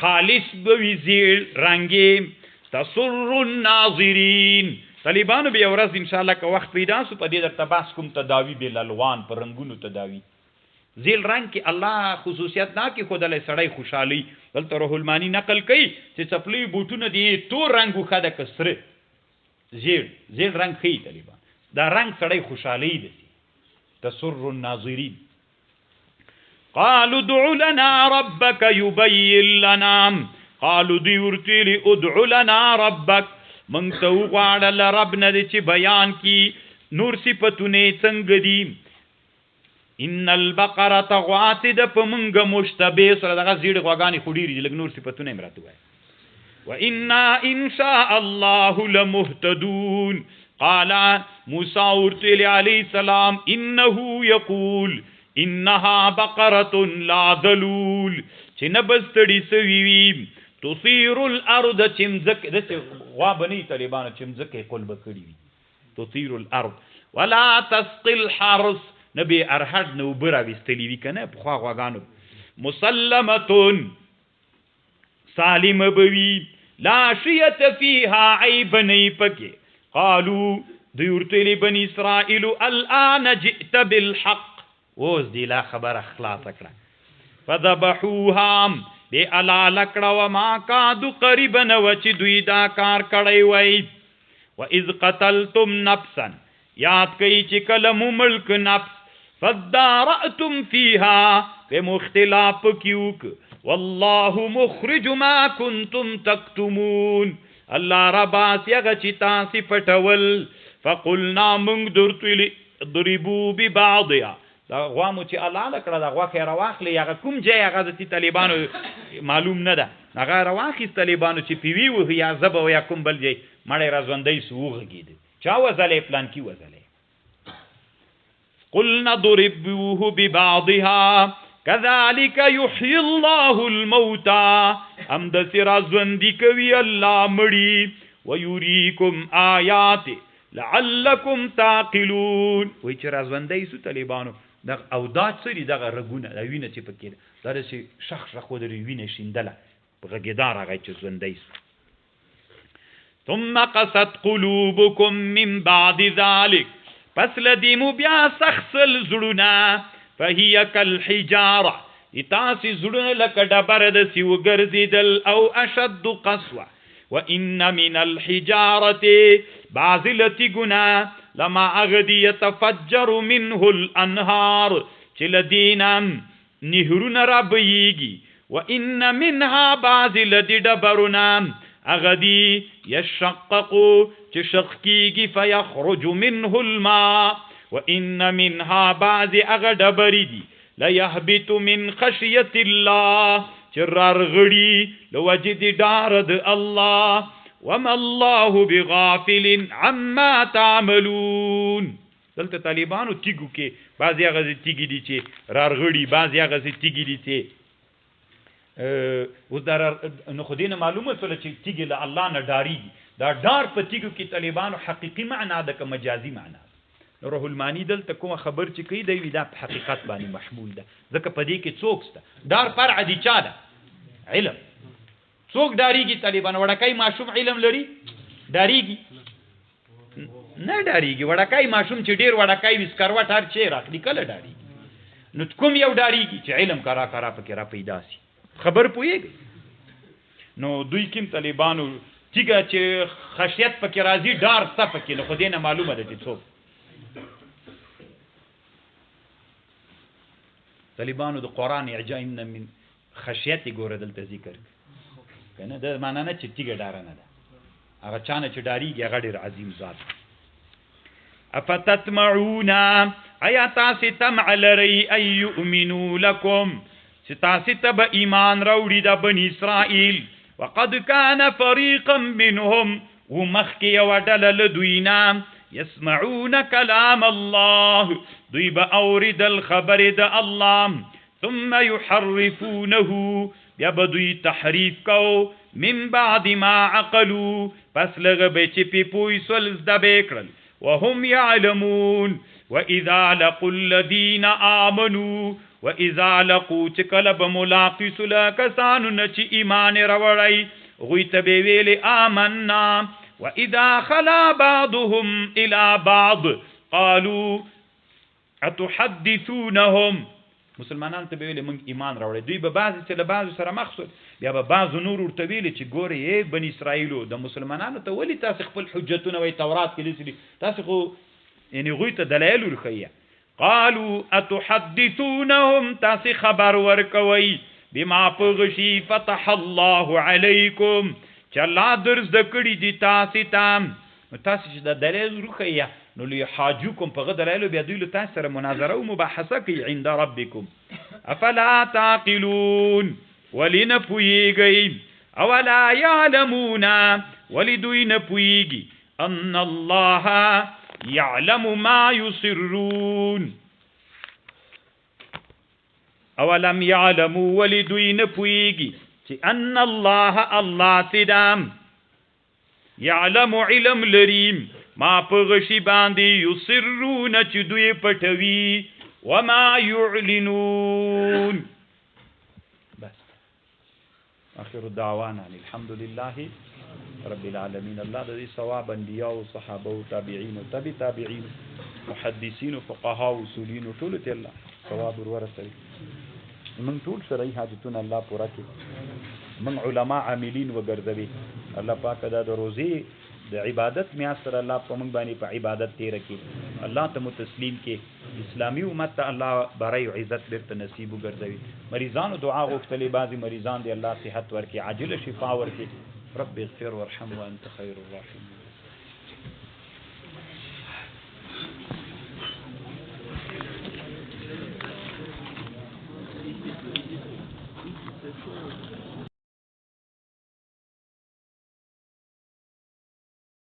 خالص بوي زیړ رنګي، تسر الناظرین. طالبانو به ورځ ان شاء الله که وخت پیدا سو په دې درته بحث کوم تداوی بل الوان پر رنگونو تداوی. زیل رنگ کې الله خصوصیت نه کې خدای سړی خوشحالي. دلته روح المانی نقل کوي چې چپلی بوټونه دی تور رنگ وخده کسره، زیل رنگ خي طالبان دا رنگ سړی خوشحالي دي، تسر الناظرین. قالوا ادع لنا ربك يبين لنا، قالوا دی ورتلی ادع لنا ربك، من ته وغواړه له رب نه دی چې بیان کی نور صفتونه څنګه دي. ان البقره تغوات د پمنګ مشتبه سره دغه زیړ غواګانی خډيري لګ نور صفتونه امراته وای. وانا ان شاء الله لمهتدون. قال موسی ورتلی علیہ السلام انه یقول انها بقره لا ذلول، چې نبستړي سوي وي، تثير الارض، چمزک دسه غوا بني طالبانو چمزکه قل بکړي وي، تثير الارض ولا تسقي الحرث، نبی ارحد نو برا وستلی وی کنه په خوا غواګانو، مسلمتون سالم بوي، لا شیت فیها عیب نه پکې. قالوا دیورتلی بنی اسرائیل الان جئت بالحق، اوس دی لا خبر اخلاص کړه. فذبحوها بی الا لکړه وما کادو قریبا وچ دوی دا کار کړی وای. واذ قتلتم نفسا، یاد کئ چې کلم ملک نفس، فدارأتم فیها په مختلاف کیوک، والله مخرج ما كنتم تكتمون الله رباس یغه چې تاسو پټول فقلنا من درتلی ضربوا ببعضها دا غوامو چې الله لکړه دا غوا خیر واخلي هغه کوم ځای هغه د طالبانو معلوم نه ده هغه راواخي طالبانو چې پیوي و یا زبو یا کوم بل ځای مړی رازوندې سوغږي چا وزلې پلان کی وزلې قلنا ضربوه ببعضها كذلك يحيي الله الموتى ام د سرازوندی کوي الله مړي ويريكم آیات لعلكم تعقلون وای چې رازوندې سو طالبانو دا او دا سری دغه رګونه دا وینه چې پکې دا شي شخ ودري وینه شیندله بغږدار هغه چې زوندې ثم قست قلوبكم من بعد ذلك پس لدیمو بیا سخصل زړونه فهي كالحجاره اتاسی زړونه لکه ډبره د سیو ګرځیدل او اشد قسوه وان من الحجاره بعض لتګنا لما اغدي يتفجر منه الانهار چې لدینم نهرونه را بهیږي وان منها بعض لدی ډبرونه اغدی یشققو چې شق کیږي فیخرج منه الماء وان منها بعض اغدبری دی لا يهبط من خشيه الله چرار غړي لوجد دارد الله وما الله بغافل عما تعملون دلته طالبانو تیګو کې بعضی هغه تیګی دي چې رار غړي بعضی هغه تیګی دي چې او در نو خدینه معلومه سره چې تیګی له الله نه ډاریږي دا ډار په تیګو کې طالبانو حقيقي معنا ده که مجازي معنا روح المانی دلته کوم خبر چې کوي دی دا په حقیقت باندې محمول ده ځکه په دې کې څوک سته ډار پر عادي چا ده علم څوک ډاریږي طالبان وړکای معصوم علم لري ډاریږي نه ډاریږي وړکای معصوم چې ډیر وړکای وسکروټ هر چی راخلی کله ډاریږي نو کوم یو ډاریږي چې علم کرا پکې را پیدا سي خبر پويږي نو دوی کوم طالبانو تیګه چې خشیت پکې راځي ډار څه پکې نو خو دې نه معلومه ده چې څوک طالبانو د قران اعجائن من خشیت ګوره دلته ذکر کنه د معنا نه چې تیګه ډار نه ده هغه چانه چې ډاریږي هغه ډیر عظیم ذات افتتمعون ایا تاسو تمع لري اي يؤمنوا لكم چې تاسو ته ایمان راوړي د بنی اسرائیل وقد كان فريقا منهم ومخکې وډل لدوینا يسمعون كلام الله دوی به اورید الخبر د الله ثم يحرفونه بیا به دوی تحریف کو من بعد ما عقلوا پس لغه به چې پی پوی سول زده بکړل وهم يعلمون واذا لقوا الذين امنوا واذا لقوا چکلب ملاقات سلکسانو نچ ایمان راوړی غوی ته ویل آمنا واذا خلا بعضهم الى بعض قالوا اتحدثونهم مسلمانان ته ویل موږ ایمان راوړی دوی به بعض څه له بعض سره مخصوص بیا به بعض نور ورته ویل چې ګوره یې بنی اسرائیلو د مسلمانانو ته ولی تاسو خپل حجتونه وای تورات کې لیکلي تاسو خو یعنی غوی ته دلایل ورخیه قالوا اتحدثونهم تاسو خبر ورکوي بما پغشي فتح الله عليكم چلا درز د کړي دي تاسو تام تاسو چې د دلیل ورخیه نو لی حاجوکم په دلایل بیا دوی له تاسو سره مناظره او مباحثه کوي عند ربکم افلا تعقلون ولن پویږي اولا يعلمون ولدوین پویږي ان الله يعلم ما يسرون اولم يعلموا ولدوین پویږي چې ان الله تدام يعلم علم لریم ما پغشی باندې یسرون چې دوی پټوي وما يعلنون بس اخر دعوانا الحمد لله رب العالمين الله الذي ثواب انبياء وصحابه وتابعين وتابع تابعين محدثين وفقهاء واصولين ټول ته الله ثواب ورسوي من ټول شرعي حاجتونه الله پورا کړي من علماء عاملين وګرځوي الله پاک دا د روزي د عبادت میاستر الله په موږ باندې په عبادت تیر کړي الله ته تسلیم کې اسلامي امت ته الله برای او عزت بیرته نصیب وګرځوي. مریضانو دعا غوښتلې، بعضې مریضان دی الله صحت ورکړي، عاجله شفا ورکړي. رب اغفر وارحم وانت خیر الراحمین.